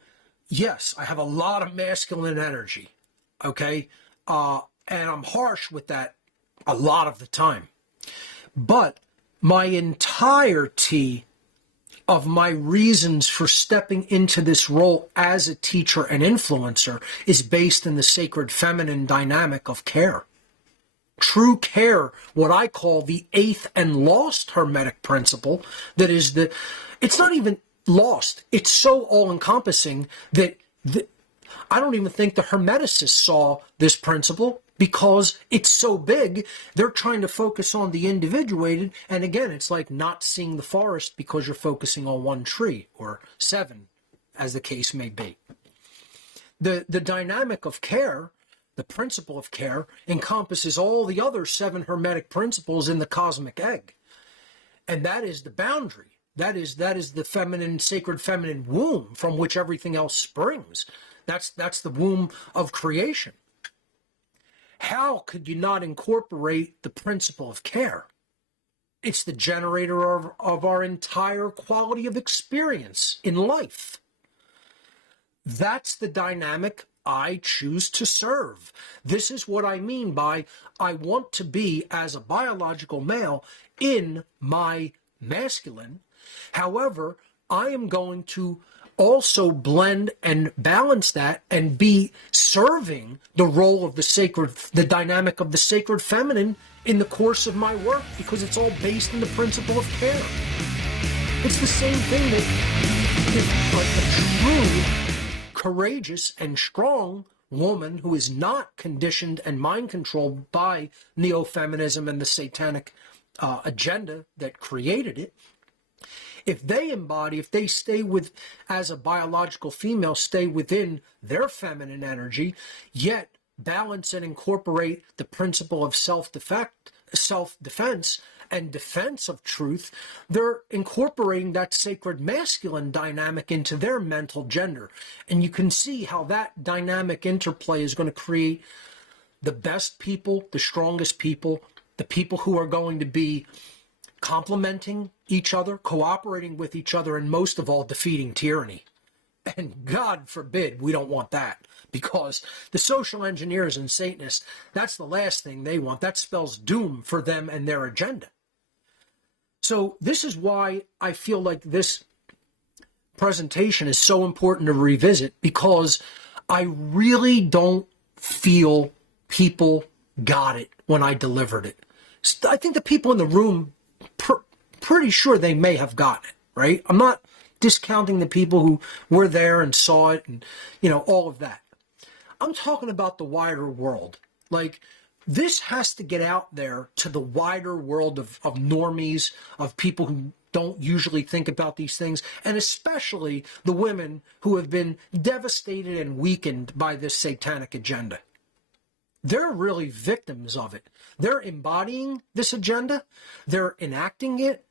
yes, I have a lot of masculine energy, okay? And I'm harsh with that a lot of the time. But my entirety of my reasons for stepping into this role as a teacher and influencer is based in the sacred feminine dynamic of care. True care, what I call the eighth and lost Hermetic principle, that is it's not even lost. It's so all-encompassing that I don't even think the Hermeticists saw this principle, because it's so big, they're trying to focus on the individuated. And again, it's like not seeing the forest because you're focusing on one tree, or 7, as the case may be. The dynamic of care, the principle of care, encompasses all the other 7 Hermetic principles in the cosmic egg. And that is the boundary. That is the feminine, sacred feminine womb from which everything else springs. That's the womb of creation. How could you not incorporate the principle of care? It's the generator of our entire quality of experience in life. That's the dynamic I choose to serve. This is what I mean by I want to be, as a biological male, in my masculine. However, I am going to also blend and balance that and be serving the role of the dynamic of the sacred feminine in the course of my work, because it's all based in the principle of care. It's the same thing that if a true courageous and strong woman who is not conditioned and mind controlled by neo-feminism and the satanic agenda that created it, if they stay with, as a biological female, stay within their feminine energy, yet balance and incorporate the principle of self-defense and defense of truth, they're incorporating that sacred masculine dynamic into their mental gender. And you can see how that dynamic interplay is going to create the best people, the strongest people, the people who are going to be complementing each other, cooperating with each other, and most of all, defeating tyranny. And God forbid we don't want that, because the social engineers and Satanists, that's the last thing they want. That spells doom for them and their agenda. So this is why I feel like this presentation is so important to revisit, because I really don't feel people got it when I delivered it. I think the people in the room, pretty sure they may have gotten it, right? I'm not discounting the people who were there and saw it and, all of that. I'm talking about the wider world. Like, this has to get out there to the wider world of normies, of people who don't usually think about these things, and especially the women who have been devastated and weakened by this satanic agenda. They're really victims of it. They're embodying this agenda. They're enacting it.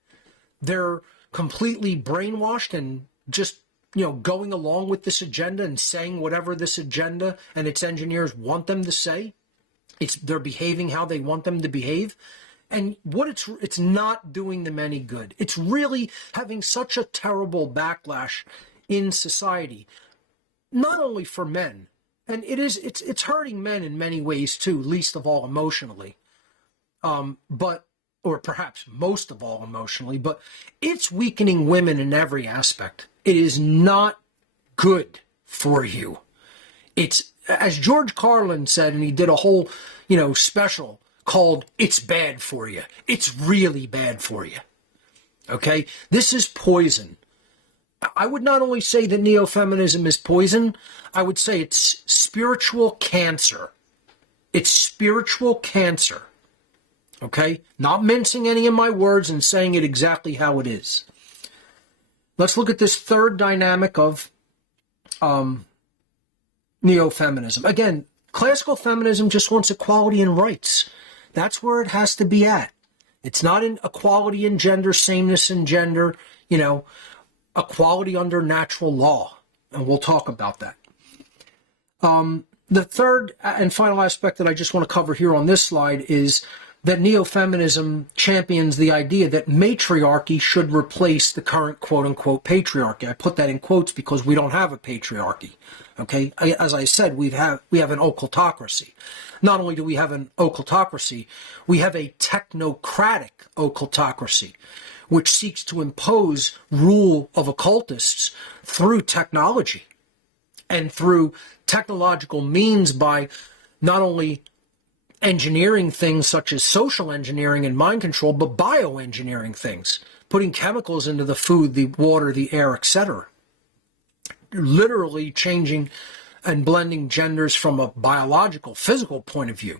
They're completely brainwashed and just, going along with this agenda and saying whatever this agenda and its engineers want them to say. They're behaving how they want them to behave. And it's not doing them any good. It's really having such a terrible backlash in society, not only for men, and it's hurting men in many ways too, least of all emotionally, or perhaps most of all emotionally, but it's weakening women in every aspect. It is not good for you. It's, as George Carlin said, and he did a whole, special called "It's Bad for You." It's really bad for you. Okay? This is poison. I would not only say that neo-feminism is poison, I would say it's spiritual cancer. It's spiritual cancer. Okay? Not mincing any of my words and saying it exactly how it is. Let's look at this third dynamic of neo-feminism. Again, classical feminism just wants equality and rights. That's where it has to be at. It's not in equality in gender, sameness in gender, equality under natural law. And we'll talk about that. The third and final aspect that I just want to cover here on this slide is that neo-feminism champions the idea that matriarchy should replace the current quote-unquote patriarchy. I put that in quotes because we don't have a patriarchy. Okay, as I said, we have an occultocracy. Not only do we have an occultocracy, we have a technocratic occultocracy, which seeks to impose rule of occultists through technology and through technological means, by not only engineering things such as social engineering and mind control, but bioengineering things, putting chemicals into the food, the water, the air, etc. Literally changing and blending genders from a biological, physical point of view.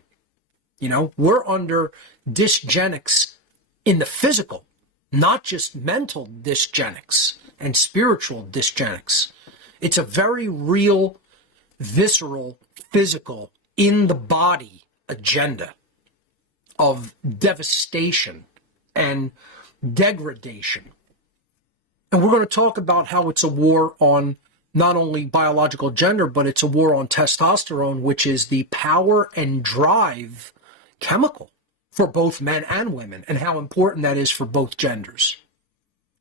We're under dysgenics in the physical, not just mental dysgenics and spiritual dysgenics. It's a very real, visceral, physical, in the body agenda of devastation and degradation. And we're going to talk about how it's a war on not only biological gender, but it's a war on testosterone, which is the power and drive chemical for both men and women, and how important that is for both genders.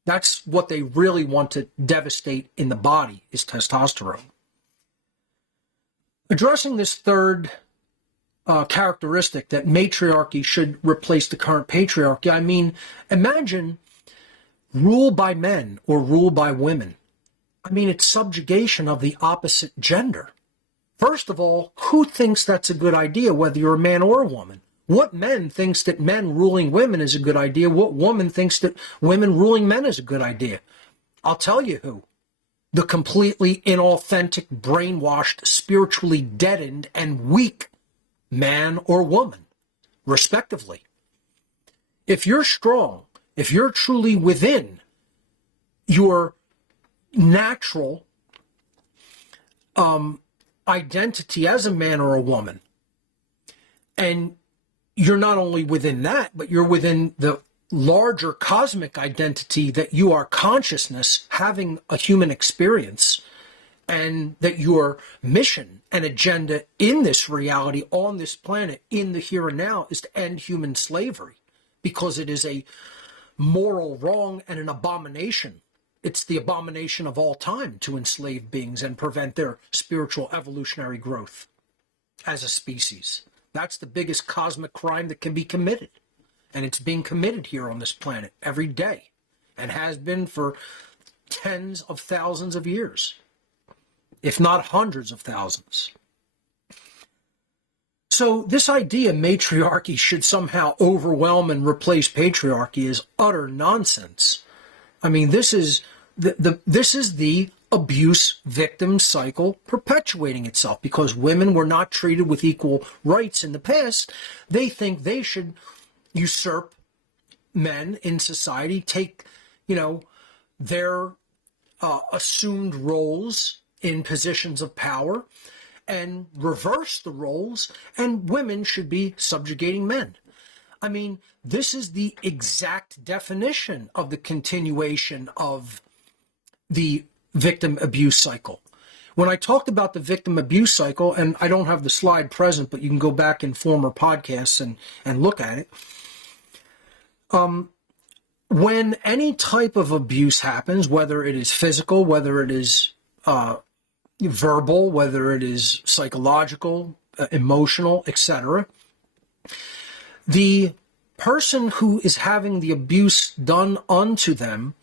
That's what they really want to devastate in the body, is testosterone. Addressing this third characteristic, that matriarchy should replace the current patriarchy, I mean, imagine rule by men or rule by women. I mean, it's subjugation of the opposite gender. First of all, who thinks that's a good idea, whether you're a man or a woman? What man thinks that men ruling women is a good idea? What woman thinks that women ruling men is a good idea? I'll tell you who. the completely inauthentic, brainwashed, spiritually deadened, and weak man or woman, respectively. If you're strong, if you're truly within your natural identity as a man or a woman, and you're not only within that, but you're within the larger cosmic identity that you are consciousness having a human experience, and that your mission and agenda in this reality, on this planet, in the here and now, is to end human slavery, because it is a moral wrong and an abomination. It's the abomination of all time to enslave beings and prevent their spiritual evolutionary growth as a species. That's the biggest cosmic crime that can be committed. And it's being committed here on this planet every day, and has been for tens of thousands of years, if not hundreds of thousands. So this idea matriarchy should somehow overwhelm and replace patriarchy is utter nonsense. I mean, this is the abuse victim cycle perpetuating itself, because women were not treated with equal rights in the past. They think they should usurp men in society, take, their assumed roles in positions of power, and reverse the roles, and women should be subjugating men. I mean, this is the exact definition of the continuation of the victim abuse cycle. When I talked about the victim abuse cycle, and I don't have the slide present, but you can go back in former podcasts and look at it. When any type of abuse happens, whether it is physical, whether it is verbal, whether it is psychological, emotional, etc., the person who is having the abuse done unto them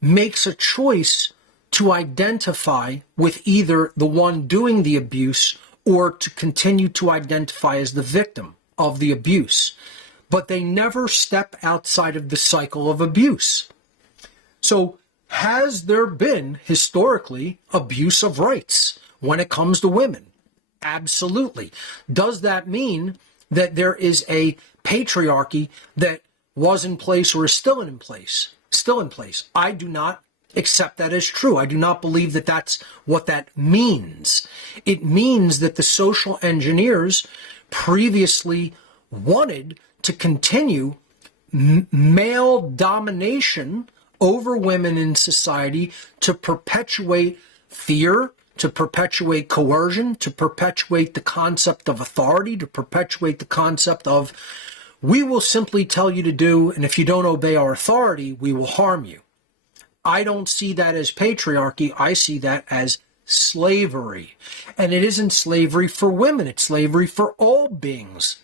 makes a choice to identify with either the one doing the abuse or to continue to identify as the victim of the abuse. But they never step outside of the cycle of abuse. So, has there been historically abuse of rights when it comes to women? Absolutely. Does that mean that there is a patriarchy that was in place or is still in place? Still in place. I do not accept that as true. I do not believe that that's what that means. It means that the social engineers previously wanted to continue male domination over women in society, to perpetuate fear, to perpetuate coercion, to perpetuate the concept of authority, to perpetuate the concept of, we will simply tell you to do, and if you don't obey our authority, we will harm you. I don't see that as patriarchy. I see that as slavery. And it isn't slavery for women. It's slavery for all beings.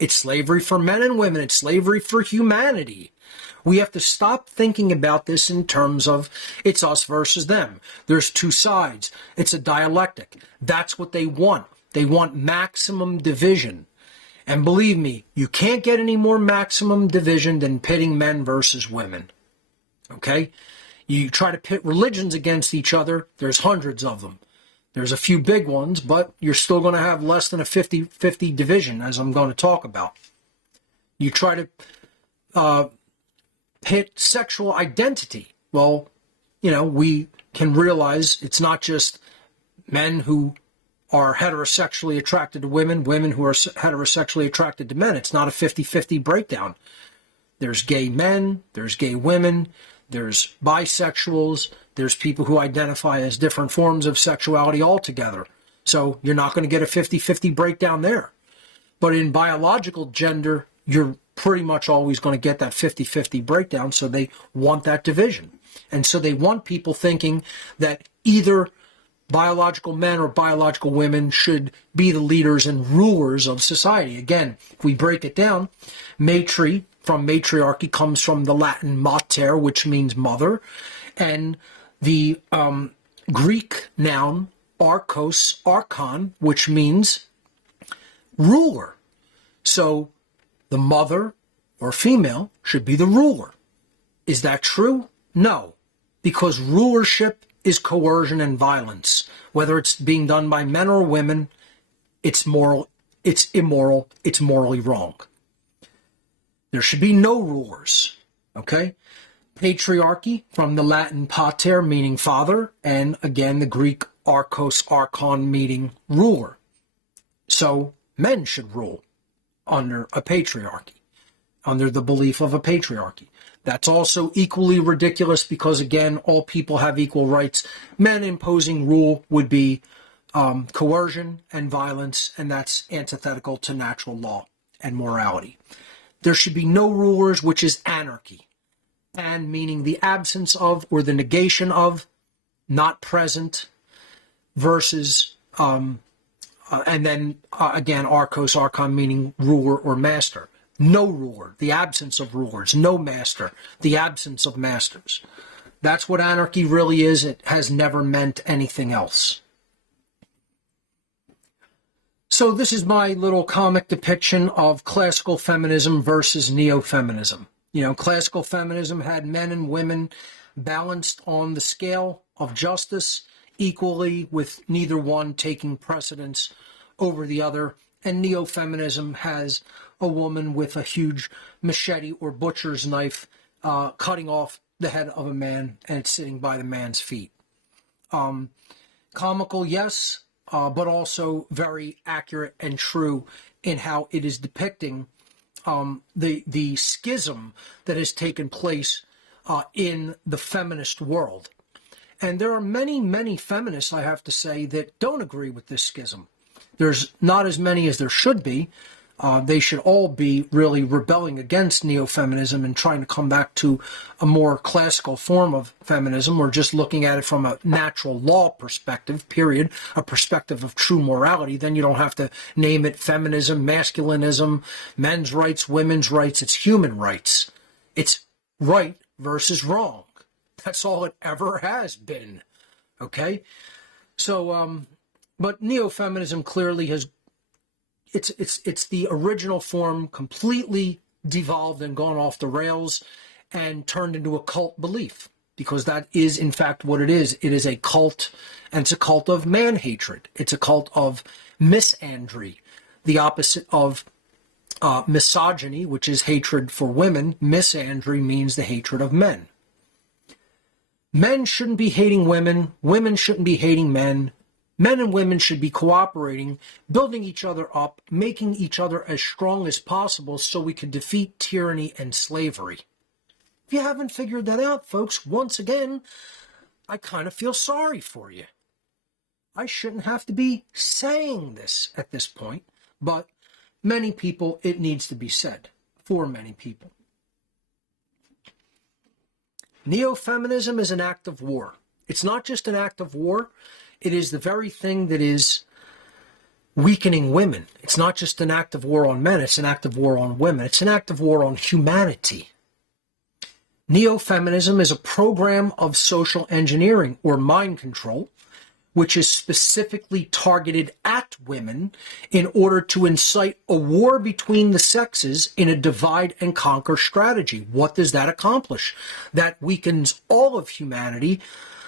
It's slavery for men and women. It's slavery for humanity. We have to stop thinking about this in terms of it's us versus them. There's two sides. It's a dialectic. That's what they want. They want maximum division. And believe me, you can't get any more maximum division than pitting men versus women. Okay? You try to pit religions against each other, there's hundreds of them. There's a few big ones, but you're still going to have less than a 50-50 division, as I'm going to talk about. You try to pit sexual identity. Well, we can realize it's not just men who are heterosexually attracted to women, women who are heterosexually attracted to men. It's not a 50-50 breakdown. There's gay men, there's gay women, there's bisexuals, there's people who identify as different forms of sexuality altogether. So you're not going to get a 50-50 breakdown there. But in biological gender, you're pretty much always going to get that 50-50 breakdown, so they want that division. And so they want people thinking that either biological men or biological women should be the leaders and rulers of society. Again, if we break it down, matri from matriarchy comes from the Latin mater, which means mother, and the Greek noun archos, archon, which means ruler. So the mother or female should be the ruler. Is that true? No, because rulership is coercion and violence. Whether it's being done by men or women, it's moral, it's immoral, it's morally wrong. There should be no rulers, okay? Patriarchy, from the Latin pater, meaning father, and again, the Greek archos, archon, meaning ruler. So men should rule under a patriarchy, under the belief of a patriarchy. That's also equally ridiculous because, again, all people have equal rights. Men imposing rule would be coercion and violence, and that's antithetical to natural law and morality. There should be no rulers, which is anarchy. And meaning the absence of or the negation of, not present, versus, and then again, archos, archon, meaning ruler or master. No ruler, the absence of rulers. No master, the absence of masters. That's what anarchy really is. It has never meant anything else. So this is my little comic depiction of classical feminism versus neo-feminism. You know, classical feminism had men and women balanced on the scale of justice equally, with neither one taking precedence over the other. And neo-feminism has a woman with a huge machete or butcher's knife cutting off the head of a man, and it's sitting by the man's feet. Comical, yes, but also very accurate and true in how it is depicting the schism that has taken place in the feminist world. And there are many, many feminists, I have to say, that don't agree with this schism. There's not as many as there should be. They should all be really rebelling against neo-feminism and trying to come back to a more classical form of feminism, or just looking at it from a natural law perspective, period, a perspective of true morality. Then you don't have to name it feminism, masculinism, men's rights, women's rights. It's human rights. It's right versus wrong. That's all it ever has been. Okay? So, but neo-feminism clearly has it's the original form completely devolved and gone off the rails and turned into a cult belief, because that is in fact what it is. It is a cult, and it's a cult of man-hatred. It's a cult of misandry, the opposite of misogyny, which is hatred for women. Misandry means the hatred of men. Men shouldn't be hating women. Women shouldn't be hating men. Men and women should be cooperating, building each other up, making each other as strong as possible so we can defeat tyranny and slavery. If you haven't figured that out, folks, once again, I kind of feel sorry for you. I shouldn't have to be saying this at this point, but many people, it needs to be said. For many people. Neo-feminism is an act of war. It's not just an act of war. It is the very thing that is weakening women. It's not just an act of war on men. It's an act of war on women. It's an act of war on humanity. Neo-feminism is a program of social engineering or mind control, which is specifically targeted at women in order to incite a war between the sexes in a divide and conquer strategy. What does that accomplish? That weakens all of humanity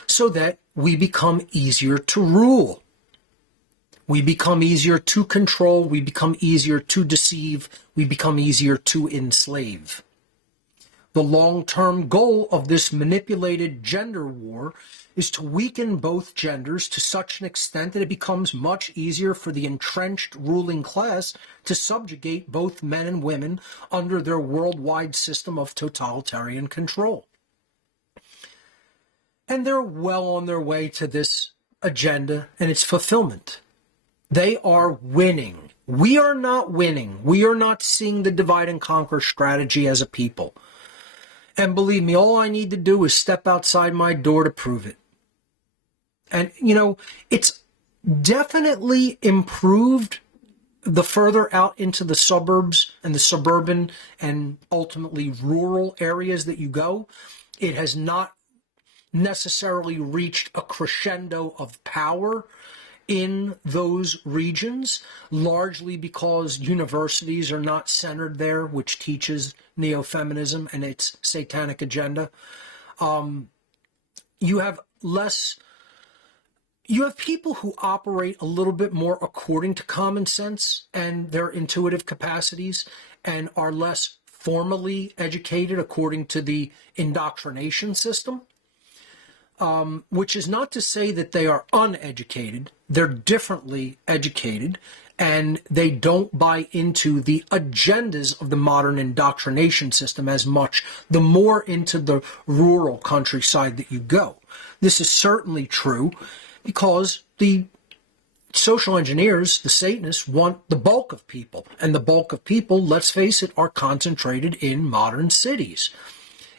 so that we become easier to rule. We become easier to control. We become easier to deceive. We become easier to enslave. The long-term goal of this manipulated gender war is to weaken both genders to such an extent that it becomes much easier for the entrenched ruling class to subjugate both men and women under their worldwide system of totalitarian control. And they're well on their way to this agenda and its fulfillment. They are winning. We are not winning. We are not seeing the divide and conquer strategy as a people. And believe me, all I need to do is step outside my door to prove it. And, you know, it's definitely improved the further out into the suburbs and the suburban and ultimately rural areas that you go. It has not necessarily reached a crescendo of power in those regions, largely because universities are not centered there, which teaches neo-feminism and its satanic agenda. You have less, you have people who operate a little bit more according to common sense and their intuitive capacities and are less formally educated according to the indoctrination system, which is not to say that they are uneducated. They're differently educated, and they don't buy into the agendas of the modern indoctrination system as much the more into the rural countryside that you go. This is certainly true because the social engineers, the Satanists, want the bulk of people. And the bulk of people, let's face it, are concentrated in modern cities.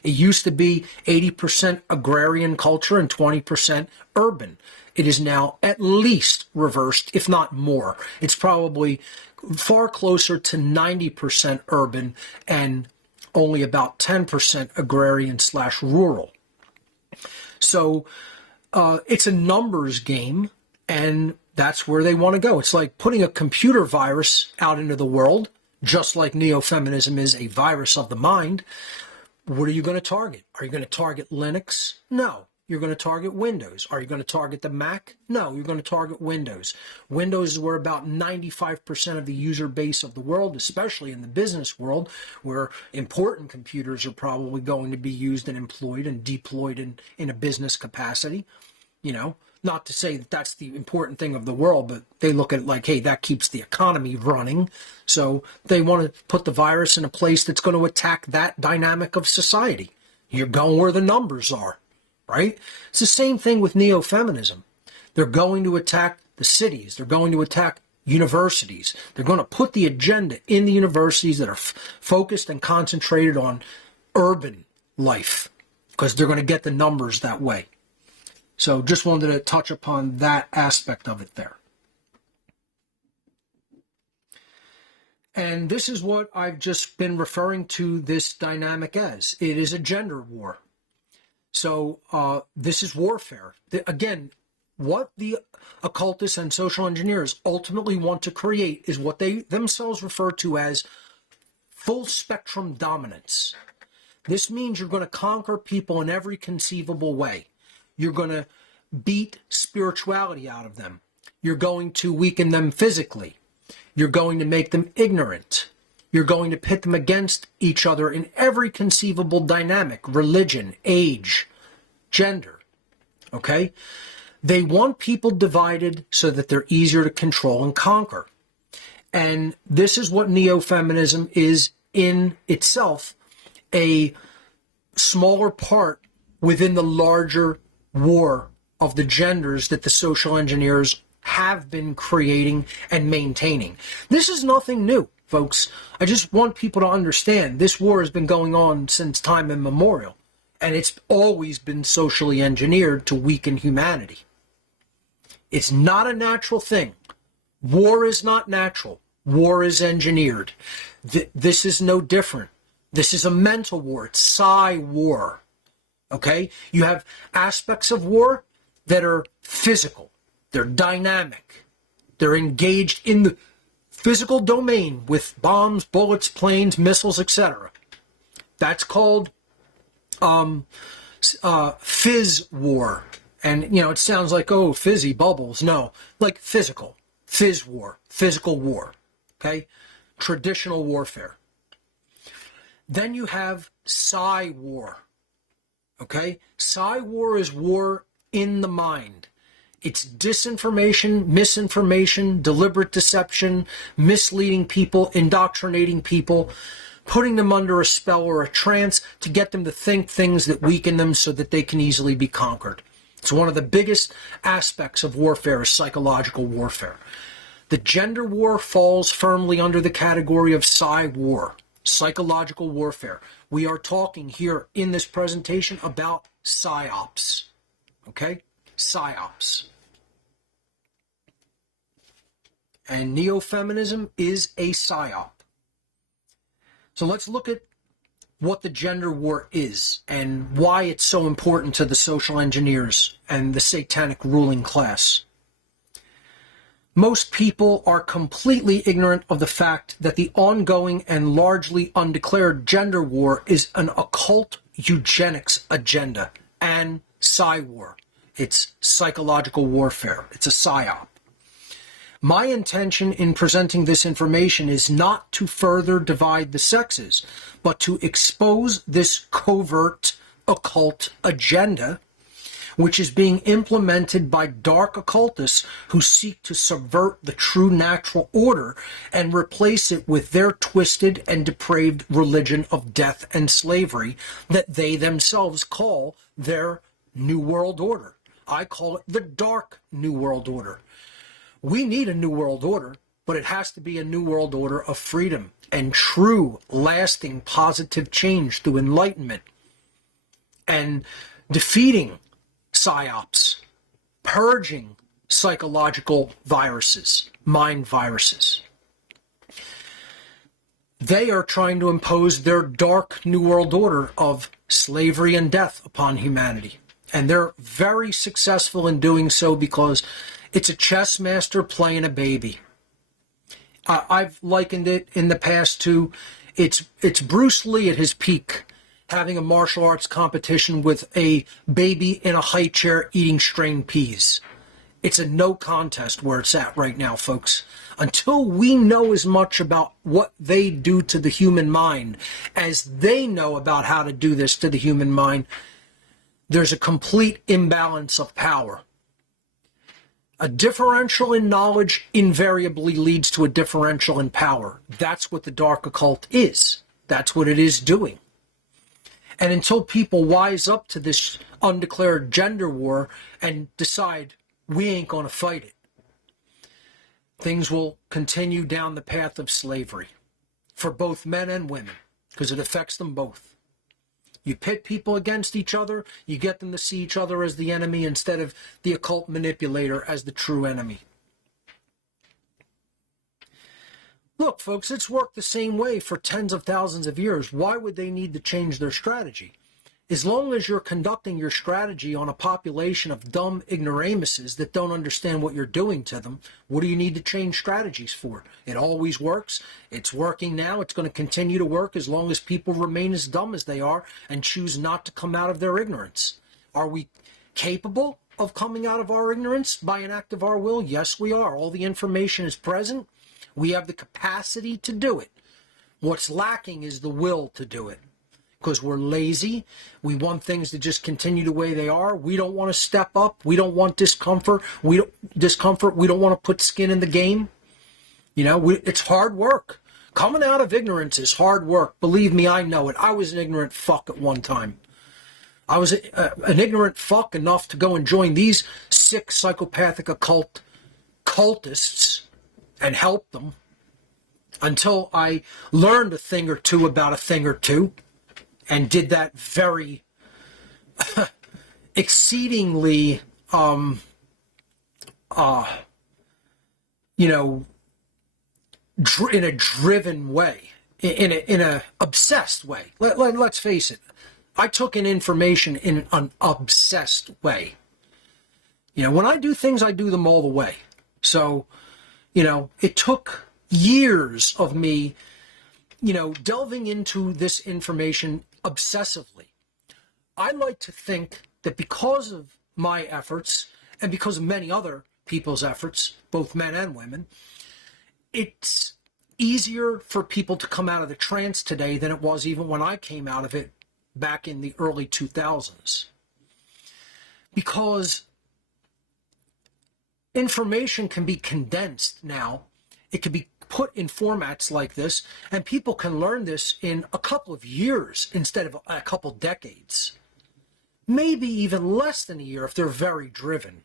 It used to be 80% agrarian culture and 20% urban. It is now at least reversed, if not more. It's probably far closer to 90% urban and only about 10% agrarian / rural. So it's a numbers game, and that's where they want to go. It's like putting a computer virus out into the world, just like Neo-Feminism is a virus of the mind. What are you going to target? Are you going to target Linux? No. You're going to target Windows. Are you going to target the Mac? No, you're going to target Windows. Windows is where about 95% of the user base of the world, especially in the business world, where important computers are probably going to be used and employed and deployed in a business capacity. You know, not to say that that's the important thing of the world, but they look at it like, hey, that keeps the economy running. So they want to put the virus in a place that's going to attack that dynamic of society. You're going where the numbers are. Right? It's the same thing with Neo-Feminism. They're going to attack the cities. They're going to attack universities. They're going to put the agenda in the universities that are focused and concentrated on urban life because they're going to get the numbers that way. So just wanted to touch upon that aspect of it there. And this is what I've just been referring to this dynamic as. It is a gender war. So this is warfare. Again, what the occultists and social engineers ultimately want to create is what they themselves refer to as full spectrum dominance. This means you're going to conquer people in every conceivable way. You're going to beat spirituality out of them. You're going to weaken them physically. You're going to make them ignorant. You're going to pit them against each other in every conceivable dynamic, religion, age, gender, okay? They want people divided so that they're easier to control and conquer. And this is what Neo-Feminism is in itself, a smaller part within the larger war of the genders that the social engineers have been creating and maintaining. This is nothing new, folks. I just want people to understand this war has been going on since time immemorial, and it's always been socially engineered to weaken humanity. It's not a natural thing. War is not natural. War is engineered. This is no different. This is a mental war. It's psi war. Okay? You have aspects of war that are physical. They're dynamic. They're engaged in the physical domain with bombs, bullets, planes, missiles, etc. That's called fizz war. And, you know, it sounds like, oh, fizzy bubbles. No, like physical. Fizz war. Physical war. Okay? Traditional warfare. Then you have psi war. Okay? Psi war is war in the mind. It's disinformation, misinformation, deliberate deception, misleading people, indoctrinating people, putting them under a spell or a trance to get them to think things that weaken them so that they can easily be conquered. It's one of the biggest aspects of warfare is psychological warfare. The gender war falls firmly under the category of psi war, psychological warfare. We are talking here in this presentation about psyops. Okay? Psyops. And Neo-Feminism is a psyop. So let's look at what the gender war is and why it's so important to the social engineers and the satanic ruling class. Most people are completely ignorant of the fact that the ongoing and largely undeclared gender war is an occult eugenics agenda and psi war. It's psychological warfare. It's a psyop. My intention in presenting this information is not to further divide the sexes, but to expose this covert occult agenda, which is being implemented by dark occultists who seek to subvert the true natural order and replace it with their twisted and depraved religion of death and slavery that they themselves call their New World Order. I call it the Dark New World Order. We need a new world order, but it has to be a new world order of freedom and true, lasting, positive change through enlightenment and defeating psyops, purging psychological viruses, mind viruses. They are trying to impose their dark new world order of slavery and death upon humanity. And they're very successful in doing so because it's a chess master playing a baby. I've likened it in the past to it's Bruce Lee at his peak, having a martial arts competition with a baby in a high chair eating strained peas. It's a no contest where it's at right now, folks. Until we know as much about what they do to the human mind as they know about how to do this to the human mind, there's a complete imbalance of power. A differential in knowledge invariably leads to a differential in power. That's what the dark occult is. That's what it is doing. And until people wise up to this undeclared gender war and decide we ain't going to fight it, things will continue down the path of slavery for both men and women, because it affects them both. You pit people against each other, you get them to see each other as the enemy instead of the occult manipulator as the true enemy. Look, folks, it's worked the same way for tens of thousands of years. Why would they need to change their strategy? As long as you're conducting your strategy on a population of dumb ignoramuses that don't understand what you're doing to them, what do you need to change strategies for? It always works. It's working now. It's going to continue to work as long as people remain as dumb as they are and choose not to come out of their ignorance. Are we capable of coming out of our ignorance by an act of our will? Yes, we are. All the information is present. We have the capacity to do it. What's lacking is the will to do it. Because we're lazy. We want things to just continue the way they are. We don't want to step up. We don't want discomfort. We don't want to put skin in the game. You know, it's hard work. Coming out of ignorance is hard work. Believe me, I know it. I was an ignorant fuck at one time. I was an ignorant fuck enough to go and join these sick psychopathic occult cultists and help them until I learned a thing or two about a thing or two. And did that very exceedingly, in a driven way, in a obsessed way. Let's face it. I took in information in an obsessed way. You know, when I do things, I do them all the way. So, it took years of me, delving into this information obsessively. I like to think that because of my efforts and because of many other people's efforts, both men and women, it's easier for people to come out of the trance today than it was even when I came out of it back in the early 2000s. Because information can be condensed now. It can be put in formats like this, and people can learn this in a couple of years instead of a couple decades. Maybe even less than a year if they're very driven.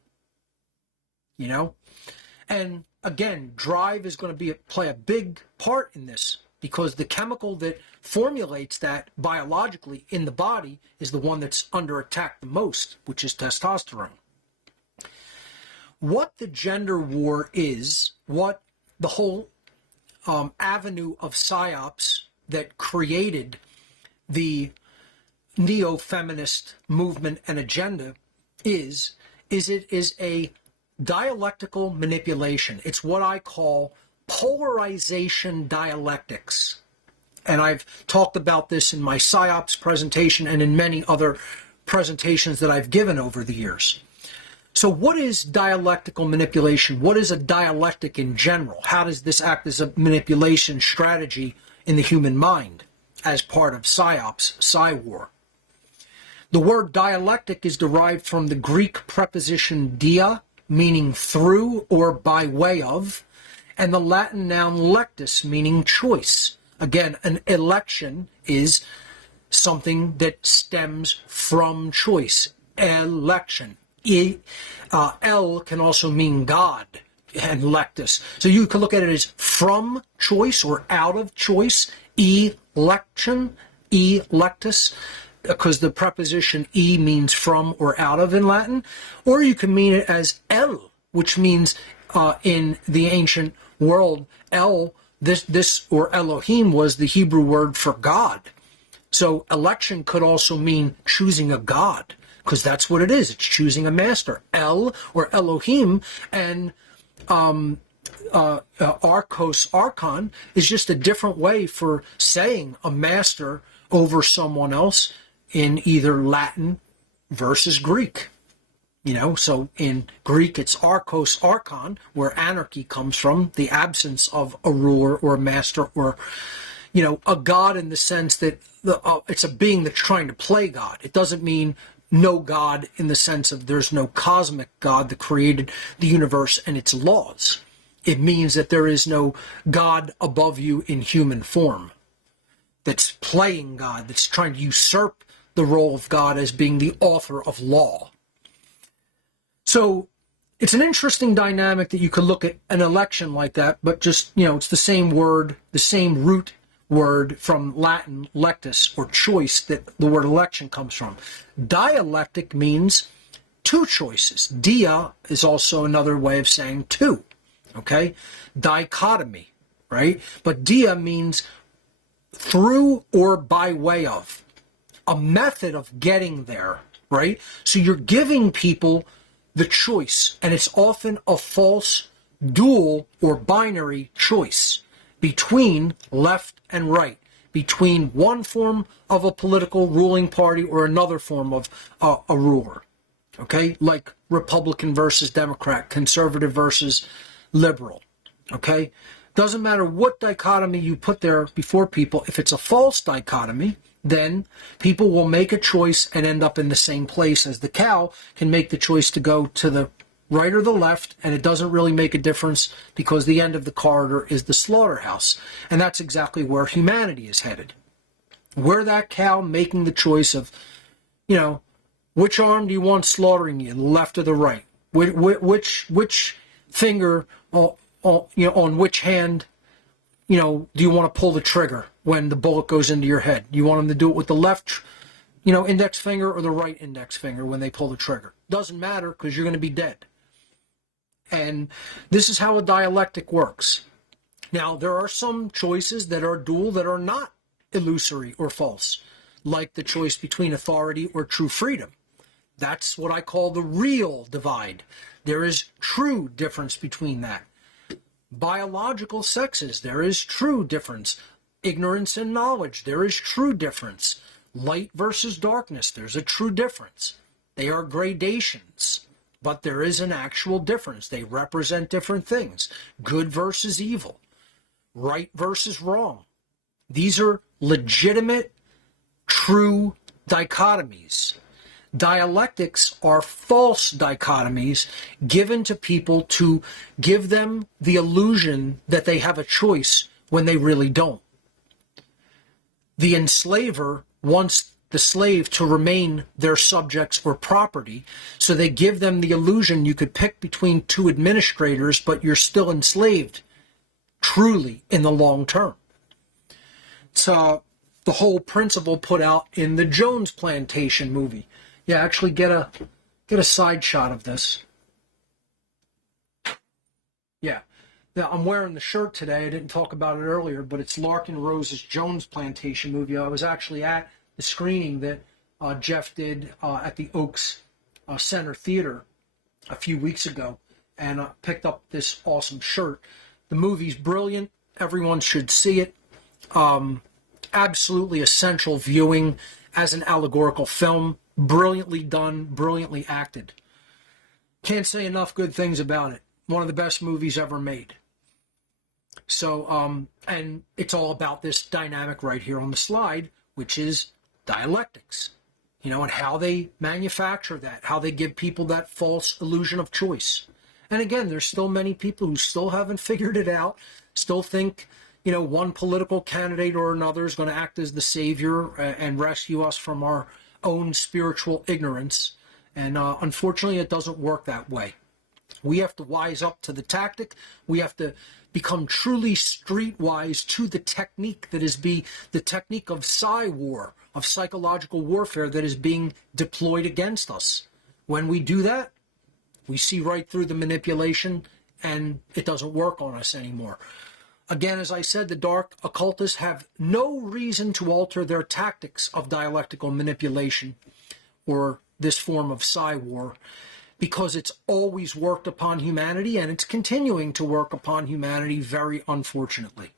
And again, drive is going to play a big part in this, because the chemical that formulates that biologically in the body is the one that's under attack the most, which is testosterone. What the gender war is, what the whole avenue of psyops that created the neo-feminist movement and agenda is it is a dialectical manipulation. It's what I call polarization dialectics. And I've talked about this in my psyops presentation and in many other presentations that I've given over the years. So what is dialectical manipulation? What is a dialectic in general? How does this act as a manipulation strategy in the human mind as part of PSYOPs, Psy-War? The word dialectic is derived from the Greek preposition dia, meaning through or by way of, and the Latin noun lectus, meaning choice. Again, an election is something that stems from choice. Election. El can also mean God, and lectus. So you can look at it as from choice or out of choice. Election, electus, because the preposition e means from or out of in Latin. Or you can mean it as el, which means in the ancient world, el, this or Elohim was the Hebrew word for God. So election could also mean choosing a god, because that's what it is. It's choosing a master. El, or Elohim, and Archos, Archon, is just a different way for saying a master over someone else in either Latin versus Greek. You know, so in Greek it's Archos, Archon, where anarchy comes from, the absence of a ruler or a master, or, you know, a god in the sense that it's a being that's trying to play God. It doesn't mean no God in the sense of there's no cosmic God that created the universe and its laws. It means that there is no God above you in human form that's playing God, that's trying to usurp the role of God as being the author of law. So it's an interesting dynamic that you could look at an election like that, but just, you know, it's the same word, the same root word from Latin, lectus, or choice, that the word election comes from. Dialectic means two choices. Dia is also another way of saying two, okay? Dichotomy, right? But dia means through or by way of, a method of getting there, right? So you're giving people the choice, and it's often a false dual or binary choice between left and right, between one form of a political ruling party or another form of a ruler, okay? Like Republican versus Democrat, conservative versus liberal, okay? Doesn't matter what dichotomy you put there before people. If it's a false dichotomy, then people will make a choice and end up in the same place, as the cow can make the choice to go to the right or the left, and it doesn't really make a difference because the end of the corridor is the slaughterhouse. And that's exactly where humanity is headed. We're that cow making the choice of, you know, which arm do you want slaughtering you, the left or the right? Which finger, you know, on which hand, you know, do you want to pull the trigger when the bullet goes into your head? Do you want them to do it with the left, you know, index finger or the right index finger when they pull the trigger? Doesn't matter, because you're going to be dead. And this is how a dialectic works. Now, there are some choices that are dual that are not illusory or false, like the choice between authority or true freedom. That's what I call the real divide. There is true difference between that. Biological sexes, there is true difference. Ignorance and knowledge, there is true difference. Light versus darkness, there's a true difference. They are gradations, but there is an actual difference. They represent different things. Good versus evil. Right versus wrong. These are legitimate, true dichotomies. Dialectics are false dichotomies given to people to give them the illusion that they have a choice when they really don't. The enslaver wants the slave to remain their subjects or property, so they give them the illusion you could pick between two administrators, but you're still enslaved truly in the long term. It's the whole principle put out in the Jones Plantation movie. Yeah, actually get a side shot of this. Yeah. Now, I'm wearing the shirt today. I didn't talk about it earlier, but it's Larkin Rose's Jones Plantation movie. I was actually at the screening that Jeff did at the Oaks Center Theater a few weeks ago, and picked up this awesome shirt. The movie's brilliant. Everyone should see it. Absolutely essential viewing as an allegorical film. Brilliantly done, brilliantly acted. Can't say enough good things about it. One of the best movies ever made. So, and it's all about this dynamic right here on the slide, which is dialectics, and how they manufacture that, how they give people that false illusion of choice. And again, there's still many people who still haven't figured it out, still think, one political candidate or another is going to act as the savior and rescue us from our own spiritual ignorance. And unfortunately, it doesn't work that way. We have to wise up to the tactic. We have to become truly streetwise to the technique that is the technique of war, of psychological warfare that is being deployed against us. When we do that, we see right through the manipulation and it doesn't work on us anymore. Again, as I said, the dark occultists have no reason to alter their tactics of dialectical manipulation or this form of war, because it's always worked upon humanity and it's continuing to work upon humanity, very unfortunately.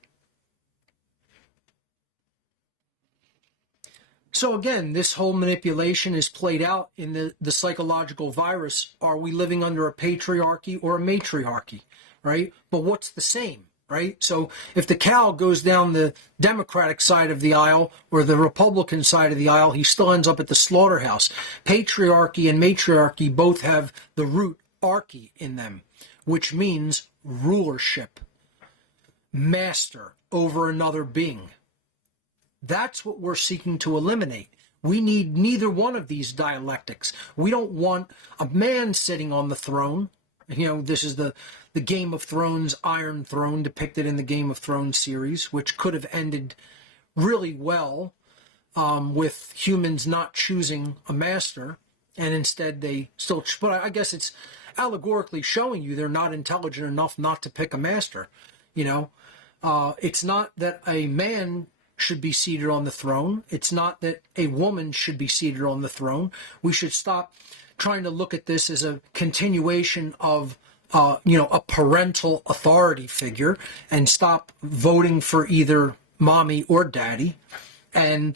So again, this whole manipulation is played out in the psychological virus. Are we living under a patriarchy or a matriarchy, right? But what's the same? Right? So if the cow goes down the Democratic side of the aisle or the Republican side of the aisle, he still ends up at the slaughterhouse. Patriarchy and matriarchy both have the root archy in them, which means rulership, master over another being. That's what we're seeking to eliminate. We need neither one of these dialectics. We don't want a man sitting on the throne. This is the Game of Thrones Iron Throne depicted in the Game of Thrones series, which could have ended really well with humans not choosing a master, and instead they still. But I guess it's allegorically showing you they're not intelligent enough not to pick a master. It's not that a man should be seated on the throne. It's not that a woman should be seated on the throne. We should stop trying to look at this as a continuation of a parental authority figure and stop voting for either mommy or daddy. And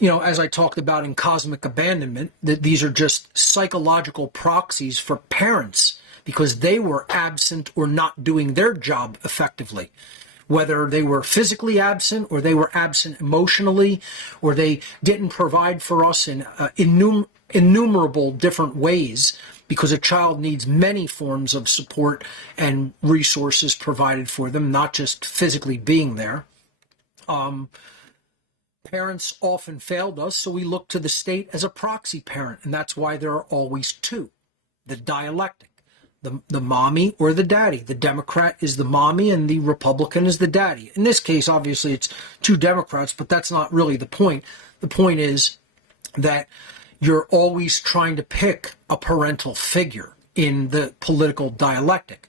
as I talked about in Cosmic Abandonment, that these are just psychological proxies for parents because they were absent or not doing their job effectively. Whether they were physically absent or they were absent emotionally or they didn't provide for us in innumerable different ways, because a child needs many forms of support and resources provided for them, not just physically being there. Parents often failed us, so we look to the state as a proxy parent, and that's why there are always two. The dialectic. The mommy or the daddy. The Democrat is the mommy and the Republican is the daddy. In this case, obviously, it's two Democrats, but that's not really the point. The point is that you're always trying to pick a parental figure in the political dialectic,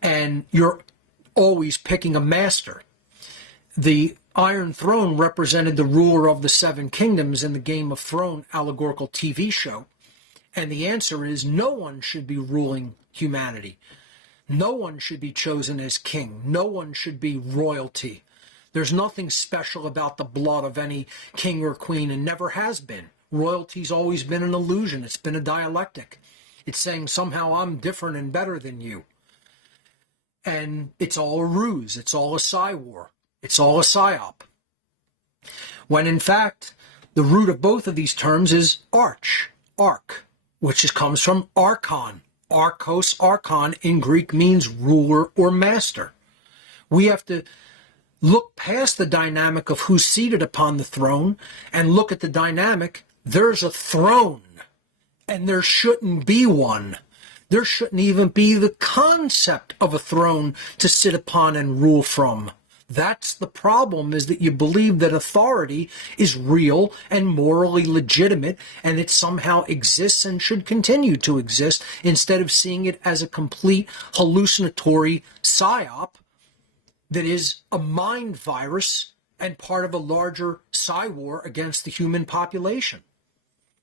and you're always picking a master. The Iron Throne represented the ruler of the Seven Kingdoms in the Game of Thrones allegorical TV show, and the answer is no one should be ruling humanity. No one should be chosen as king. No one should be royalty. There's nothing special about the blood of any king or queen and never has been. Royalty's always been an illusion. It's been a dialectic. It's saying somehow I'm different and better than you. And it's all a ruse. It's all a war. It's all a psyop. When in fact, the root of both of these terms is arch, which comes from archon. Archos, archon in Greek means ruler or master. We have to look past the dynamic of who's seated upon the throne and look at the dynamic. There's a throne and there shouldn't be one. There shouldn't even be the concept of a throne to sit upon and rule from. That's the problem, is that you believe that authority is real and morally legitimate and it somehow exists and should continue to exist, instead of seeing it as a complete hallucinatory psyop that is a mind virus and part of a larger war against the human population,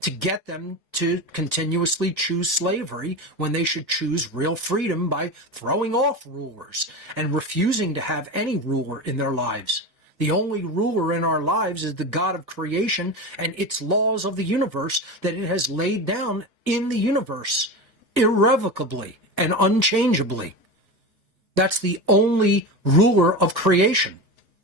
to get them to continuously choose slavery when they should choose real freedom by throwing off rulers and refusing to have any ruler in their lives. The only ruler in our lives is the God of creation and its laws of the universe that it has laid down in the universe irrevocably and unchangeably. That's the only ruler of creation.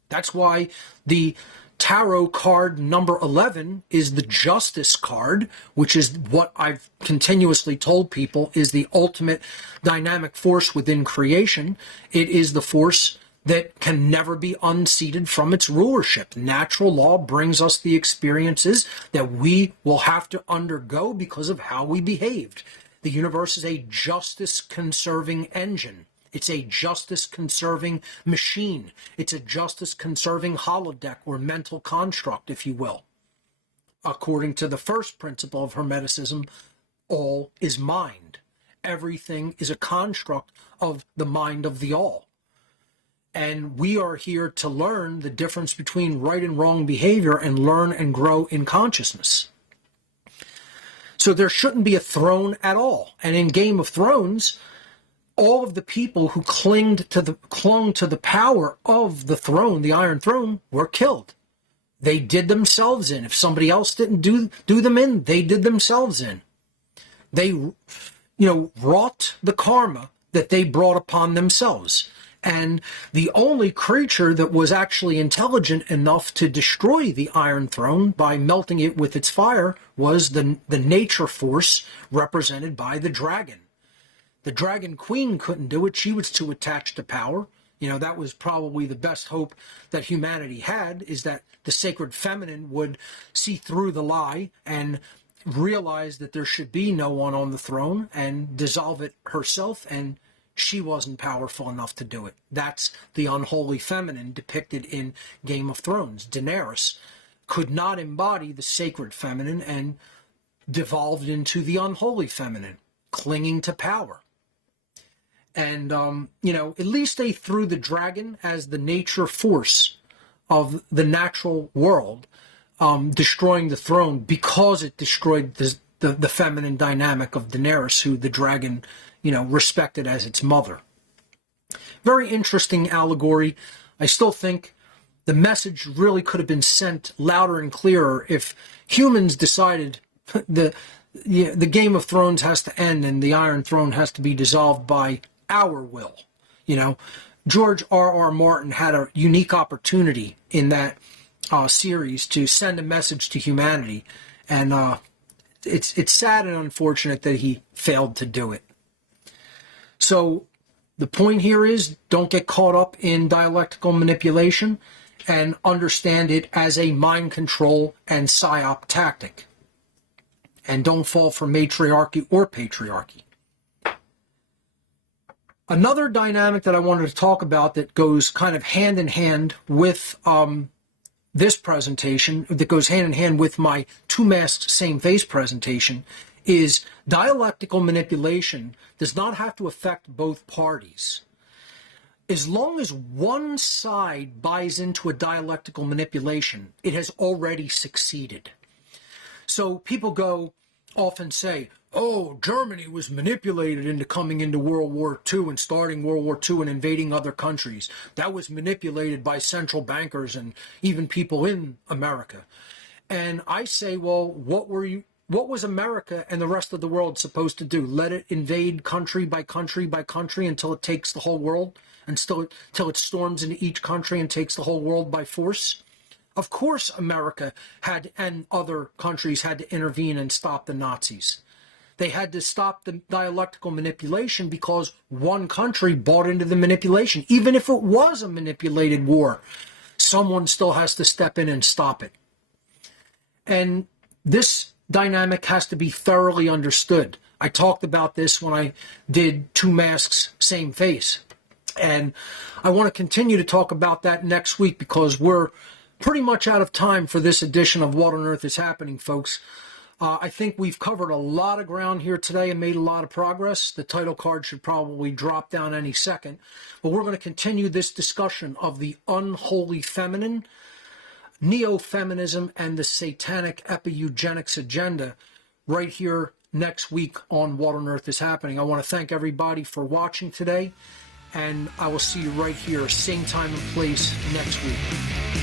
That's why the tarot card number 11 is the justice card, which is what I've continuously told people is the ultimate dynamic force within creation. It is the force that can never be unseated from its rulership. Natural law brings us the experiences that we will have to undergo because of how we behaved. The universe is a justice-conserving engine. It's a justice-conserving machine. It's a justice-conserving holodeck or mental construct, if you will. According to the first principle of Hermeticism, all is mind. Everything is a construct of the mind of the all. And we are here to learn the difference between right and wrong behavior and learn and grow in consciousness. So there shouldn't be a throne at all. And in Game of Thrones, all of the people who clung to the power of the throne, the Iron Throne, were killed. They did themselves in. If somebody else didn't do them in, they did themselves in. They, wrought the karma that they brought upon themselves. And the only creature that was actually intelligent enough to destroy the Iron Throne by melting it with its fire was the nature force represented by the dragon. The Dragon Queen couldn't do it. She was too attached to power. That was probably the best hope that humanity had, is that the sacred feminine would see through the lie and realize that there should be no one on the throne and dissolve it herself, and she wasn't powerful enough to do it. That's the unholy feminine depicted in Game of Thrones. Daenerys could not embody the sacred feminine and devolved into the unholy feminine, clinging to power. And, at least they threw the dragon as the nature force of the natural world, destroying the throne because it destroyed the feminine dynamic of Daenerys, who the dragon, respected as its mother. Very interesting allegory. I still think the message really could have been sent louder and clearer if humans decided the Game of Thrones has to end and the Iron Throne has to be dissolved by our will. George R.R. Martin had a unique opportunity in that series to send a message to humanity, and it's sad and unfortunate that he failed to do it. So the point here is, don't get caught up in dialectical manipulation and understand it as a mind control and psyop tactic. And don't fall for matriarchy or patriarchy. Another dynamic that I wanted to talk about that goes kind of hand in hand with this presentation, that goes hand in hand with my two-masked same face presentation, is dialectical manipulation does not have to affect both parties. As long as one side buys into a dialectical manipulation, it has already succeeded. So people often say, oh, Germany was manipulated into coming into World War II and starting World War II and invading other countries. That was manipulated by central bankers and even people in America. And I say, well, what was America and the rest of the world supposed to do? Let it invade country by country by country until it takes the whole world? Until it storms into each country and takes the whole world by force? Of course America and other countries had to intervene and stop the Nazis. They had to stop the dialectical manipulation because one country bought into the manipulation. Even if it was a manipulated war, someone still has to step in and stop it. And this dynamic has to be thoroughly understood. I talked about this when I did Two Masks, Same Face. And I want to continue to talk about that next week because we're pretty much out of time for this edition of What on Earth is Happening, folks. I think we've covered a lot of ground here today and made a lot of progress. The title card should probably drop down any second. But we're going to continue this discussion of the unholy feminine, Neo-Feminism, and the Satanic Epi-Eugenics agenda right here next week on What on Earth is Happening. I want to thank everybody for watching today, and I will see you right here, same time and place next week.